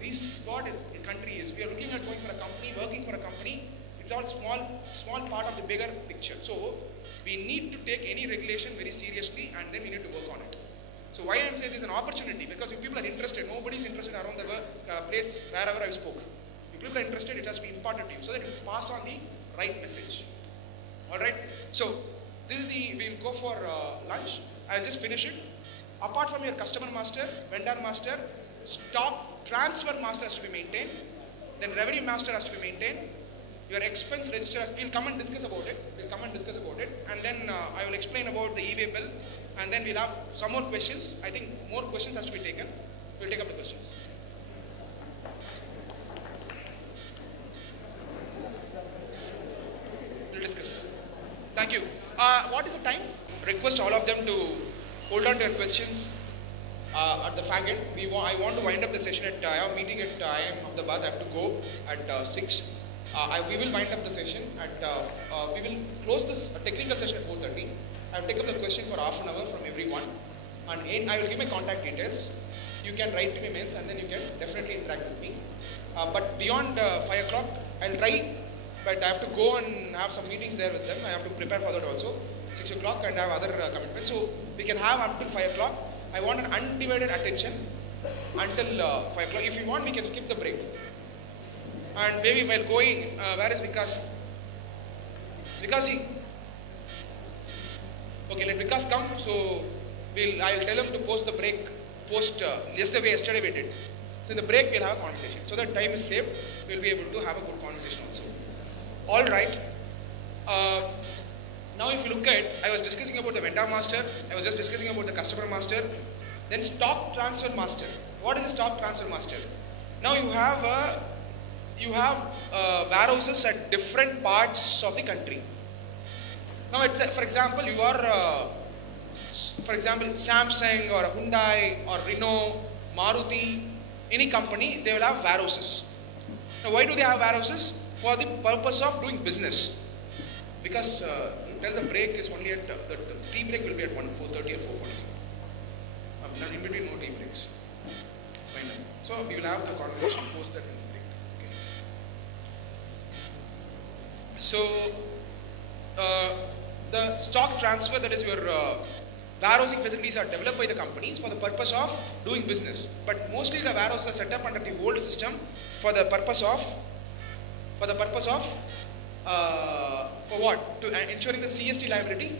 This is what a country is. We are looking at going for a company, working for a company. It's all small part of the bigger picture. So we need to take any regulation very seriously and then we need to work on it. So why I am saying this is an opportunity, because if people are interested, nobody is interested around the place wherever I spoke. If people are interested, it has to be imparted to you so that you pass on the right message. Alright, so this is we'll go for lunch. I'll just finish it. Apart from your customer master, vendor master, stock transfer master has to be maintained. Then revenue master has to be maintained. your expense register, we'll come and discuss about it. And then I will explain about the e-way bill, and then we'll have some more questions. I think more questions has to be taken. We'll take up the questions. We'll discuss. Thank you. What is the time? Request all of them to hold on to your questions at the fag end. I want to wind up the session at, I have a meeting at IIM Ahmedabad. I have to go at 6. We will wind up the session at, we will close this technical session at 4:30. I will take up the question for half an hour from everyone, and I will give my contact details. You can write to me mails, and then you can definitely interact with me. But beyond 5 o'clock, I'll try, but I have to go and have some meetings there with them. I have to prepare for that also. 6 o'clock, and I have other commitments. So we can have until 5 o'clock. I want an undivided attention until 5 o'clock. If you want, we can skip the break. And maybe while going, where is Vikas? Vikas, okay, let Vikas come. So I will tell him to post the break, just the way yesterday we did. So in the break, we'll have a conversation. So that time is saved, we'll be able to have a good conversation also. All right. Now if you look at, I was discussing about the vendor master, I was just discussing about the customer master, then stock transfer master. What is a stock transfer master? Now you have warehouses at different parts of the country. Now it's, for example, you are, for example, Samsung or Hyundai or Renault, Maruti, any company, they will have warehouses. Now why do they have warehouses? For the purpose of doing business. Because the break is only at, the tea break will be at 4:30 or 4:45. Now in between no tea breaks. Fine. So we will have the conversation post that in the break. Okay. So the stock transfer, that is your warehousing facilities, are developed by the companies for the purpose of doing business. But mostly the warehouses are set up under the old system for the purpose of for what? To ensuring the CST liability.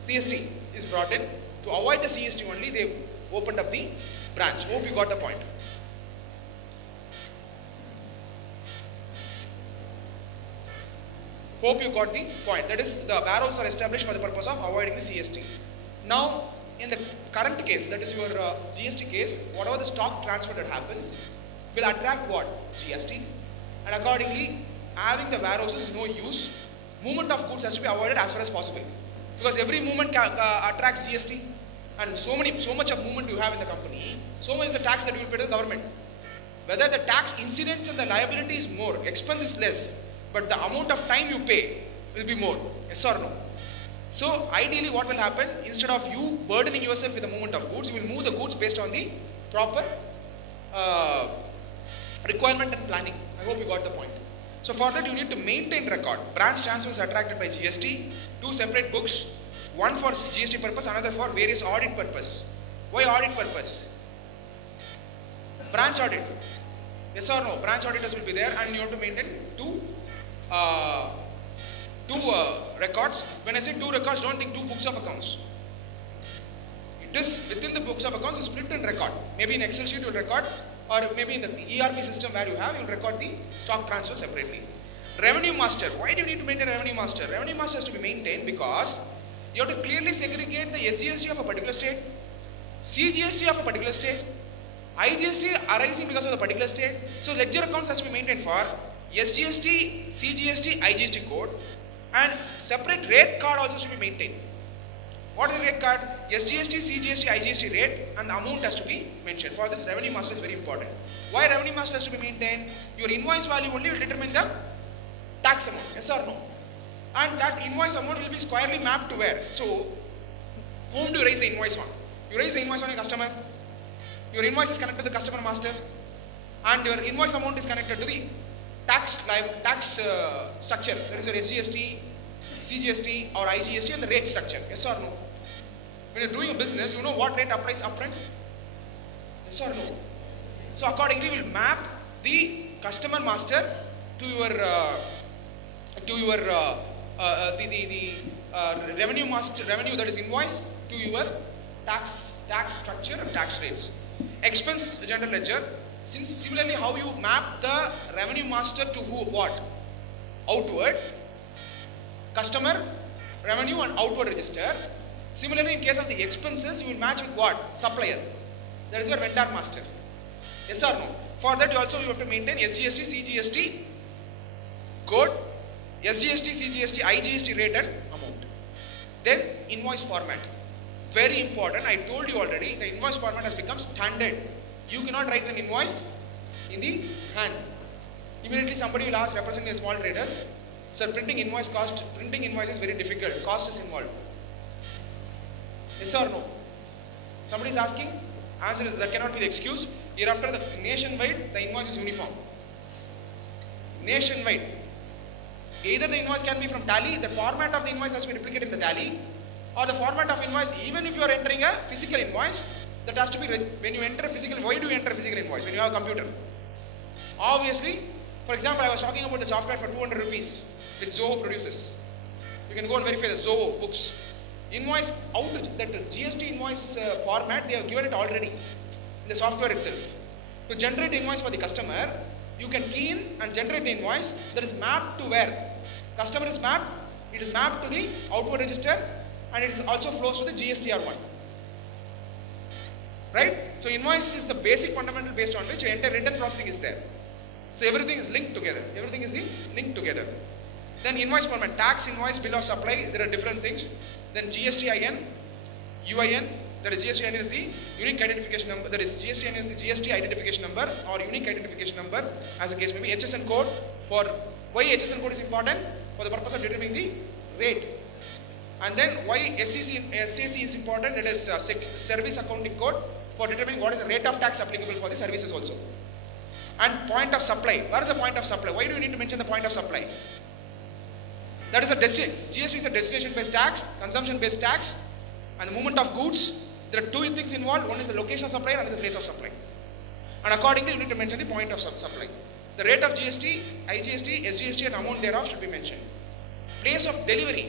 CST is brought in. To avoid the CST only, they opened up the branch. Hope you got the point. Hope you got the point. That is, the warehouses are established for the purpose of avoiding the CST. Now, in the current case, that is your GST case, whatever the stock transfer that happens will attract what? GST. And accordingly, having the warehouses is no use. Movement of goods has to be avoided as far as possible. Because every movement attracts GST. And so much of movement you have in the company, so much is the tax that you will pay to the government. Whether the tax incidence and the liability is more, expense is less, but the amount of time you pay will be more. Yes or no? So ideally what will happen, instead of you burdening yourself with the movement of goods, you will move the goods based on the proper requirement and planning. I hope you got the point. So for that you need to maintain record. Branch transfers attracted by GST, 2 separate books, one for GST purpose, another for various audit purpose. Why audit purpose? Branch audit. Yes or no? Branch auditors will be there, and you have to maintain two records. When I say 2 records, don't think 2 books of accounts. It is within the books of accounts, you split and record. Maybe in Excel sheet you will record, or maybe in the ERP system where you have, you will record the stock transfer separately. Revenue master. Why do you need to maintain revenue master? Revenue master has to be maintained because you have to clearly segregate the SGST of a particular state, CGST of a particular state, IGST arising because of the particular state. So ledger accounts has to be maintained for SGST, CGST, IGST code, and separate rate card also should be maintained. What is the rate card? SGST, CGST, IGST rate, and the amount has to be mentioned. For this, revenue master is very important. Why revenue master has to be maintained? Your invoice value only will determine the tax amount, yes or no? And that invoice amount will be squarely mapped to where? So, whom do you raise the invoice on? You raise the invoice on your customer. Your invoice is connected to the customer master, and your invoice amount is connected to the tax structure. That is your SGST, CGST, or IGST, and the rate structure. Yes or no? When you are doing a business, you know what rate applies upfront? Yes or no? So accordingly, we will map the customer master to your revenue master, revenue, that is invoice, to your tax structure and tax rates. Expense general ledger. Similarly, how you map the revenue master to who, what? outward, customer, revenue and outward register. Similarly, in case of the expenses, you will match with what? Supplier. That is your vendor master. Yes or no? For that you have to maintain SGST, CGST code, SGST, CGST, IGST rate and amount. Then invoice format. Very important. I told you already, the invoice format has become standard. You cannot write an invoice in the hand. Immediately somebody will ask, representing small traders, sir, printing invoice is very difficult. Cost is involved. Yes or no? Somebody is asking, answer is that cannot be the excuse. Hereafter, the nationwide, the invoice is uniform. Nationwide. Either the invoice can be from tally, the format of the invoice has to be replicated in the tally, or the format of invoice, even if you are entering a physical invoice, that has to be, when you enter a physical, why do you enter a physical invoice? When you have a computer. Obviously, for example, I was talking about the software for 200 rupees which Zoho produces. You can go and verify the Zoho books. Invoice out, that GST invoice format, they have given it already in the software itself. To generate the invoice for the customer, you can key in and generate the invoice that is mapped to where? Customer is mapped, it is mapped to the outward register and it is also flows to the GSTR1. Right? So invoice is the basic fundamental based on which entire written processing is there. So everything is linked together. Everything is linked together. Then invoice format, tax invoice, bill of supply, there are different things. Then GSTIN, UIN, that is GSTIN is the unique identification number, that is GSTIN is the GST identification number or unique identification number as the case may be. HSN code, for why HSN code is important? For the purpose of determining the rate. And then why SAC is important? It is service accounting code for determining what is the rate of tax applicable for the services also. And point of supply. Where is the point of supply? Why do you need to mention the point of supply? That is a destination. GST is a destination based tax, consumption based tax, and the movement of goods. There are two things involved. One is the location of supply and another the place of supply. And accordingly, you need to mention the point of supply. The rate of GST, IGST, SGST and amount thereof should be mentioned. Place of delivery,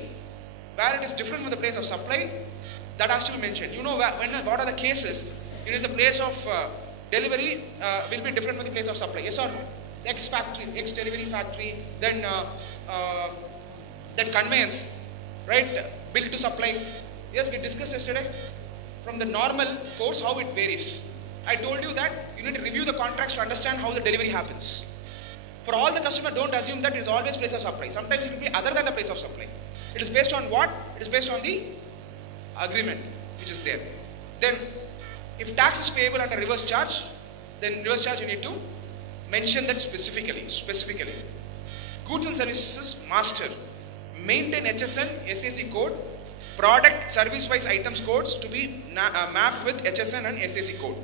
where it is different from the place of supply, that has to be mentioned. You know what are the cases? It is the place of delivery will be different from the place of supply. Yes or no? X factory, X delivery factory, then that conveyance, right? Bill to supply. Yes, we discussed yesterday. From the normal course, how it varies. I told you that you need to review the contracts to understand how the delivery happens. For all the customer, don't assume that it is always place of supply. Sometimes it will be other than the place of supply. It is based on what? It is based on the agreement which is there. Then, if tax is payable under reverse charge, then reverse charge you need to mention that specifically. Goods and services master. Maintain HSN, SAC code. Product service-wise items codes to be mapped with HSN and SAC code.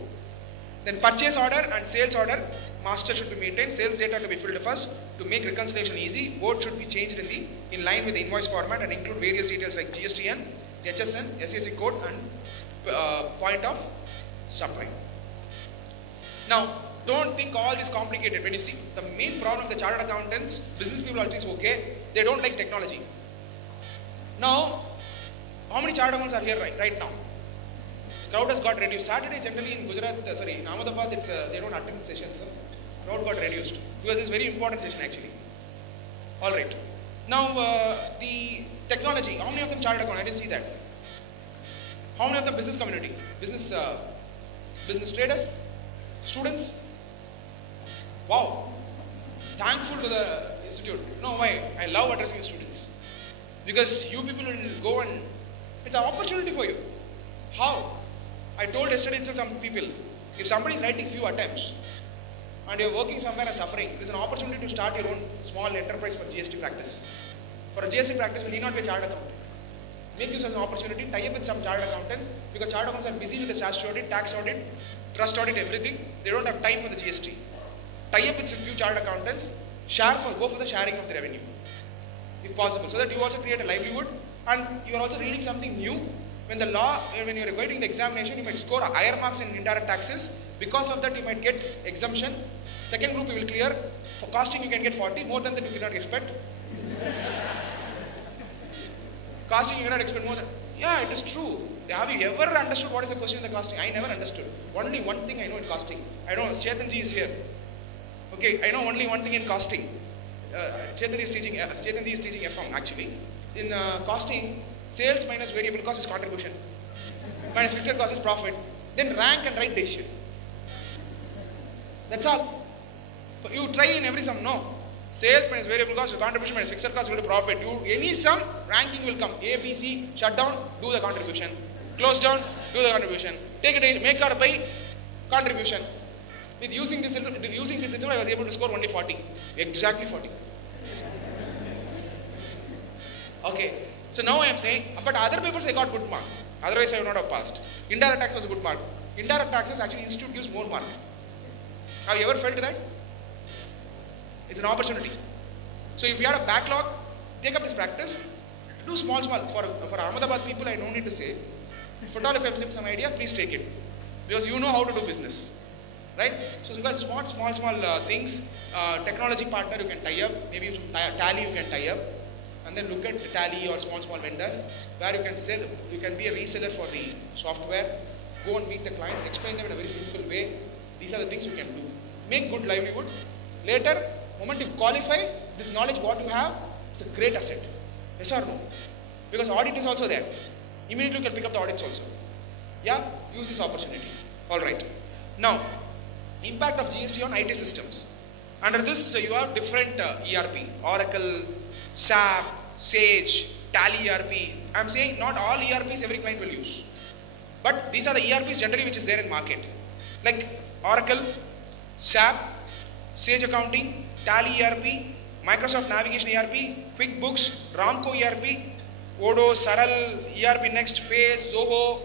Then purchase order and sales order master should be maintained. Sales data to be filled first to make reconciliation easy. Both should be changed in line with the invoice format and include various details like GSTN, HSN, SAC code and point of supply. Now, don't think all this complicated. When you see the main problem of the chartered accountants, business people are just okay. They don't like technology. Now, how many chartered accountants are here right now? Crowd has got reduced. Saturday generally in Gujarat, in Ahmedabad, they don't attend sessions. So crowd got reduced because it's a very important session actually. All right. Now the technology. How many of them chartered account? I didn't see that. How many of them business community? Business traders, students. Wow. Thankful to the institute. No, why? I love addressing students because you people will go and it's an opportunity for you. How? I told yesterday to some people, if somebody is writing few attempts and you are working somewhere and suffering, there is an opportunity to start your own small enterprise for GST practice. For a GST practice, you need not be a chartered accountant. Make use of an opportunity, tie up with some chartered accountants because chartered accountants are busy with the statutory audit, tax audit, trust audit, everything. They don't have time for the GST. Tie up with some few chartered accountants, go for the sharing of the revenue, if possible, so that you also create a livelihood. And you are also reading something new. When you are writing the examination, you might score higher marks in indirect taxes. Because of that, you might get exemption. Second group you will clear. For costing, you can get 40. More than that, you cannot expect. Costing, you cannot expect more than. Yeah, it is true. Have you ever understood what is the question in the costing? I never understood. Only one thing I know in costing. I know Chetanji is here. Okay, I know only one thing in costing. Chetan is teaching FM actually. In costing, sales minus variable cost is contribution, minus fixed cost is profit. Then rank and write decision. That's all. You try in every sum, no. Sales minus variable cost is contribution minus fixed cost equal to profit. Any sum, ranking will come. A, B, C, shut down, do the contribution. Close down, do the contribution. Take a make or buy, contribution. With using this, I was able to score only 40. Exactly 40. Okay. So now I am saying, but other papers I got good mark. Otherwise I would not have passed. Indirect tax was a good mark. Indirect taxes actually institute gives more mark. Have you ever felt that? It's an opportunity. So if you had a backlog, take up this practice. Do small. For Ahmedabad people, I don't need to say. If at all, if I have some idea, please take it. Because you know how to do business. Right? So you got small things. Technology partner you can tie up. Maybe Tally you can tie up. And then look at Tally or small vendors where you can sell. You can be a reseller for the software. Go and meet the clients. Explain them in a very simple way. These are the things you can do. Make good livelihood. Later, moment you qualify, this knowledge what you have, it's a great asset. Yes or no? Because audit is also there. Immediately you can pick up the audits also. Yeah? Use this opportunity. Alright. Now, impact of GST on IT systems. Under this, you have different ERP. Oracle, SAP, Sage, Tally ERP. I am saying not all ERPs every client will use. But these are the ERPs generally which is there in market. Like Oracle, SAP, Sage Accounting, Tally ERP, Microsoft Navigation ERP, QuickBooks, Ramco ERP, Odoo, Saral, ERP Next, Phase, Zoho,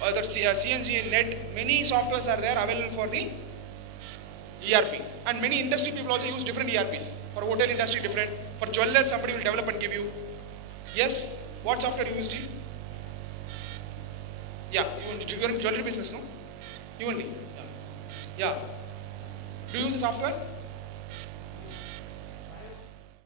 CNG, Net. Many softwares are there available for the ERP. And many industry people also use different ERPs. For hotel industry different. For jewelers somebody will develop and give you. Yes? What software you use, G? Yeah, you are in jewelry business, no? You only. Yeah. Do you use the software?